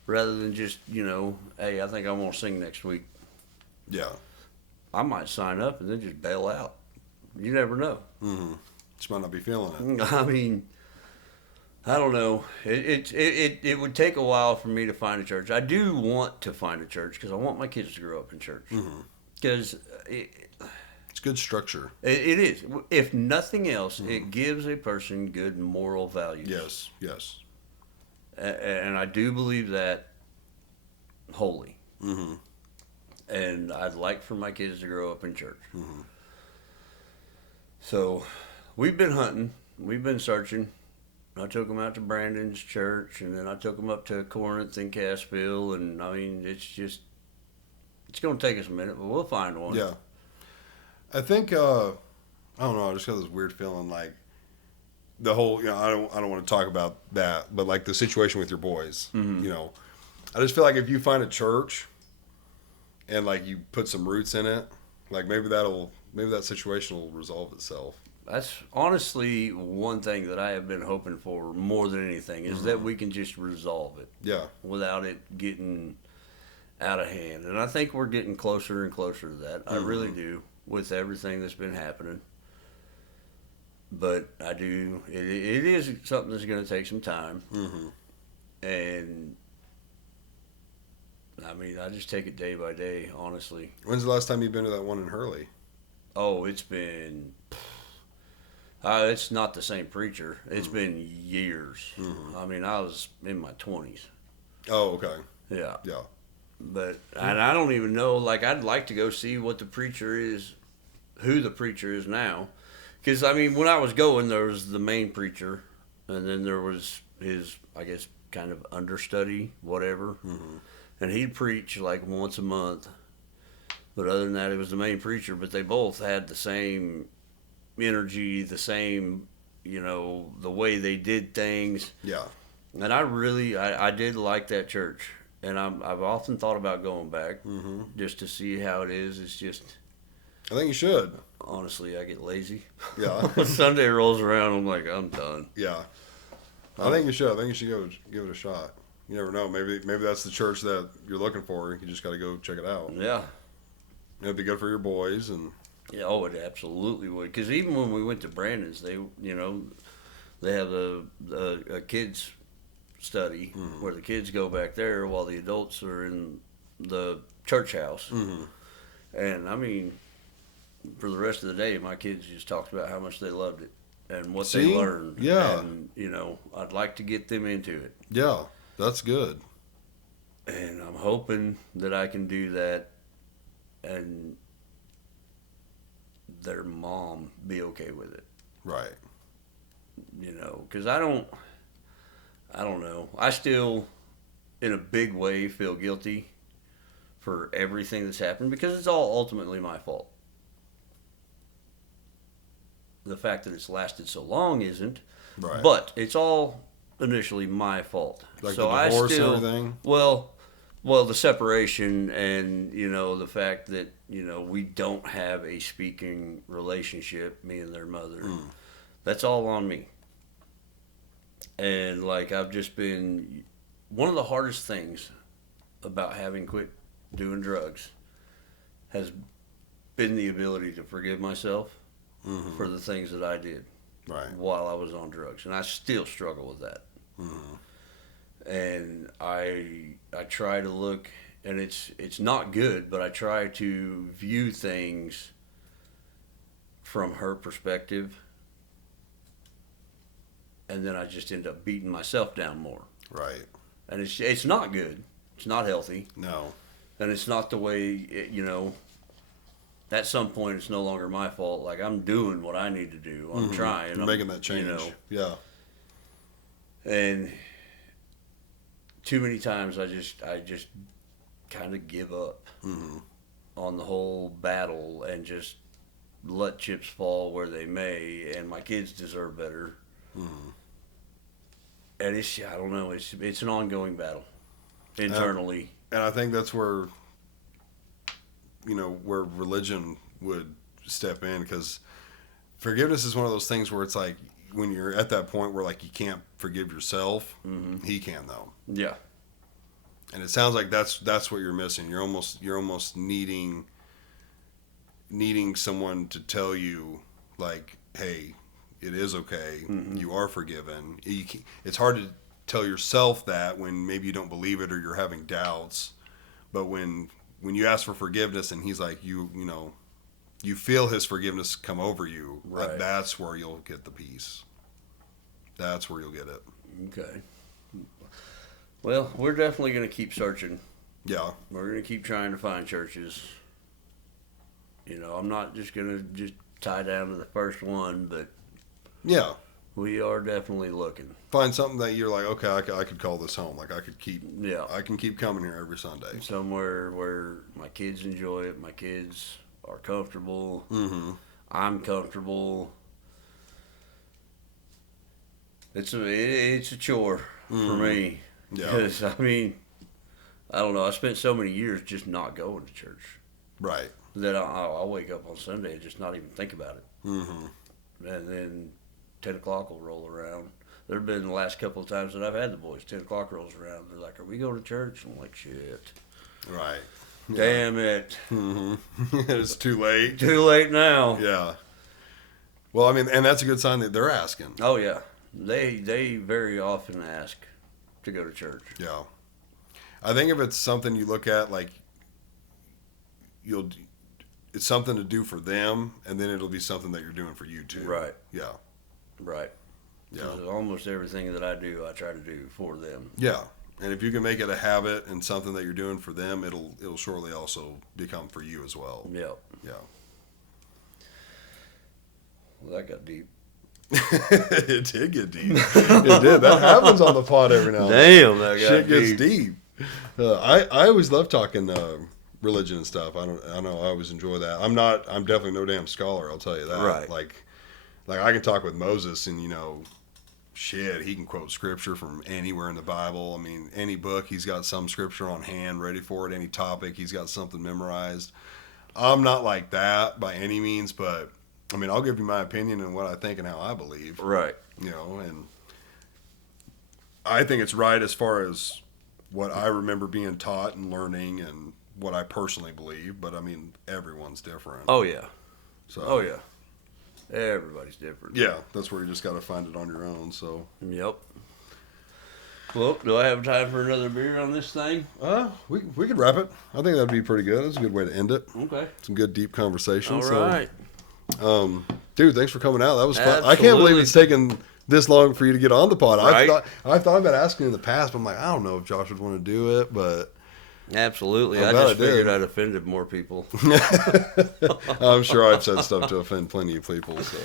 rather than just, hey, I think I want to sing next week. Yeah. I might sign up and then just bail out. You never know. Mm-hmm. Just might not be feeling it. I mean, I don't know. It would take a while for me to find a church. I do want to find a church because I want my kids to grow up in church. Mm-hmm. Because It's good structure. it is. If nothing else, it gives a person good moral values. Yes. Yes. And I do believe that wholly. Mm-hmm. And I'd like for my kids to grow up in church. Mm-hmm. So we've been hunting. We've been searching. I took them out to Brandon's church, and then I took them up to Corinth and Cassville. And, I mean, it's going to take us a minute, but we'll find one. Yeah. I think I don't know. I just got this weird feeling like the whole. I don't want to talk about that, but like the situation with your boys. Mhm. I just feel like if you find a church and like you put some roots in it, like maybe that situation will resolve itself. That's honestly one thing that I have been hoping for more than anything is that we can just resolve it Yeah. without it getting out of hand. And I think we're getting closer and closer to that. I really do, with everything that's been happening. But I do. It is something that's going to take some time. Mm-hmm. And I mean, I just take it day by day, honestly. When's the last time you've been to that one in Hurley? Oh, it's been. It's not the same preacher. It's been years. Mhm. I mean, I was in my 20s. Oh, okay. Yeah. Yeah. But and I don't even know. Like, I'd like to go see what the preacher is, who the preacher is now, because I mean, when I was going, there was the main preacher, and then there was his, I guess, kind of understudy, whatever, Mm-hmm. and he'd preach like once a month. But other than that, it was the main preacher. But they both had the same energy, the same, the way they did things. Yeah. And I did like that church. And I've often thought about going back Mm-hmm. just to see how it is. It's just, I think you should. honestly, I get lazy. Yeah. When Sunday rolls around, I'm like, I'm done. Yeah. I think you should. I think you should give it a shot. You never know. Maybe that's the church that you're looking for. You just got to go check it out. Yeah. It'd be good for your boys, and Yeah, oh, it absolutely would. Because even when we went to Brandon's, they have a kids study where the kids go back there while the adults are in the church house. Mhm. And I mean, for the rest of the day, my kids just talked about how much they loved it and what they See? learned. Yeah. And I'd like to get them into it. yeah, that's good. And I'm hoping that I can do that and their mom be okay with it. Right. Because I don't know. I still, in a big way, feel guilty for everything that's happened because it's all ultimately my fault. The fact that it's lasted so long isn't. Right. But it's all initially my fault. Like so the divorce I still, and everything? well, the separation and, the fact that, we don't have a speaking relationship, me and their mother. That's all on me. And, like, I've just been, one of the hardest things about having quit doing drugs has been the ability to forgive myself for the things that I did while I was on drugs. And I still struggle with that. And I try to look, and it's not good, but I try to view things from her perspective, and then I just end up beating myself down more. Right. And it's not good. It's not healthy. No. And it's not the way, at some point it's no longer my fault. Like, I'm doing what I need to do. I'm trying. You're making that change. Yeah. And too many times I just kind of give up on the whole battle and just let chips fall where they may. And my kids deserve better. And I don't know. It's an ongoing battle internally. And I think that's where, where religion would step in, because forgiveness is one of those things where it's like, when you're at that point where, like, you can't forgive yourself, he can, though. Yeah. And it sounds like that's what you're missing. You're almost needing someone to tell you, like, hey, it is okay. You are forgiven. It's hard to tell yourself that when maybe you don't believe it or you're having doubts. But when you ask for forgiveness and he's like, you feel his forgiveness come over you, right. That's where you'll get the peace. That's where you'll get it. Okay. Well, we're definitely going to keep searching. Yeah. We're going to keep trying to find churches. I'm not just going to just tie down to the first one, but yeah, we are definitely looking. Find something that you're like, okay, I could call this home. Like, I can keep coming here every Sunday. Somewhere where my kids enjoy it. My kids are comfortable. I'm comfortable. It's a chore for me. Yeah. Because, I don't know. I spent so many years just not going to church. Right. That I'll wake up on Sunday and just not even think about it. And then 10 o'clock will roll around. There have been the last couple of times that I've had the boys, 10 o'clock rolls around. They're like, are we going to church? I'm like, shit. Right. Yeah. Damn it. It's too late. Too late now. Yeah. Well, and that's a good sign that they're asking. Oh, yeah. They very often ask to go to church. Yeah. I think if it's something you look at, like, it's something to do for them, and then it'll be something that you're doing for you too. Right. Yeah. Right. Yeah. Almost everything that I do, I try to do for them. Yeah. And if you can make it a habit and something that you're doing for them, it'll surely also become for you as well. Yeah. Yeah. Well, that got deep. It did get deep. It did. That happens on the pod every now and then. Damn, that shit gets deep. I always love talking religion and stuff. I know I always enjoy that. I'm definitely no damn scholar, I'll tell you that. Right. Like I can talk with Moses and shit, he can quote scripture from anywhere in the Bible. Any book, he's got some scripture on hand ready for it. Any topic, he's got something memorized. I'm not like that by any means, but I'll give you my opinion and what I think and how I believe. Right. And I think it's right as far as what I remember being taught and learning and what I personally believe, but everyone's different. Oh yeah. So. Oh yeah. Everybody's different. Yeah, that's where you just got to find it on your own. So. Yep. Well, do I have time for another beer on this thing? We could wrap it. I think that'd be pretty good. That's a good way to end it. Okay. Some good deep conversation. All right. Dude, thanks for coming out. That was fun. Absolutely. I can't believe it's taken this long for you to get on the pod. Right? I thought about asking in the past, but I'm like, I don't know if Josh would want to do it, but. Absolutely. I just figured I'd offended more people. I'm sure I've said stuff to offend plenty of people. So,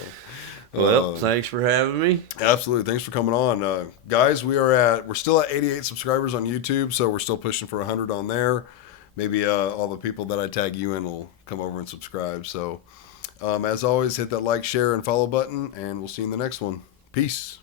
well, thanks for having me. Absolutely. Thanks for coming on. Guys, we're still at 88 subscribers on YouTube, so we're still pushing for 100 on there. Maybe all the people that I tag you in will come over and subscribe. So As always, hit that like, share, and follow button, and we'll see you in the next one. Peace.